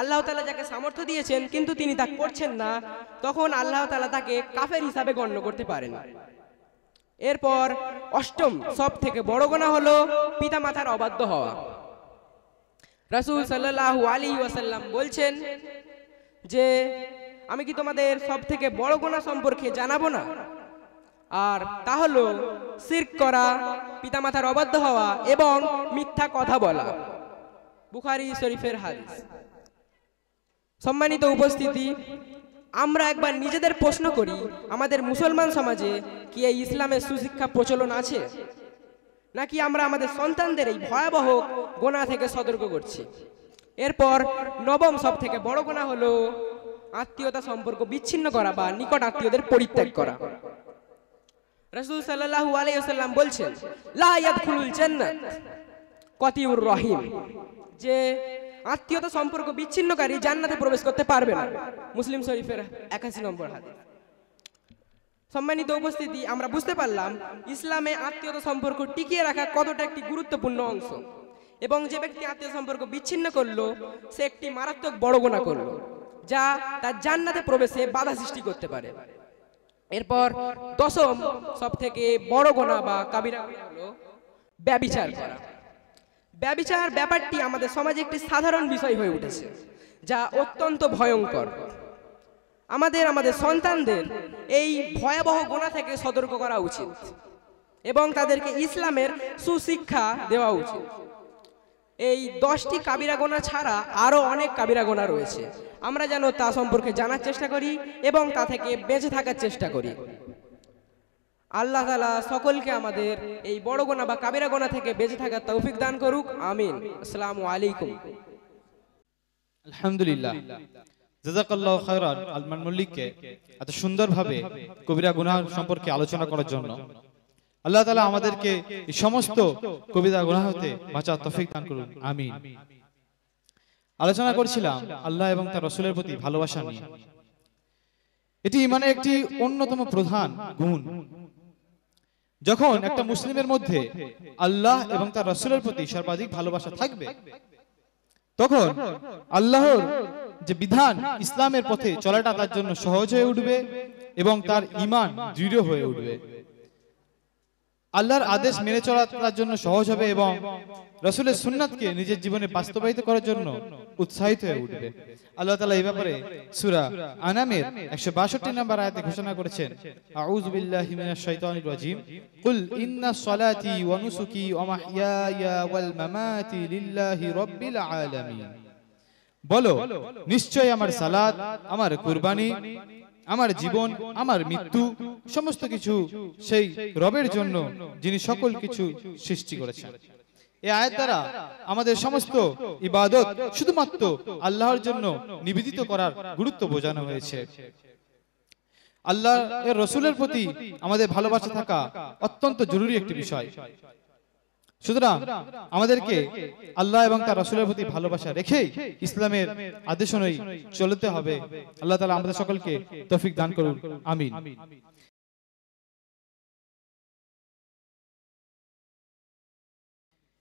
আল্লাহ তাআলা যাকে সামর্থ্য দিয়েছেন কিন্তু তিনি তা করছেন না, তখন আল্লাহ তাআলা তাকে কাফের হিসাবে গণ্য করতে পারেন। এরপর অষ্টম সব থেকে বড় গুনাহ হলো পিতামাতার অবাধ্য হওয়া। রাসূল সাল্লাল্লাহু আলাইহি ওয়াসাল্লাম বলছেন যে আমি কি তোমাদের সব থেকে বড় গুনাহ সম্পর্কে জানাবো না? আর তা হলো শিরক করা, পিতামাতার অবাধ্য হওয়া এবং মিথ্যা কথা বলা। বুখারী শরীফের হাদিস। সম্মানিত উপস্থিতি, আমরা একবার নিজেদের প্রশ্ন করি, আমাদের মুসলমান সমাজে কি এই ইসলামের সুশিক্ষা প্রচলন আছে, নাকি আমরা আমাদের সন্তানদের এই ভয়াবহ গুনাহ থেকে সতর্ক করছি? এরপর নবম সব থেকে বড় গুনাহ হলো আত্মীয়তা সম্পর্ক বিচ্ছিন্ন করা বা নিকট আত্মীয়দের পরিত্যাগ করা। রাসূল সাল্লাল্লাহু আলাইহি ওয়াসাল্লাম বলছেন, লা ইয়াদখুলুল জান্নাত কাতিউর রহিম, যে আত্মীয়তা সম্পর্ক বিচ্ছিন্নকারী জান্নাতে প্রবেশ করতে পারবে না। মুসলিম শরীফের 81 নম্বর হাদিস। সম্মানিত উপস্থিতি, আমরা বুঝতে পারলাম ইসলামে আত্মীয়তা সম্পর্ক টিকিয়ে রাখা কতটা একটি গুরুত্বপূর্ণ অংশ, এবং যে ব্যক্তি আত্মীয় সম্পর্ক বিচ্ছিন্ন করলো সে একটি মারাত্মক বড় গুনাহ করলো, যা তার জান্নাতে প্রবেশে বাধা সৃষ্টি করতে পারে। এরপর দশম সব থেকে বড় গুনাহ বা কাবিরা হলো ব্যভিচার করা। ব্যভিচার ব্যাপারটি আমাদের সমাজে একটি সাধারণ বিষয় হয়ে উঠেছে, যা অত্যন্ত ভয়ঙ্কর। আমাদের সন্তানদের এই ভয়াবহ গুনাহ থেকে সতর্ক করা উচিত এবং তাদেরকে ইসলামের সুশিক্ষা দেওয়া উচিত। এই 10টি কাবিরা গুনাহ ছাড়া আরো অনেক কাবিরা গুনাহ রয়েছে, আমরা যেন তা সম্পর্কে জানার চেষ্টা করি এবং তা থেকে বেঁচে থাকার চেষ্টা করি। আল্লাহ তাআলা সকলকে আমাদের এই বড় গুনাহ বা কাবিরা গুনাহ থেকে বেঁচে থাকার তৌফিক দান করুক, আমিন। আসসালামু আলাইকুম। আলহামদুলিল্লাহ, জাযাকাল্লাহু খায়রান আলমান মল্লিককে এত সুন্দরভাবে কবিরা গুনাহ সম্পর্কে আলোচনা করার জন্য। আল্লাহ তাআলা আমাদেরকে এই সমস্ত কবিরা গুনাহ হতে বাঁচার তৌফিক দান করুন, আমিন। আলোচনা করছিলাম আল্লাহ এবং তার রাসূলের প্রতি ভালোবাসা নিয়ে। এটি ইমানের একটি অন্যতম প্রধান গুণ। যখন একটা মুসলিমের মধ্যে আল্লাহ এবং তার রাসূলের প্রতি সর্বাধিক ভালোবাসা থাকবে, তখন আল্লাহর যে বিধান ইসলামের পথে চলাটা তার জন্য সহজ হয়ে উঠবে এবং তার ঈমান দৃঢ় হয়ে উঠবে। আল্লাহর আদেশ মেনে চলা তার জন্য সহজ হবে এবং রাসূলের সুন্নাতকে নিজের জীবনে বাস্তবায়িত করার জন্য উৎসাহিত হয়ে উঠবে। আল্লাহ তাআলা এই ব্যাপারে সূরা আনামের 162 নম্বর আয়াতে ঘোষণা করেছেন, আউযু বিল্লাহি মিনাশ শাইতানির রাজীম, কুল ইন্নাস সালাতি ওয়া নুসুকি ওয়া মাহইয়ায়া ওয়াল মামাতি লিল্লাহি রাব্বিল আলামিন। বলো, নিশ্চয় আমার সালাত, আমার কুরবানি, আমার জীবন, আমার মৃত্যু সমস্ত কিছু সেই রবের জন্য যিনি সকল কিছু সৃষ্টি করেছেন। এই আয়াত দ্বারা আমাদের সমস্ত ইবাদত শুধুমাত্র আল্লাহর জন্য নিবেদিত করার গুরুত্ব বোঝানো হয়েছে। আল্লাহ এর রাসূলের প্রতি আমাদের ভালোবাসা থাকা অত্যন্ত জরুরি একটি বিষয়। সুতরাং আমাদেরকে আল্লাহ এবং তার রাসূলের প্রতি ভালোবাসা রেখেই ইসলামের আদেশ অনুযায়ী চলতে হবে। আল্লাহ তাআলা আমাদের সকলকে তৌফিক দান করুন, আমিন।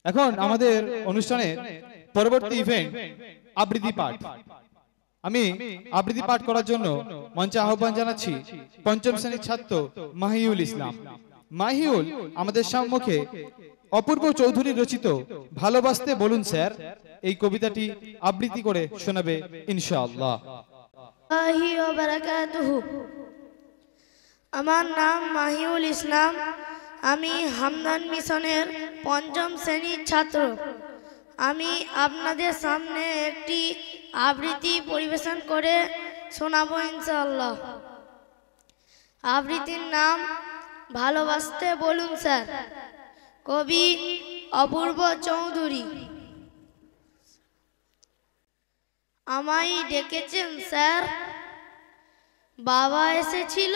এখন আমাদের অনুষ্ঠানের পরবর্তী ইভেন্ট আবৃত্তি পাঠ। আমি আবৃত্তি পাঠ করার জন্য মঞ্চে আহ্বান জানাচ্ছি পঞ্চম শ্রেণীর ছাত্র মাহিউল ইসলাম। মাহিউল আমাদের সম্মুখে অপূর্ব চৌধুরী রচিত ভালোবাসতে বলুন স্যার এই কবিতাটি আবৃত্তি করে শোনাবে ইনশাআল্লাহ। আমার নাম মাহিউল ইসলাম, আমি হামদান মিশনের পঞ্চম শ্রেণীর ছাত্র। আমি আপনাদের সামনে একটি আবৃত্তি পরিবেশন করে শোনাবো ইনশাআল্লাহ। আবৃত্তির নাম ভালোবাসতে বলুন স্যার, কবি অপূর্ব চৌধুরী। আমায় ডেকেছেন স্যার, বাবা এসেছিল,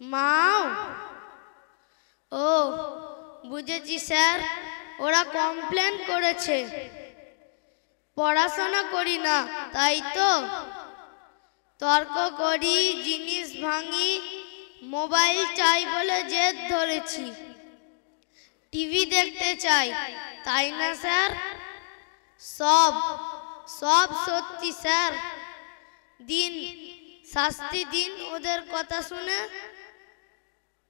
মাও? ও বুঝেছি স্যার, ওরা কমপ্লেন করেছে পড়াশোনা করি না, তাই তো? তর্ক করি, জিনিস ভাঙি, মোবাইল চাই বলে জেদ ধরেছি, টিভি দেখতে চাই, তাই না স্যার? সব সব সত্যি স্যার, দিন শাস্তি দিন ওদের কথা শুনে।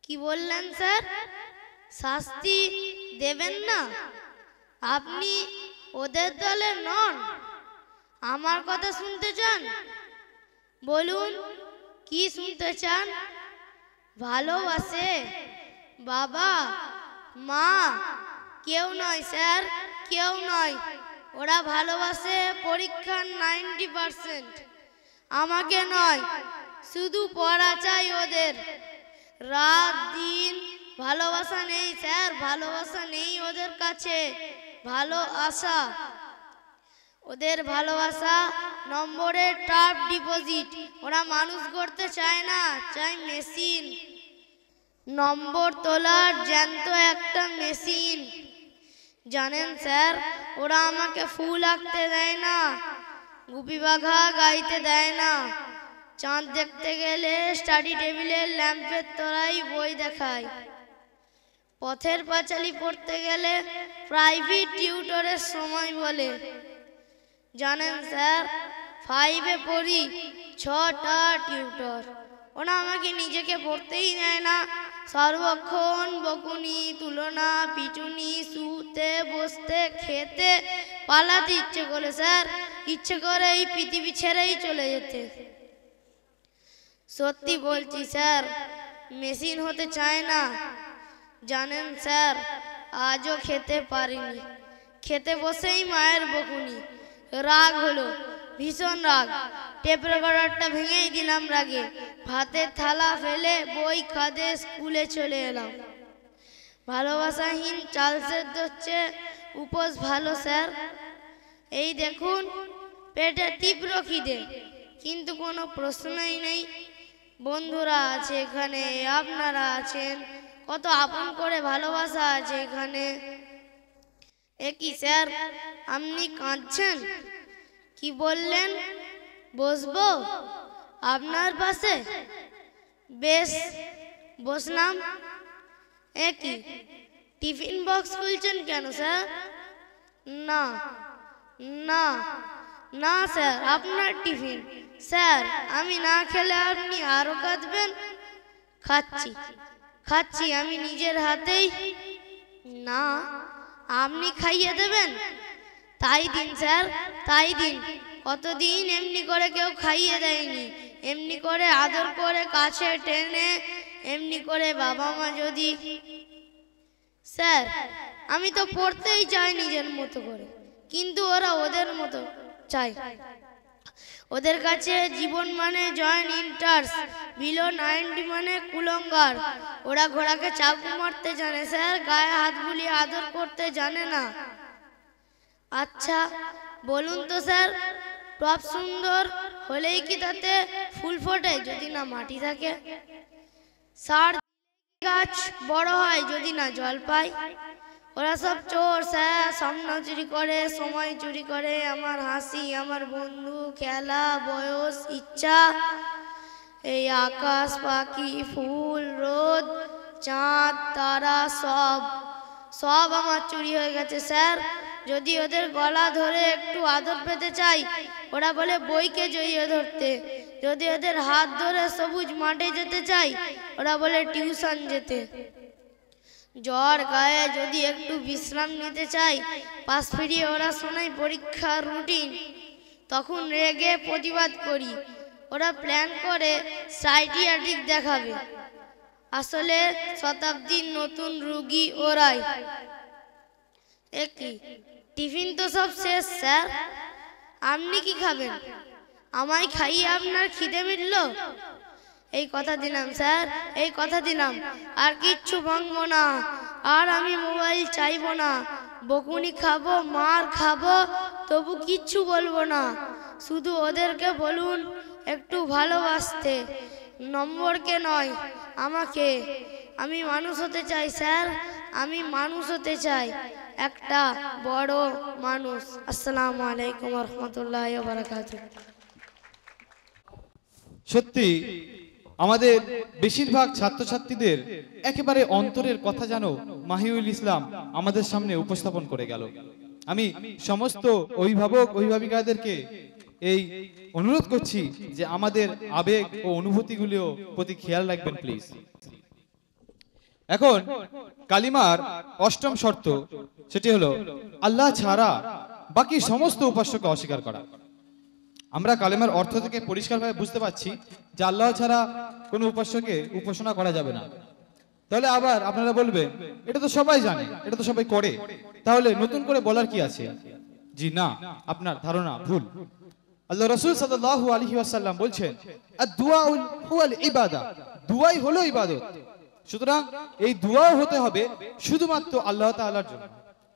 কি বললেন স্যার? শাস্তি দেবেন না? আপনি ওদের দলে নন, আমার কথা শুনতে চান? বলুন কি শুনতে চান? ভালোবাসে বাবা মা? কেউ নয় স্যার, কেউ নয়। ওরা ভালোবাসে পরীক্ষার 90%, আমাকে নয়, শুধু পড়া চাই ওদের। রাত দিন ভালোবাসা নেই স্যার, ভালোবাসা নেই ওদের কাছে, ভালো আশা। ওদের ভালোবাসা নম্বরের টার্প ডিপোজিট, ওরা মানুষ করতে চায় না, চাই মেশিন। নম্বর তোলার জ্যান্ত একটা মেশিন। জানেন স্যার, ওরা আমাকে ফুল আঁকতে দেয় না, গুপি বাঘা গাইতে দেয় না, চাঁদ দেখতে গেলে স্টাডি টেবিলের ল্যাম্পের তলায় বই দেখায়, পথের পাঁচালী পড়তে গেলে প্রাইভেট টিউটরের সময় বলে। জানেন স্যার, 5-এ পড়ি, 6টা টিউটর। ওরা আমাকে নিজেকে পড়তেই দেয় না, সর্বক্ষণ বকুনি, তুলনা, পিটুনি, শুতে বসতে খেতে পালাতে ইচ্ছে করে স্যার, ইচ্ছে করে এই পৃথিবী ছেড়েই চলে যেতে। সত্যি বলছি স্যার, মেশিন হতে চায় না। জানেন স্যার, আজও খেতে পারিনি, খেতে বসেই মায়ের বকুনি। রাগ হলো, ভীষণ রাগ, টেপ রেকর্ডারটা ভেঙেই দিলাম রাগে, ভাতের থালা ফেলে বই খাদে স্কুলে চলে এলাম। ভালোবাসাহীন চাল সেদ্ধ হচ্ছে উপোস ভালো স্যার। এই দেখুন পেটে তীব্র খিদে, কিন্তু কোনো প্রশ্নই নেই। বন্ধুরা আছে এখানে, আপনারা আছেন, কত আপন করে ভালোবাসা আছে এখানে। একই স্যার, আপনি কাঁদছেন? কি বললেন? বসবো আপনার পাশে? বেশ বসলাম। একই টিফিন বক্স খুলছেন কেন স্যার? না, না না স্যার, আপনার টিফিন। স্যার, আমি না খেলে আপনি আরো কাঁদবেন। খাচ্ছি খাচ্ছি আমি নিজের হাতেই। না, আপনি খাইয়ে দেবেন? তাই দিন স্যার, তাই দিন। কতদিন এমনি করে কেউ খাইয়ে দেয়নি। এমনি করে আদর করে কাছে টেনে, এমনি করে বাবা মা যদি। স্যার, আমি তো পড়তেই চাই নিজের মতো করে, কিন্তু ওরা ওদের মতো চাই। ওদের কাছে জীবন মানে জয়েন্ট ইন্টার্স, বিলো 90 মানে কুলঙ্গার। ওরা ঘোড়াকে চাকু মারতে জানে স্যার, গায়ে হাত বুলিয়ে আদর করতে জানে না। আচ্ছা বলুন তো স্যার, টপ সুন্দর হলেই কি তাতে ফুল ফোটে যদি না মাটি থাকে? সার গাছ বড় হয় যদি না জল পায়? ওরা সব চোর স্যার, স্বপ্ন চুরি করে, সময় চুরি করে, আমার হাসি, আমার বন্ধু, খেলা, বয়স, ইচ্ছা, এই আকাশ, পাখি, ফুল, রোদ, চাঁদ, তারা সব সব আমার চুরি হয়ে গেছে স্যার। যদি ওদের গলা ধরে একটু আদর পেতে চাই, ওরা বলে বইকে জড়িয়ে ধরতে। যদি ওদের হাত ধরে সবুজ মাঠে যেতে চাই, ওরা বলে টিউশন যেতে। জ্বর গায়ে যদি একটু বিশ্রাম নিতে চাই, পাশ ফিরিয়ে ওরা শোনায় পরীক্ষার রুটিন। তখন রেগে প্রতিবাদ করি। ওরা প্ল্যান করে সাইকিয়াট্রিক দেখাবে, আসলে শতাব্দীর নতুন রুগী ওরাই। একই টিফিন তো সব শেষ স্যার, আপনি কি খাবেন? আমায় খাইয়ে আপনার খিদে মিটল? এই কথা দিলাম স্যার, এই কথা দিলাম, আর কিচ্ছু ভাঙবো না। আর আমি মোবাইল চাইবো না। বকুনি খাবো, মার খাবো, তবু কিচ্ছু বলবো না। শুধু ওদেরকে বলুন একটু ভালোবাসতে, নম্বরকে নয় আমাকে। আমি মানুষ হতে চাই স্যার, আমি মানুষ হতে চাই, একটা বড় মানুষ। আসসালামু আলাইকুম ওয়া রাহমাতুল্লাহি ওয়া বারাকাতুহু। সত্যি আমাদের বেশিরভাগ ছাত্রছাত্রীদের একেবারে অন্তরের কথা জানো মাহিউল ইসলাম আমাদের সামনে উপস্থাপন করে গেল। আমি সমস্ত অভিভাবক অভিভাবিকাদেরকে এই অনুরোধ করছি যে আমাদের আবেগ ও অনুভূতিগুলিও প্রতি খেয়াল রাখবেন প্লিজ। এখন কালিমার অষ্টম শর্ত, সেটি হলো আল্লাহ ছাড়া বাকি সমস্ত উপাস্যকে অস্বীকার করা। আমরা কালেমার অর্থ থেকে পরিষ্কারভাবে বুঝতে পারছি যে আল্লাহ ছাড়া কোনো উপাস্যকে উপাসনা করা যাবে না। তাহলে আবার আপনারা বলবেন এটা তো সবাই জানে, এটা তো সবাই করে, তাহলে নতুন করে বলার কি আছে? জি না, আপনার ধারণা ভুল। আল্লাহ রাসূল সাল্লাল্লাহু আলাইহি ওয়াসাল্লাম বলছেন আদ-দুআউ হুয়াল ইবাদা, দুআই হলো ইবাদত। সুতরাং এই দুআও হতে হবে শুধুমাত্র আল্লাহ তাআলার জন্য,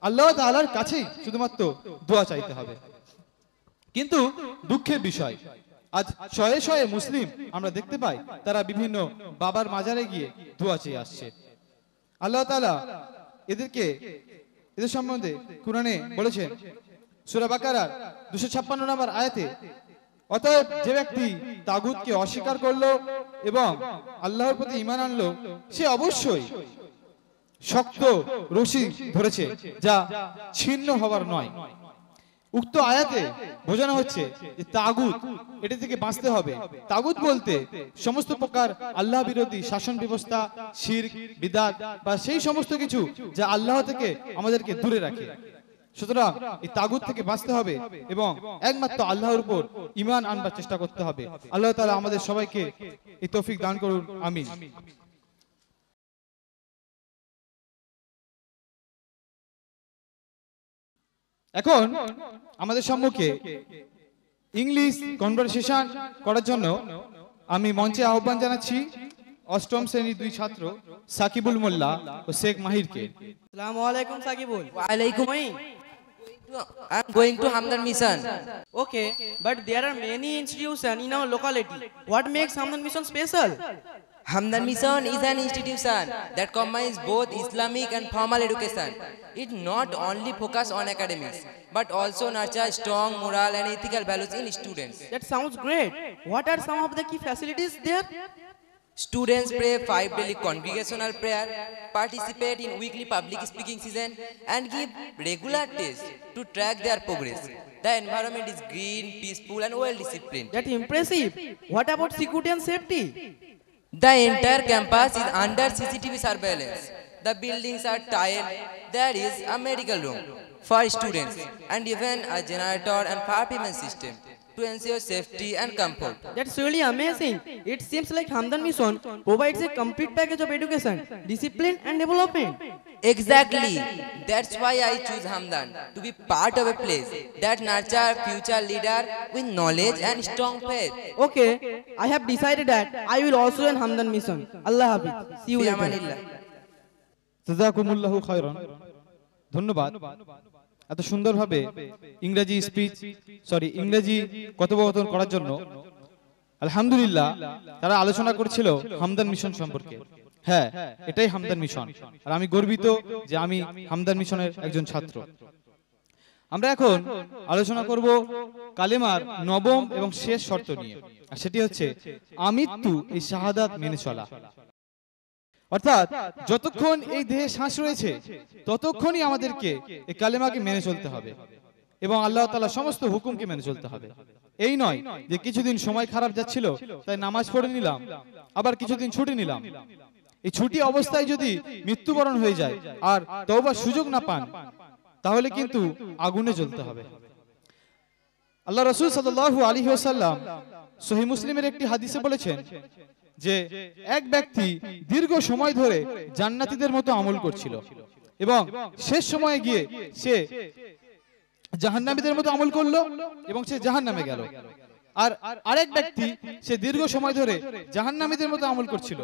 আল্লাহ তাআলার কাছেই শুধুমাত্র দোয়া চাইতে হবে। কিন্তু দুঃখের বিষয়, আজ শয়ে শয়ে মুসলিম আমরা দেখতে পাই তারা বিভিন্ন বাবার মাজারে গিয়ে দোয়া চেয়ে আসছে। আল্লাহ তাআলা এদের সম্বন্ধে কুরআনে বলেছেন সূরা বাকারার 256 নম্বর আয়াতে, অতএব যে ব্যক্তি তাগুতকে অস্বীকার করলো এবং আল্লাহর প্রতি ঈমান আনলো, সে অবশ্যই শক্ত রশি ধরেছে যা ছিন্ন হবার নয়। উক্ত আয়াতে বোঝানো হচ্ছে যে তাগুত, এটা থেকে বাঁচতে হবে। তাগুত বলতে সমস্ত প্রকার আল্লাহ বিরোধী শাসন ব্যবস্থা, শিরক, বিদআত বা সেই সমস্ত কিছু যা আল্লাহ থেকে আমাদেরকে দূরে রাখে। সুতরাং এই তাগুত থেকে বাঁচতে হবে এবং একমাত্র আল্লাহর উপর ঈমান আনবার চেষ্টা করতে হবে। আল্লাহ তাআলা আমাদের সবাইকে এই তৌফিক দান করুন, আমিন। এখন আমাদের সম্মুখে ইংলিশ কনভারসেশন করার জন্য আমি মঞ্চে আহ্বান জানাচ্ছি অষ্টম শ্রেণীর দুই ছাত্র সাকিবুল মোল্লা ও শেখ মাহিরকে। আসসালামু আলাইকুম সাকিবুল। ওয়া আলাইকুম I am going to Hamdan Mission. Okay, but there are many institutions in our locality. What makes Hamdan Mission special? Hamdan Mission is an institution that combines both Islamic and formal education. It not only focuses on academics, but also nurtures strong moral and ethical values in students. That sounds great. What are some of the key facilities there? Students pray 5 daily congregational prayer, participate in weekly public speaking season, and give regular tests to track their progress. The environment is green, peaceful, and well disciplined. That's impressive. What about security and safety? The entire campus is under CCTV surveillance. The buildings are tiled. There is a medical room for students and even a generator and fire prevention system to ensure safety and comfort. That's really amazing. It seems like Hamdan Mission provides a complete package of education, discipline, and development. Exactly. That's why I choose Hamdan to be part of a place that nurtures future leader with knowledge and strong faith. Okay, I have decided that I will also join Hamdan Mission. Allah Hafiz. See you Fi later. amanillah. জাযাকুমুল্লাহু খায়রান। ধন্যবাদ এত সুন্দরভাবে ইংরেজি ইংরেজি কথোপকথন করার জন্য। আলহামদুলিল্লাহ, তারা আলোচনা করছিল হামদান মিশন সম্পর্কে। হ্যাঁ, এটাই হামদান মিশন, আর আমি গর্বিত যে আমি হামদান মিশনের একজন ছাত্র। আমরা এখন আলোচনা করব কালেমার নবম এবং শেষ শর্ত নিয়ে, আর সেটি হচ্ছে আমৃত্যু এই শাহাদাত মেনে চলা। অর্থাৎ যতক্ষণ এই দেহে শ্বাস রয়েছে ততক্ষণই আমাদেরকে এই কালেমাকে মেনে চলতে হবে এবং আল্লাহ তাআলা সমস্ত হুকুমকে মেনে চলতে হবে। এই নয় যে কিছুদিন সময় খারাপ যাচ্ছিল তাই নামাজ পড়ে নিলাম, আবার কিছুদিন ছুটি নিলাম। এই ছুটি অবস্থায় যদি মৃত্যুবরণ হয়ে যায় আর তওবার সুযোগ না পান, তাহলে কিন্তু আগুনে জ্বলতে হবে। আল্লাহ রাসূল সাল্লাল্লাহু আলাইহি ওয়াসাল্লাম সহিহ মুসলিমের একটি হাদিসে বলেছেন যে এক ব্যক্তি দীর্ঘ সময় ধরে জান্নাতীদের মতো আমল করছিল এবং শেষ সময়ে গিয়ে সে জাহান্নামীদের মতো আমল করলো এবং সে জাহান্নামে গেল। আর আরেক ব্যক্তি সে দীর্ঘ সময় ধরে জাহান্নামীদের মতো আমল করছিল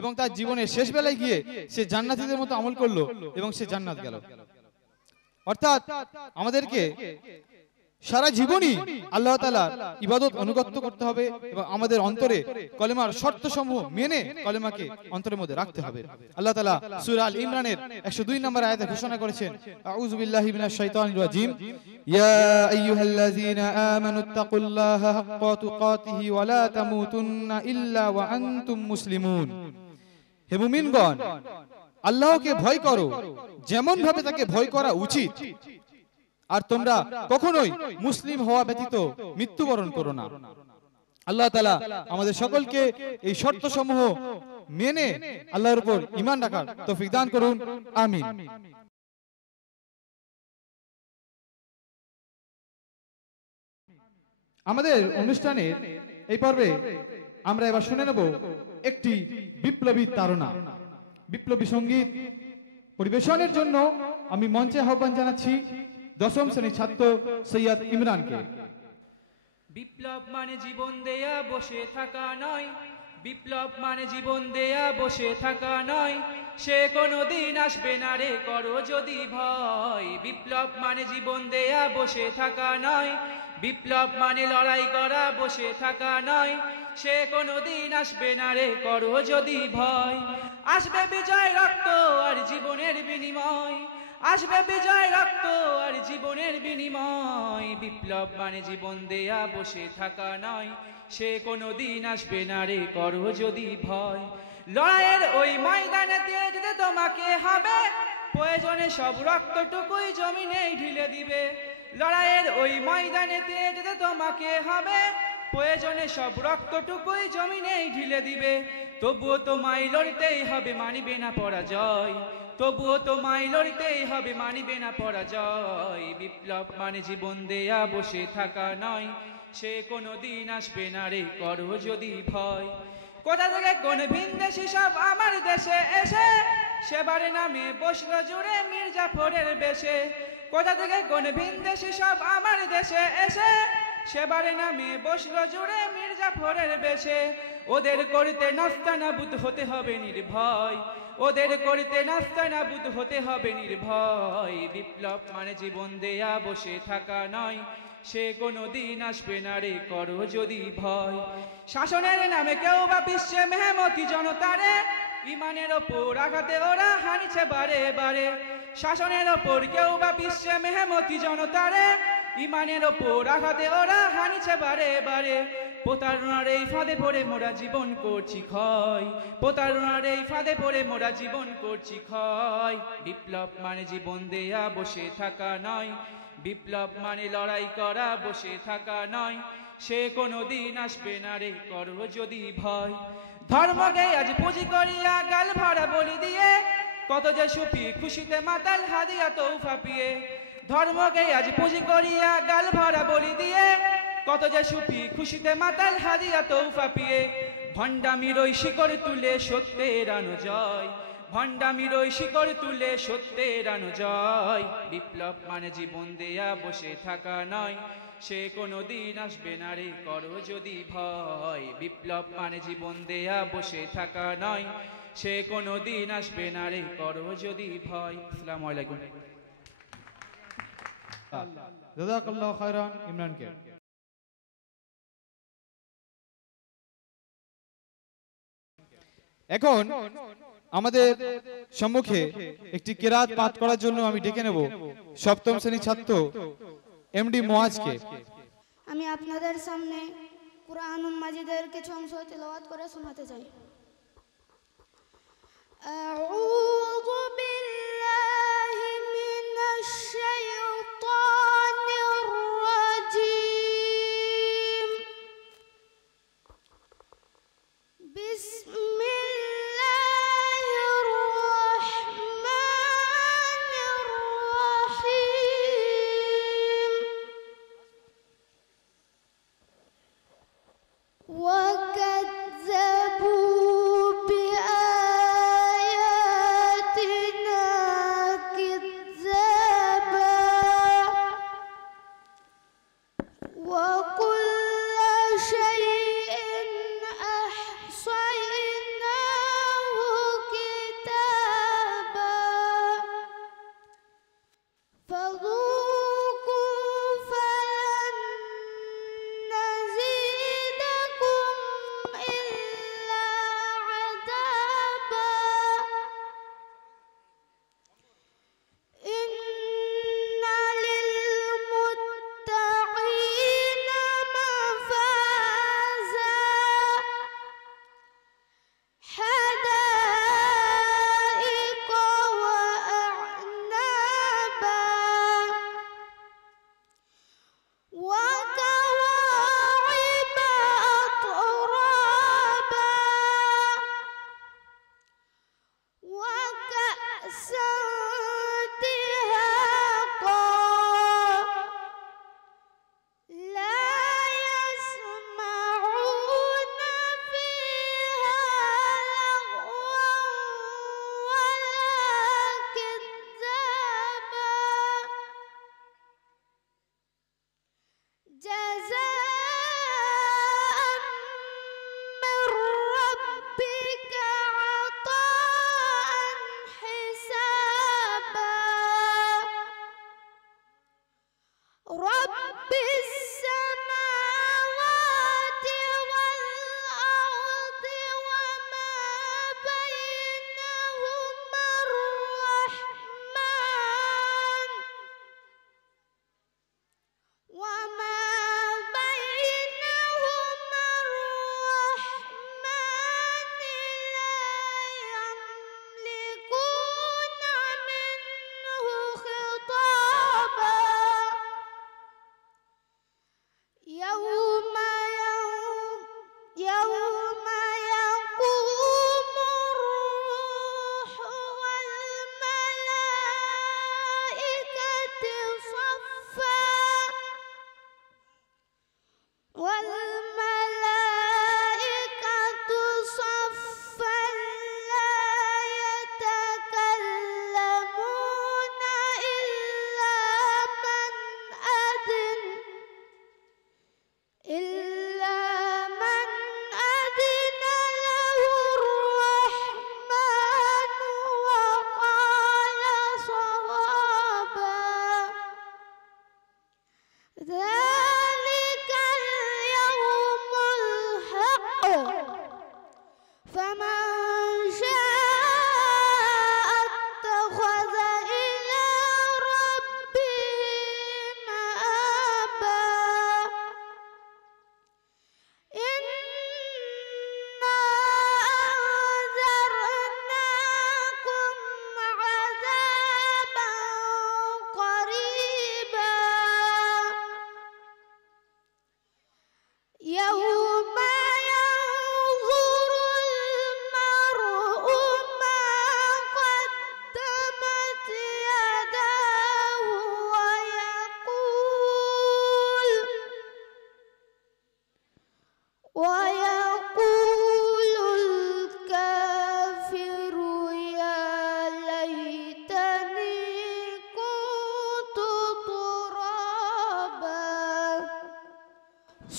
এবং তার জীবনের শেষ বেলায় গিয়ে সে জান্নাতীদের মতো আমল করলো এবং সে জান্নাত গেল। অর্থাৎ আমাদেরকে সারা জীবনই আল্লাহ তাআলার ইবাদত অনুগত্য করতে হবে এবং আমাদের অন্তরে কলেমার শর্তসমূহ মেনে কলেমাকে অন্তরের মধ্যে রাখতে হবে। আল্লাহ তাআলা সূরা আল ইমরানের 102 নম্বর আয়াতে ঘোষণা করেছেন, আউযু বিল্লাহি মিনাশ শাইতানির রাজীম, ইয়া আইয়ুহাল্লাযীনা আমানুত্তাকুল্লাহা হাক্কা তুকাতিহি ওয়া লা তামুতুন্না ইল্লা ওয়া আনতুম মুসলিমুন। হে মুমিনগণ, আল্লাহকে ভয় করো যেমন ভাবে তাকে ভয় করা উচিত, আর তোমরা কখনোই মুসলিম হওয়া ব্যতীত মৃত্যুবরণ করো না। আল্লাহ তাআলা আমাদের সকলকে এই শর্তসমূহ মেনে আল্লাহর উপর ঈমান রাখার তৌফিক দান করুন, আমিন। আমাদের অনুষ্ঠানের এই পর্বে আমরা এবার শুনে নেব একটি বিপ্লবী তাড়না। বিপ্লবী সঙ্গীত পরিবেশনের জন্য আমি মঞ্চে আহ্বান জানাচ্ছি দশম শ্রেণীর ছাত্র সৈয়দ ইমরানকে। বিপ্লব মানে জীবন দেয়া বসে থাকা নয়, বিপ্লব মানে জীবন দেয়া বসে থাকা নয়, সে কোনোদিন আসবে না রে করো যদি ভয়। বিপ্লব মানে জীবন দেয়া বসে থাকা নয়, বিপ্লব মানে লড়াই করা বসে থাকা নয়, সে কোনোদিন আসবে না রে করো যদি ভয়। আসবে বিজয় রক্ত আর জীবনের বিনিময়, আসবে বিজয় রক্ত আর জীবনের বিনিময়। বিপ্লব মানে জীবন দেয়া বসে থাকা নয়, সে কোনোদিন আসবে না রে করো যদি ভয়। লড়াইয়ের ওই ময়দানে যেতে তোমাকে হবে, প্রয়োজনে সব রক্তটুকুই জমিনেই ঢেলে দিবে। লড়াইয়ের ওই ময়দানে যেতে তোমাকে হবে, প্রয়োজনে সব রক্তটুকুই জমিনেই ঢেলে দিবে। তবুও তোমায় লড়তেই হবে, মানিবে না পরাজয়, তবুও তোমায় লড়তেই হবে, মানিবে না পরাজয়। বিপ্লব মানে জীবন দেয়া বসে থাকা নয়, সে কোনোদিন আসবে না রে করো যদি ভয়। কোথা থেকে কোন ভিনদেশী সব আমার দেশে এসে, সেবারে নামে বসলো জুড়ে মির্জাফরের বেশে। কোথা থেকে কোন ভিনদেশী সব আমার দেশে এসে, সেবারে নামে বসলো জুড়ে মির্জাফরের বেশে। ওদের করতে নাস্তানাবুদ হতে হবে নির্ভয়, ওদের করতে নাস্তানাবুদ হতে হবে নির্ভয়। বিপ্লব মানে জীবন দেয়া বসে থাকা নয়, সে কোনোদিন আসবে না রে করো যদি ভয়। শাসনের নামে কেউ বা বিশ্বে মেহমতি জনতারে, ইমানের ওপর আঘাতে ওরা হানিছে বারে বারে। শাসনের ওপর কেউ বা বিশ্বে মেহমতি জনতারে, ইমানের ওপর আঘাতে ওরা হানিছে বারে বারে। প্রতারণার এই ফাঁদে পড়ে মোরা জীবন করছি ক্ষয়, প্রতারণার এই ফাঁদে পড়ে মোরা জীবন করছি ক্ষয়। বিপ্লব মানে জীবন দেয়া বসে থাকা নয়, বিপ্লব মানে লড়াই করা, বসে থাকা নয়, সে কোনোদিন আসবে না রে করো যদি ভয়। ধর্মকে আজ পুঁজি করিয়া গাল ভরা বলি দিয়ে, কত যে সুফি খুশিতে মাতাল হাদিয়া তৌফা পিয়ে। ধর্মকে আজ পুঁজি করিয়া গাল ভরা বলি দিয়ে, কত যে সুফি খুশিতে মাতাল হাদিয়া তৌফা পিয়ে। ভণ্ডামির ওই শিকড় তুলে সত্যের আনো জয়, ভণ্ডামির ওই শিকড় তুলে সত্যের আনো জয়। বিপ্লব মানে জীবন দেয়া, বসে থাকা নয়, সে কোনোদিন আসবে না রে করো যদি ভয়। বিপ্লব মানে জীবন দেয়া, বসে থাকা নয়, সে কোনোদিন আসবে না রে করো যদি ভয়। আসসালামু আলাইকুম। জাযাকাল্লাহু খায়রান ইমরানকে। এখন আমাদের সম্মুখে একটি কেরাত পাঠ করার জন্য আমি ডেকে নেব সপ্তম শ্রেণীর ছাত্র এমডি মুআজকে। আমি আপনাদের সামনে কুরআনুল মাজিদের কিছু অংশ তেলাওয়াত করে শোনাতে চাই। আউযু বিল্লাহি মিনাশ শাইতানির রাজীম। বিসমিল্লাহির রাহমানির রাহিম। وكذبوا بآياتنا كذابا وكل شيء أحصيناه كتابا فذوقوا فلن نزيدكم إلا عذابا إن للمتقين مفازا حدائق وأعنابا وكواعب أترابا وكأسا دهاقا لا يسمعون فيها لغوا ولا كذابا جزاء من ربك عطاء حسابا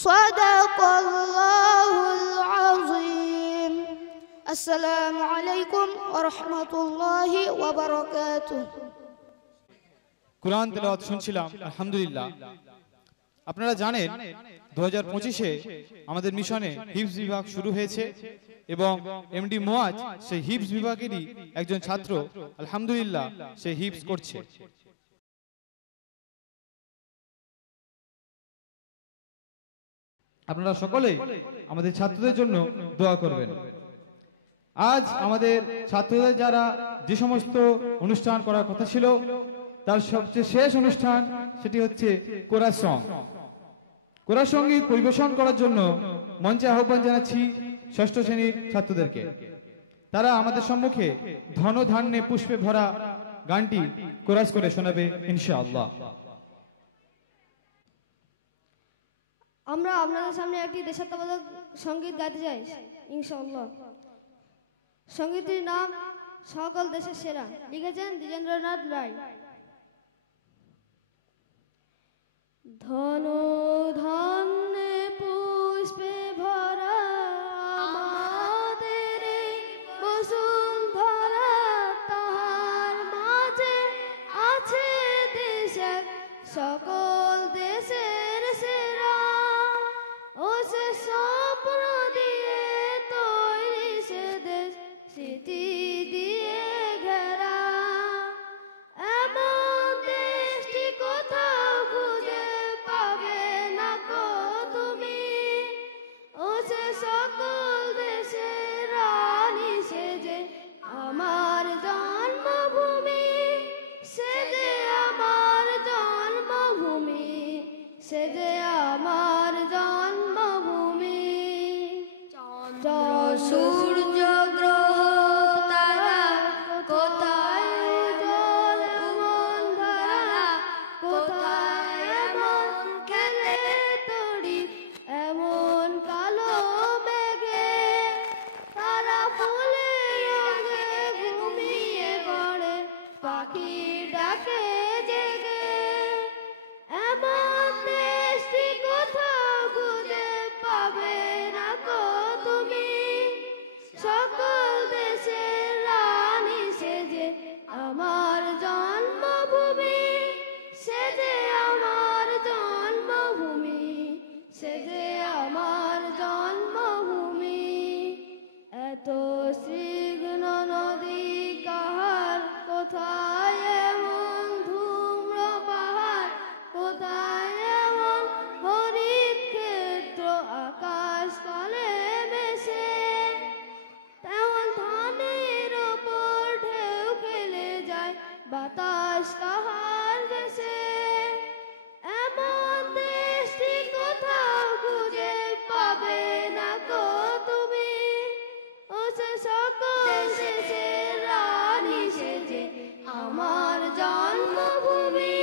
صدق الله العظيم السلام عليكم ورحمة الله وبركاته কোরআন তেলাওয়াত শুনছিলাম আলহামদুলিল্লাহ। আপনারা জানেন 2025-এ আমাদের মিশনে হিফজ বিভাগ শুরু হয়েছে এবং এমডি মুয়াজ সেই হিফজ বিভাগেরই একজন ছাত্র। আলহামদুলিল্লাহ সে হিফজ করছে। আপনারা সকলেই আমাদের ছাত্রদের জন্য দোয়া করবেন। আজ আমাদের ছাত্রদের যারা যে সমস্ত অনুষ্ঠান করার কথা ছিল তার সবচেয়ে শেষ অনুষ্ঠান সেটি হচ্ছে কোরআন সং। কোরআন সঙ্গীত পরিবেশন করার জন্য মঞ্চে আহ্বান জানাচ্ছি ষষ্ঠ শ্রেণীর ছাত্রদেরকে। তারা আমাদের সম্মুখে ধন ধান্যে পুষ্পে ভরা গানটি কোরাস করে শোনাবে ইনশাআল্লাহ। আমরা আপনাদের সামনে একটি দেশাত্মবোধক সঙ্গীত গাইতে চাই ইনশাআল্লাহ। সঙ্গীতটির নাম সকল দেশের সেরা, লিখেছেন দ্বিজেন্দ্রনাথ রায়। ধন ধান্যে পুষ্পে ভরা আমাদের বসুন্ধরা, তাহার মাঝে আছে দেশের সকল দেশের সেরা। ও সে স্বপ্ন দিয়ে তৈরি সে দেশ, স্মৃতি দিয়ে ঘেরা। এমন দেশটি কোথাও খুঁজে পাবে না কো তুমি। ও সে সকল দেশের রানী, সে যে আমার জন্মভূমি, সে যে আমার জন্মভূমি, সে যে আমার জন্মভূমি। সূর্য গ্রহ তারা কোথায় জল এমন ধারা, কোথায় এমন খেলে তড়ি এমন কালো মেঘে। তারা ফুলের রঙে ঘুমিয়ে পড়ে, পাখি ডাকে জেগে। এমন দেশটি কোথাও খুঁজে পাবে না কো তুমি। সকল দেশের রানী, সে যে আমার জন্মভূমি, সে যে আমার জন্মভূমি, সে যে আমার জন্মভূমি। এত স্নিগ্ধ নদী কাহার, কোথায় এমন ধূম্র পাহাড়, কোথায় এমন হরিত ক্ষেত্র আকাশ তলে মেশে। তেমন ধানের ওপর ঢেউ খেলে যায়, বাতাস কাহার ভেসে। এমন দেশটি কোথাও খুঁজে পাবে না কো তুমি। ও সে সকল দেশের রানী, সে যে আমার জন্মভূমি,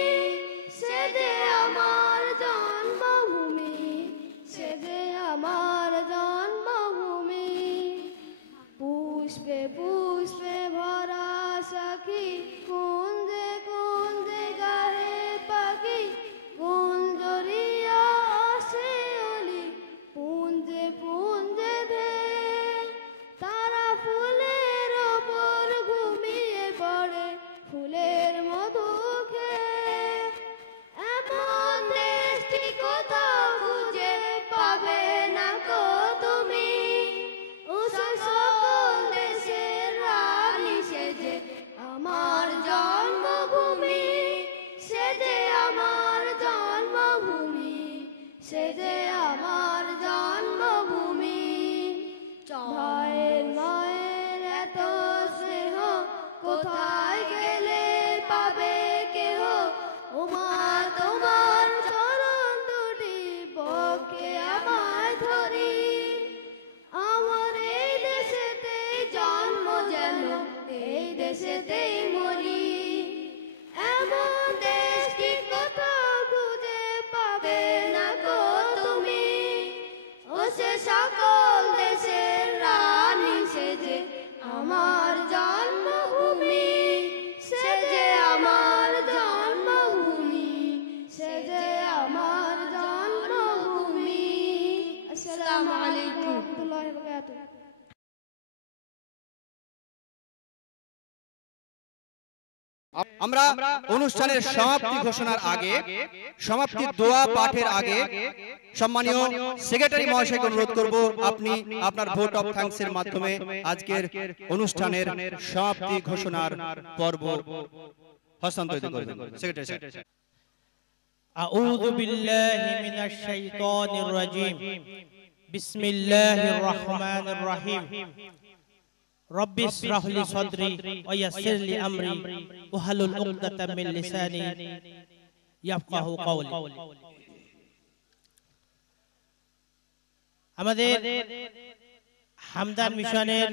সে যে আমার জন্মভূমি, সে যে আমার জন্মভূমি। পুষ্পে পুষ্পে ভরা সখী, কুঞ্জে কুঞ্জে গাহে পাখি। কুঞ্জরিয়া আসে অলি, পুঞ্জে পুঞ্জে ধে। তারা ফুলের ওপর ঘুমিয়ে পড়ে, ফুলের মধু খেয়ে। এমন দেশটি কোথাও খুঁজে পাবে না কো তুমি। ও সে সকল দেশের রানী, সে যে আমার জন্মভূমি, সে যে আমার জন্মভূমি, সে যে আমার জন্মভূমি। ভাইয়ের মায়ের এত স্নেহ, কোথায় গেলে পাবে কেহ। ও মা তোমার চরণ দুটি বকে আমায় ধরি। আমার এই দেশেতেই জন্ম, যেন এই দেশেতেই মরি। এমন দেশটি কোথাও খুঁজে পাবে না কো তুমি। ও সে সকল দেশের রানী, সে যে আমার জন্মভূমি, সে যে আমার জন্মভূমি, সে যে আমার জন্মভূমি। আসসালামু আলাইকুম ওয়া রাহমাতুল্লাহি ওয়া বারাকাতুহু। আমরা অনুষ্ঠানের সমাপ্তি ঘোষণার আগে, সমাপ্তির দোয়া পাঠের আগে সম্মানীয় সেক্রেটারি মহাশয়কে অনুরোধ করব আপনি আপনার ভোট অফ থ্যাঙ্কস এর মাধ্যমে আজকের অনুষ্ঠানের সমাপ্তি ঘোষণার পর্ব হস্তান্তরিত করবেন। Secretary sir. আউযু বিল্লাহি মিনাশ শাইতানির রাজীম। বিসমিল্লাহির রহমানির রহিম। রব্বি ইশরাহ লি সাদরি ওয়া ইয়াসসির লি আমরি ওয়াহলুল উকদাতাম মিন লিসানি ইয়াফকাহু কওলি। আমাদের হামদান মিশনের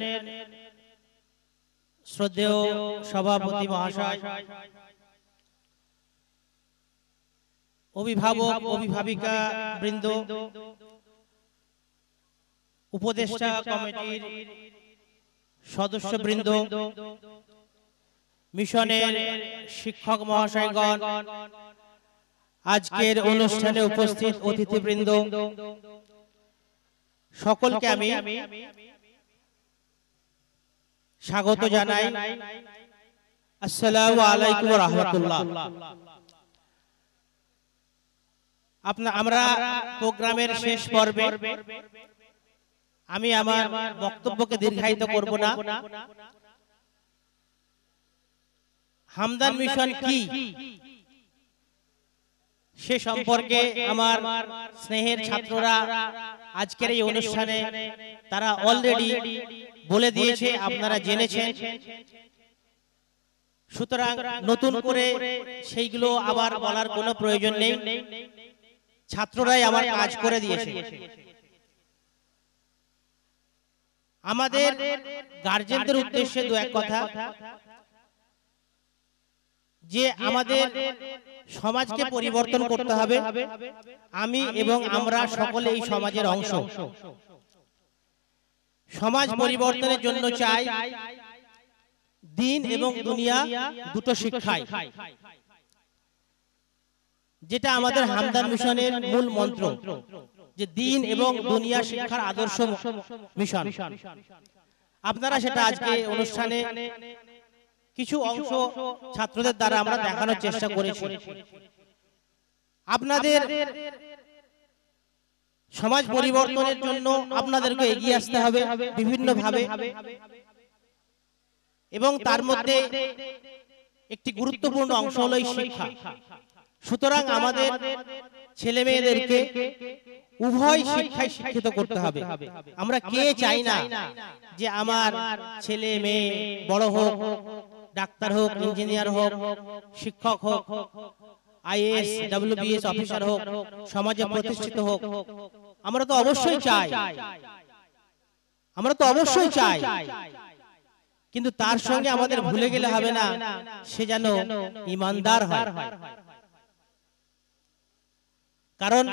শ্রদ্ধেয় সভাপতি মহাশয়, অভিভাবক অভিভাবিকা বৃন্দ, উপদেষ্টা কমিটির সদস্যবৃন্দ, মিশনের শিক্ষক মহাশয়গণ, আজকের অনুষ্ঠানে উপস্থিত অতিথিবৃন্দ, সকলকে আমি স্বাগত জানাই। আসসালামু আলাইকুম ওয়া রাহমাতুল্লাহ। আমরা প্রোগ্রামের শেষ পর্বে, আমি আমার বক্তব্যকে দীর্ঘায়িত করব না। হামদান মিশন কি সে সম্পর্কে আমার স্নেহের ছাত্ররা আজকের এই অনুষ্ঠানে তারা অলরেডি বলে দিয়েছে, আপনারা জেনেছেন। সুতরাং নতুন করে সেইগুলো আবার বলার কোনো প্রয়োজন নেই, ছাত্ররাই আমার কাজ করে দিয়েছে। আমাদের গার্জেনদের উদ্দেশ্যে দু এক কথা, যে আমাদের সমাজকে পরিবর্তন করতে হবে। আমি এবং আমরা সকলে এই সমাজের অংশ। সমাজ পরিবর্তনের জন্য চাই দিন এবং দুনিয়া দুটো শিক্ষাই, যেটা আমাদের হামদান মিশনের মূল মন্ত্র, যে দিন এবং দুনিয়া শিক্ষার আদর্শ মিশন। আপনারা সেটা আজকে অনুষ্ঠানে কিছু অংশ ছাত্রদের দ্বারা আমরা দেখানোর চেষ্টা করেছি। আপনাদের সমাজ পরিবর্তনের জন্য আপনাদেরকে এগিয়ে আসতে হবে বিভিন্ন ভাবে, এবং তার মধ্যে একটি গুরুত্বপূর্ণ অংশ হলো শিক্ষা। সুতরাং আমাদের ছেলে মেয়েদেরকে উভয় শিক্ষায় শিক্ষিত করতে হবে। আমরা কে চাই না যে আমার ছেলে মেয়ে বড় হোক, ডাক্তার হোক, ইঞ্জিনিয়ার হোক, শিক্ষক হোক, আইএএস ডব্লিউবিএস অফিসার হোক, সমাজে প্রতিষ্ঠিত হোক। আমরা তো অবশ্যই চাই, আমরা তো অবশ্যই চাই, কিন্তু তার সঙ্গে আমাদের ভুলে গেলে হবে না সে যেন ইমানদার হয়। কারণ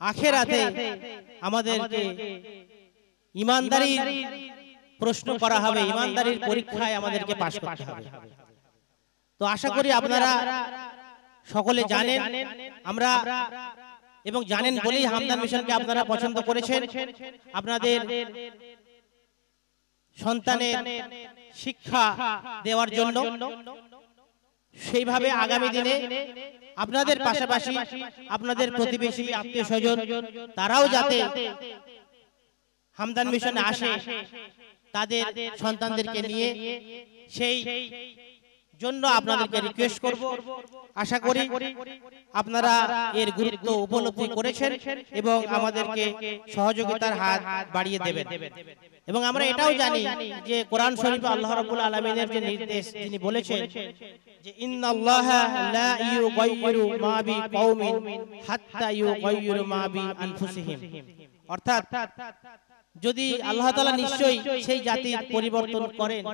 আখিরাতে আমাদেরকে ইমানদারির প্রশ্ন করা হবে, ইমানদারির পরীক্ষায় আমাদেরকে পাশ করতে হবে। তো আশা করি আপনারা সকলে জানেন, আমরা এবং জানেন বলেই হামদান মিশনকে আপনারা পছন্দ করেছেন। আপনাদের সন্তানের শিক্ষা দেওয়ার জন্য, সেইভাবে আগামী দিনে আপনাদের পাশাপাশি আপনাদের প্রতিবেশী আত্মীয় স্বজন তারাও যাতে হামদান মিশনে আসে তাদের সন্তানদেরকে নিয়ে, সেই জন্য আপনাদেরকে রিকোয়েস্ট করব। আশা করি আপনারা এর গুরুত্ব উপলব্ধি করেছেন এবং আমাদেরকে সহযোগিতার হাত বাড়িয়ে দেবেন। এবং আমরা এটাও জানি যে কোরআন শরীফে আল্লাহ রাব্বুল আলামিনের যে নির্দেশ তিনি বলেছেন যে ইন্নাল্লাহা লা ইউগাইয়িরু মা বিকাউমিন হাত্তা ইউগাইয়িরু মা বিআনফুসিহিম। অর্থাৎ যদি আল্লাহ তাআলা নিশ্চয়ই সেই জাতির পরিবর্তন করেন,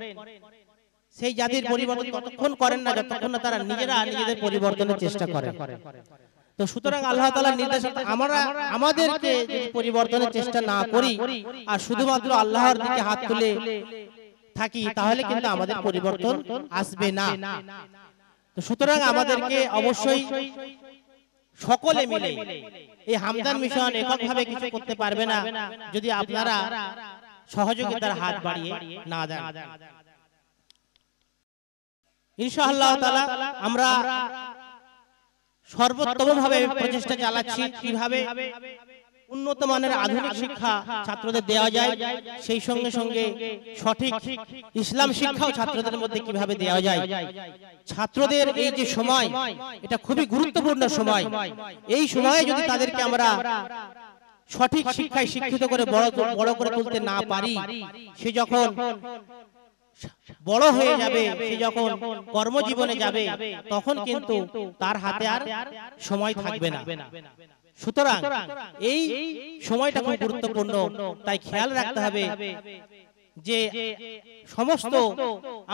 সেই জাতির পরিবর্তন ততক্ষণ করেন না যতক্ষণ না তারা নিজেরা নিজেদের পরিবর্তনের চেষ্টা করে। তো সুতরাং আল্লাহ তাআলার নির্দেশ, আমরা আমাদেরকে যদি পরিবর্তনের চেষ্টা না করি আর শুধুমাত্র আল্লাহর দিকে হাত তুলে থাকি, তাহলে কিন্তু আমাদের পরিবর্তন আসবে না। তো সুতরাং আমাদেরকে অবশ্যই সকলে মিলে এই হামদান মিশন এককভাবে কিছু করতে পারবে না যদি আপনারা সহযোগিতার হাত বাড়িয়ে না দেন। ইনশাআল্লাহ তাআলা আমরা সর্বোত্তমভাবে প্রচেষ্টা চালাচ্ছি কিভাবে উন্নত মানের আধুনিক শিক্ষা ছাত্রদের দেওয়া যায়, সেই সঙ্গে সঙ্গে সঠিক ইসলাম শিক্ষাও ছাত্রদের মধ্যে কিভাবে দেওয়া যায়। ছাত্রদের এই যে সময়, এটা খুবই গুরুত্বপূর্ণ সময়। এই সময়ে যদি তাদেরকে আমরা সঠিক শিক্ষায় শিক্ষিত করে বড় করে তুলতে না পারি, সে যখন বড় হয়ে যাবে, সে যখন কর্মজীবনে যাবে, তখন কিন্তু তার হাতে আর সময় থাকবে না। সুতরাং এই সময়টা খুব গুরুত্বপূর্ণ, তাই খেয়াল রাখতে হবে যে সমস্ত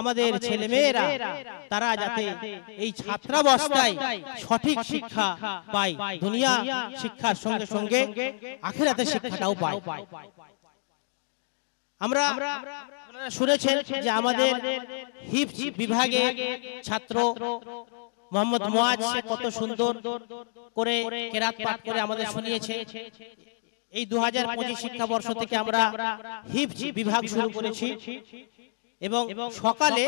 আমাদের ছেলেমেয়েরা তারা যাতে এই ছাত্রাবস্থায় সঠিক শিক্ষা পায়, দুনিয়া শিক্ষার সঙ্গে সঙ্গে আখিরাতের শিক্ষাটাও পায়। আমরা শুনেছেন যে আমাদের হিফজ বিভাগে ছাত্র মোহাম্মদ মুয়াজ কত সুন্দর করে কেরাত পাঠ করে আমাদের শুনিয়েছে। এই 2025 শিক্ষাবর্ষ থেকে আমরা হিফজ বিভাগ শুরু করেছি এবং সকালে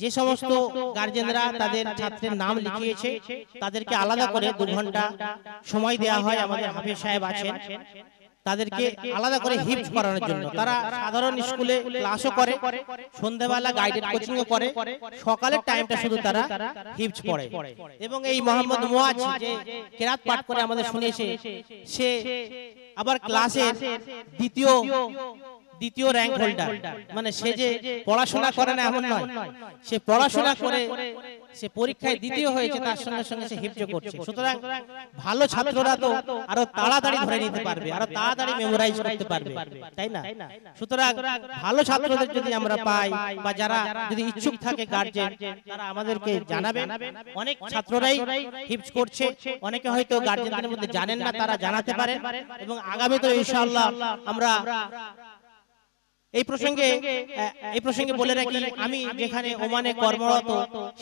যে সমস্ত গার্জেনরা তাদের ছাত্রের নাম লিখিয়েছে তাদেরকে আলাদা করে 2 ঘন্টা সময় দেওয়া হয়। আমাদের হাফেজ সাহেব আছেন, তাদেরকে আলাদা করে হিফজ করানোর জন্য। তারা সাধারণ স্কুলে ক্লাসও করে, সন্ধ্যাবেলা গাইডেড কোচিংও করে, সকালের টাইমটা শুধু তারা হিফজ পড়ে। এবং এই মোহাম্মদ মুয়াজ যে কেরাত পাঠ করে আমাদের শুনিয়েছে, সে আবার ক্লাসের দ্বিতীয় র্যাঙ্ক হোল্ডার। মানে সে যে পড়াশোনা করে না এমন নয়, সে পড়াশোনা করে সে পরীক্ষায় দ্বিতীয় হয়েছে, তার সঙ্গে সঙ্গে সে হিফজ করছে। সুতরাং ভালো ছাত্ররা তো আরো তাড়াতাড়ি ধরে নিতে পারবে, আরো তাড়াতাড়ি মেমোরাইজ করতে পারবে, তাই না? সুতরাং ভালো ছাত্রদের যদি আমরা পাই বা যারা যদি ইচ্ছুক থাকে গার্জেন, তারা আমাদেরকে জানাবেন। অনেক ছাত্ররাই হিফজ করছে, অনেকে হয়তো গার্জেনদের মধ্যে জানেন না, তারা জানাতে পারেন। এবং আগামীতে ইনশাআল্লাহ আমরা এই প্রসঙ্গে বলে রাখি, আমি যেখানে ওমানে কর্মরত,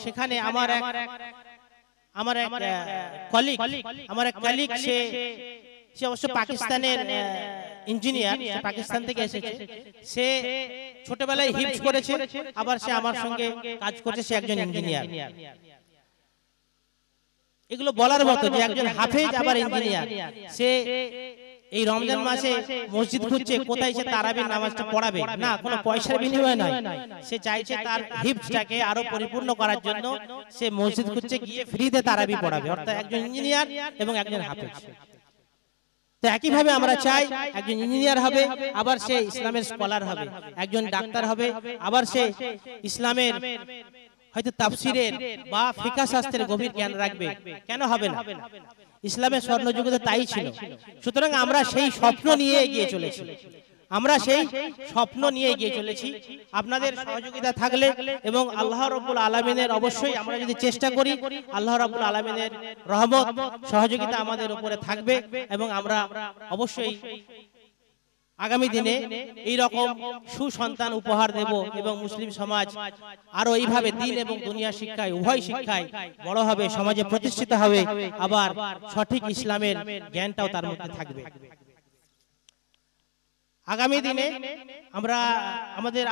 সেখানে আমার এক কলিগ, সে অবশ্য পাকিস্তানের ইঞ্জিনিয়ার, পাকিস্তান থেকে এসেছে। সে ছোটবেলায় হিফজ করেছে, আবার সে আমার সঙ্গে কাজ করছে, সে একজন ইঞ্জিনিয়ার। এগুলো বলার মতো যে একজন হাফেজ আবার ইঞ্জিনিয়ার, সে এই রমজান মাসে মসজিদ খুঁজছে কোথায় সে তারাবির নামাজটা পড়াবে, না কোনো পয়সার বিনিময়ে নয়। সে চাইছে তার হিফজটাকে আরো পরিপূর্ণ করার জন্য সে মসজিদ খুঁজছে, গিয়ে ফ্রিতে তারাবি পড়াবে। অর্থাৎ একজন ইঞ্জিনিয়ার এবং একজন হাফেজ। তো একইভাবে আমরা চাই একজন ইঞ্জিনিয়ার হবে, আবার সে ইসলামের স্কলার হবে, একজন ডাক্তার হবে, আবার সে ইসলামের হয়তো তাফসিরের বা ফিকহ শাস্ত্রের গভীর জ্ঞান রাখবে। কেন হবে না? ইসলামের স্বর্ণযুগে তাই ছিল। সুতরাং আমরা সেই স্বপ্ন নিয়ে এগিয়ে চলেছি, আপনাদের সহযোগিতা থাকলে এবং আল্লাহ রাব্বুল আলামিনের অবশ্যই আমরা যদি চেষ্টা করি, আল্লাহ রাব্বুল আলামিনের রহমত সহযোগিতা আমাদের উপরে থাকবে এবং আমরা অবশ্যই আগামী দিনে এই রকম সুসন্তান উপহার দেব এবং মুসলিম সমাজ আরো এইভাবে দিন এবং দুনিয়া শিক্ষায়, উভয় শিক্ষায় বড় হবে, সমাজে প্রতিষ্ঠিত হবে, আবার সঠিক ইসলামের জ্ঞানটাও তার মধ্যে থাকবে। আগামী দিনে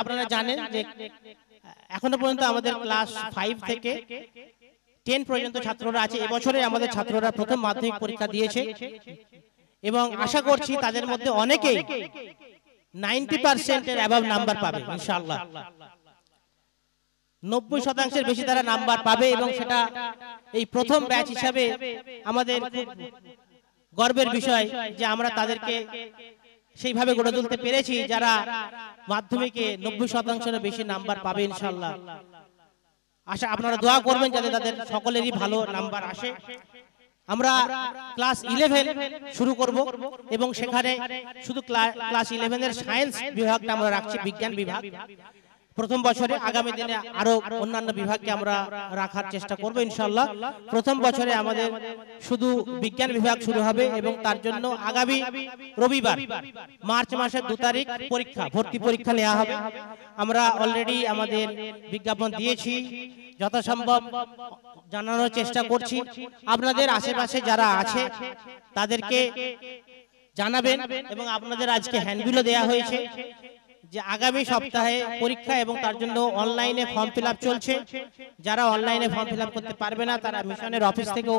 আপনারা জানেন যে এখনো পর্যন্ত আমাদের ক্লাস 5 থেকে 10 পর্যন্ত ছাত্ররা আছে। এবছরে আমাদের ছাত্ররা প্রথম মাধ্যমিক পরীক্ষা দিয়েছে এবং আশা করছি তাদের মধ্যে অনেকেই 90% এর অ্যাবাভ নাম্বার পাবে ইনশাআল্লাহ। 90% বেশি তারা নাম্বার পাবে এবং সেটা এই প্রথম ব্যাচ হিসাবে আমাদের গর্বের বিষয় যে আমরা তাদেরকে সেইভাবে গড়ে তুলতে পেরেছি যারা মাধ্যমিকে 90% এর বেশি নাম্বার পাবে ইনশাআল্লাহ। আশা আপনারা দোয়া করবেন যাতে তাদের সকলেরই ভালো নাম্বার আসে। আমরা ক্লাস 11 শুরু করব এবং সেখানে শুধু ক্লাস 11 এর সায়েন্স বিভাগটা আমরা রাখছি, বিজ্ঞান বিভাগ প্রথম বছরে। আগামী দিনে আরো অন্যান্য বিভাগকে আমরা রাখার চেষ্টা করব ইনশাআল্লাহ। প্রথম বছরে আমাদের শুধু বিজ্ঞান বিভাগ শুরু হবে এবং তার জন্য আগামী রবিবার মার্চ মাসের 2 তারিখ ভর্তি পরীক্ষা নেওয়া হবে। আমরা অলরেডি আমাদের বিজ্ঞাপন দিয়েছি, যথাসম্ভব জানানোর চেষ্টা করছি। আপনাদের আশেপাশে যারা আছে তাদেরকে জানাবেন, এবং আপনাদের আজকে হ্যান্ডবিলও দেওয়া হয়েছে যে আগামী সপ্তাহে পরীক্ষা এবং তার জন্য অনলাইনে ফর্ম ফিল চলছে। যারা অনলাইনে ফর্ম ফিল করতে পারবে না তারা মিশনের অফিস থেকেও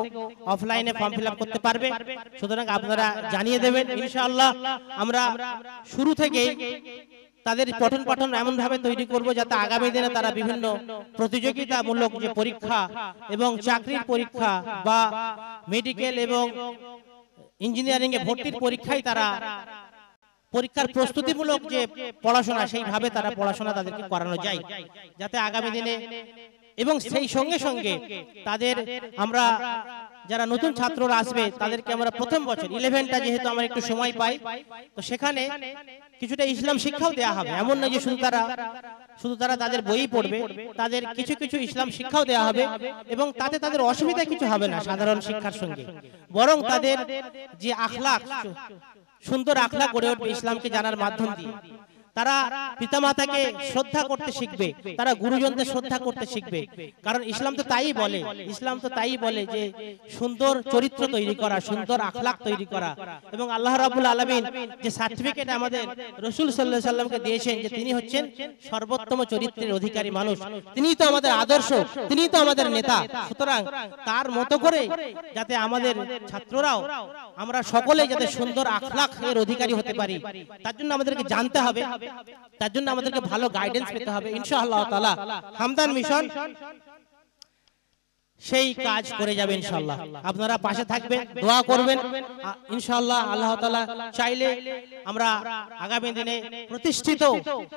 অফলাইনে ফর্ম ফিল করতে পারবে। সুতরাং আপনারা জানিয়ে দেবেন। ইনশাআল্লাহ আমরা শুরু থেকে তাদের পঠন পাঠন এমন ভাবে তৈরি করব যাতে আগামী দিনে তারা বিভিন্ন প্রতিযোগিতামূলক যে পরীক্ষা এবং চাকরির পরীক্ষা বা মেডিকেল এবং ইঞ্জিনিয়ারিং এ ভর্তির পরীক্ষায় তারা পরীক্ষার প্রস্তুতিমূলক যে পড়াশোনা সেইভাবে তারা পড়াশোনা তাদেরকে করানো যায়, যাতে আগামী দিনে এবং সেই সঙ্গে সঙ্গে তাদের আমরা যারা নতুন ছাত্ররা আসবে তাদেরকে আমরা প্রথম বছর 11টা যেহেতু আমরা একটু সময় পাই, তো সেখানে কিছুটা ইসলাম শিক্ষাও দেওয়া হবে। এমন নয় যে শুধু তারা তাদের বই পড়বে, তাদের কিছু কিছু ইসলাম শিক্ষাও দেওয়া হবে এবং তাতে তাদের অসুবিধা কিছু হবে না সাধারণ শিক্ষার সঙ্গে, বরং তাদের যে আখলাক সুন্দর আখলাক গড়ে উঠবে ইসলামকে জানার মাধ্যম দিয়ে। তারা পিতামাতাকে শ্রদ্ধা করতে শিখবে, তারা গুরুজনদের শ্রদ্ধা করতে শিখবে, কারণ ইসলাম তো তাই বলে যে সুন্দর চরিত্র তৈরি করা, সুন্দর আখলাক তৈরি করা। এবং আল্লাহ রাব্বুল আলামিন যে সার্টিফিকেট আমাদের রাসূল সাল্লাল্লাহু আলাইহি সাল্লামকে দিয়েছেন যে তিনি হচ্ছেন সর্বোত্তম চরিত্রের অধিকারী মানুষ, তিনিই তো আমাদের আদর্শ, তিনিই তো আমাদের নেতা। সুতরাং তার মতো করে যাতে আমাদের ছাত্ররাও আমরা সকলে যাতে সুন্দর আখলাক এর অধিকারী হতে পারি, তার জন্য আমাদেরকে জানতে হবে, তার জন্য আমাদেরকে ভালো গাইডেন্স পেতে হবে। ইনশাআল্লাহ তাআলা হামদান মিশন সেই কাজ করে যাবে ইনশাআল্লাহ। আপনারা পাশে থাকবেন, দোয়া করবেন। ইনশাআল্লাহ আল্লাহ তাআলা চাইলে আমরা আগামী দিনে প্রতিষ্ঠিত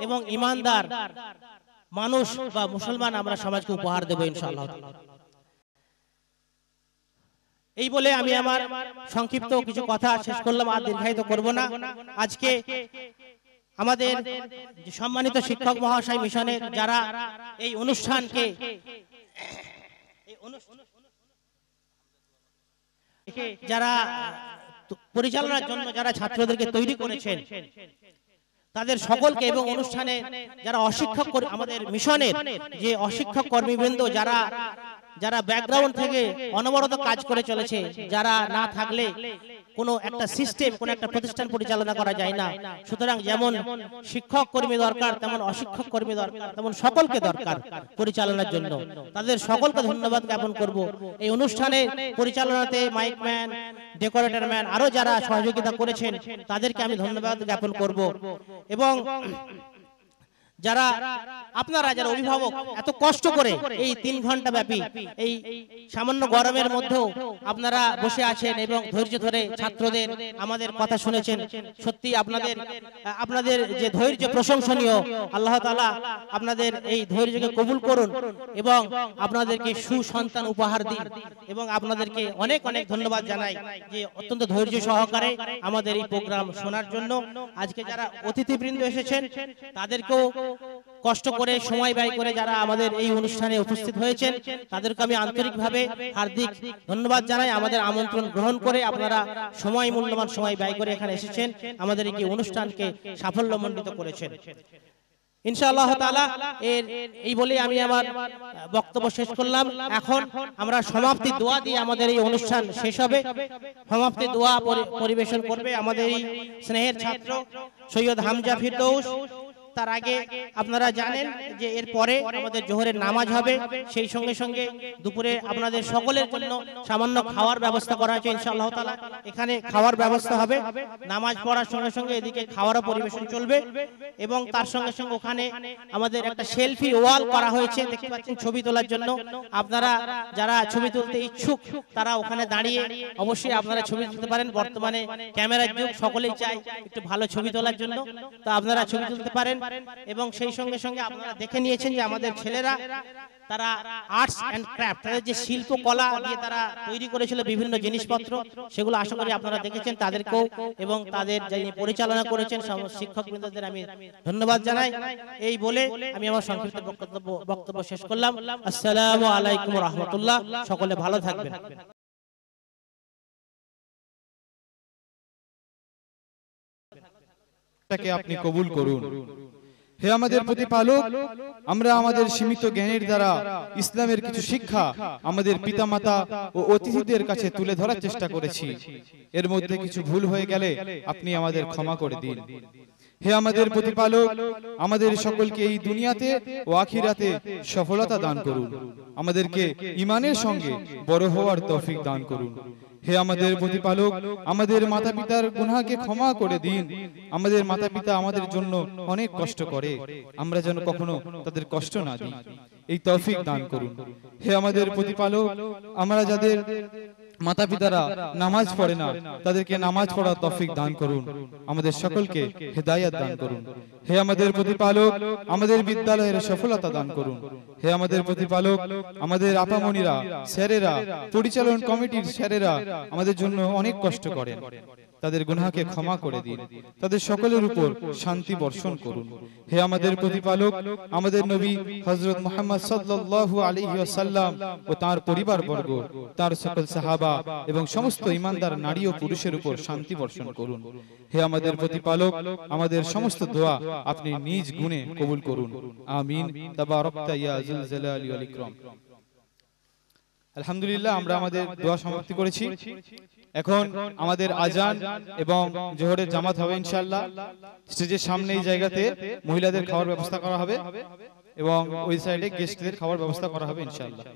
এবং ইমানদার মানুষ বা মুসলমান আমরা সমাজকে উপহার দেব ইনশাআল্লাহ। এই বলে আমি আমার সংক্ষিপ্ত কিছু কথা শেষ করলাম, আর দীর্ঘায়িত করব না। আজকে আমাদের সম্মানিত শিক্ষক মহাশয় মিশনের যারা এই অনুষ্ঠানকে যারা পরিচালনার জন্য যারা ছাত্রদেরকে তৈরি করেছেন তাদের সকলকে, এবং অনুষ্ঠানে যারা অশিক্ষক আমাদের মিশনের যে অশিক্ষক কর্মীবৃন্দ যারা ব্যাকগ্রাউন্ড থেকে অনবরত কাজ করে চলেছে, যারা না থাকলে কোনো একটা সিস্টেম, কোনো একটা প্রতিষ্ঠান পরিচালনা করা যায় না। সুতরাং যেমন শিক্ষক কর্মী দরকার তেমন অশিক্ষক কর্মী দরকার, তেমন সকলকে দরকার পরিচালনার জন্য। তাদের সকলকে ধন্যবাদ জ্ঞাপন করব। এই অনুষ্ঠানে পরিচালনাতে মাইকম্যান, ডেকোরেটর ম্যান আরো যারা সহযোগিতা করেছেন তাদেরকে আমি ধন্যবাদ জ্ঞাপন করব। এবং আপনারা যারা অভিভাবক এত কষ্ট করে এই 3 ঘন্টা ব্যাপী এই সামান্য গরমের মধ্যেও আপনারা বসে আছেন এবং ধৈর্য ধরে ছাত্রদের আমাদের কথা শুনেছেন, সত্যি আপনাদের যে ধৈর্য প্রশংসনীয়। আল্লাহ তাআলা আপনাদের এই ধৈর্যকে কবুল করুন এবং আপনাদেরকে সুসন্তান উপহার দিন। এবং আপনাদেরকে অনেক অনেক ধন্যবাদ জানাই যে অত্যন্ত ধৈর্য সহকারে আমাদের এই প্রোগ্রাম শোনার জন্য। আজকে যারা অতিথিবৃন্দ এসেছেন তাদেরকেও কষ্ট করে সময় ব্যয় করে যারা আমাদের এই অনুষ্ঠানে উপস্থিত হয়েছেন তাদেরকে আমি আন্তরিকভাবে হার্দিক ধন্যবাদ জানাই। আমাদের আমন্ত্রণ গ্রহণ করে আপনারা মূল্যবান সময় ব্যয় করে এখানে এসেছেন, আমাদের এই অনুষ্ঠানকে সাফল্যমণ্ডিত করেছেন ইনশাআল্লাহ তাআলা। এই বলে আমি আমার বক্তব্য শেষ করলাম। এখন আমরা সমাপ্তি দোয়া দিয়ে আমাদের এই অনুষ্ঠান শেষ হবে। সমাপ্তি দোয়া পরিবেশন করবে আমাদের এই স্নেহের ছাত্র সৈয়দ হামজা ফিরদৌস। তার আগে আপনারা জানেন যে এর পরে আমাদের জোহরের নামাজ হবে, সেই সঙ্গে সঙ্গে দুপুরে আপনাদের সকলের জন্য সামান্য খাওয়ার ব্যবস্থা করা হয়েছে ইনশাআল্লাহ তাআলা। এখানে খাওয়ার ব্যবস্থা হবে, নামাজ পড়ার সঙ্গে সঙ্গে এদিকে খাওয়ারও পরিবেশন চলবে। এবং তার সঙ্গে সঙ্গে ওখানে আমাদের একটা সেলফি ওয়াল করা হয়েছে, দেখতে পাচ্ছেন, ছবি তোলার জন্য। আপনারা যারা ছবি তুলতে ইচ্ছুক তারা ওখানে দাঁড়িয়ে অবশ্যই আপনারা ছবি তুলতে পারেন। বর্তমানে ক্যামেরার যুগ, সকলেই চায় একটু ভালো ছবি তোলার জন্য, তো আপনারা ছবি তুলতে পারেন। এবং সেই সঙ্গে সঙ্গে আপনারা দেখে নিয়েছেন যে আমাদের ছেলেরা তারা আর্টস এন্ড ক্রাফট, তাদের যে শিল্পকলা দিয়ে তারা তৈরি করেছিল বিভিন্ন জিনিসপত্র, সেগুলো আশা করি আপনারা দেখেছেন। তাদেরকেও এবং তাদের যিনি পরিচালনা করেছেন শিক্ষকবৃন্দদের আমি ধন্যবাদ জানাই। এই বলে আমি আমার সংক্ষিপ্ত বক্তব্য শেষ করলাম। আসসালামু আলাইকুম ওয়া রাহমাতুল্লাহ। সকলে ভালো থাকবেন। তাকে আপনি কবুল করুন। হে আমাদের প্রতিপালক, আমরা আমাদের সীমিত জ্ঞানের দ্বারা ইসলামের কিছু শিক্ষা আমাদের পিতামাতা ও অতিথিদের কাছে তুলে ধরার চেষ্টা করেছি। এর মধ্যে কিছু ভুল হয়ে গেলে আপনি আমাদের ক্ষমা করে দিন। হে আমাদের প্রতিপালক, আমাদের সকলকে এই দুনিয়াতে ও আখিরাতে সফলতা দান করুন। আমাদেরকে ঈমানের সঙ্গে বড় হওয়ার তৌফিক দান করুন। হে আমাদের প্রতিপালক, আমাদের মাতা পিতার গুনাহকে ক্ষমা করে দিন। আমাদের মাতা পিতা আমাদের জন্য অনেক কষ্ট করে, আমরা যেন কখনো তাদের কষ্ট না দিই, এই তৌফিক দান করুন। হে আমাদের প্রতিপালক, আমরা যাদের মাতা পিতারা নামাজ পড়ে না, তাদেরকে নামাজ পড়ার তৌফিক দান করুন। আমাদের সকলকে হেদায়েত দান করুন। হে আমাদের প্রতিপালক, আমাদের বিদ্যালয়ের সফলতা দান করুন। হে আমাদের প্রতিপালক, আমাদের আপামনিরা, স্যারেরা, পরিচালন কমিটির স্যারেরা আমাদের জন্য অনেক কষ্ট করেন, তাদের গুনাহকে ক্ষমা করে দিন, তাদের সকলের উপর শান্তি বর্ষণ করুন। হে আমাদের প্রতিপালক, আমাদের নবী হযরত মুহাম্মদ সাল্লাল্লাহু আলাইহি ওয়াসাল্লাম ও তার পরিবারবর্গ, তার সকল সাহাবা এবং সমস্ত ঈমানদার নারী ও পুরুষের উপর শান্তি বর্ষণ করুন। হে আমাদের প্রতিপালক, আমাদের সমস্ত দোয়া আপনি নিজ গুণে কবুল করুন। আমিন। তাবারাকতা ইয়া যুল জালালি ওয়াল ইকরাম। আলহামদুলিল্লাহ, আমরা আমাদের দোয়া সমাপ্তি করেছি। এখন আমাদের আজান এবং জোহরের জামাত হবে ইনশাআল্লাহ। স্টেজের সামনে এই জায়গাতে মহিলাদের খাওয়ার ব্যবস্থা করা হবে এবং ওই সাইডে গেস্টদের খাওয়ার ব্যবস্থা করা হবে ইনশাআল্লাহ।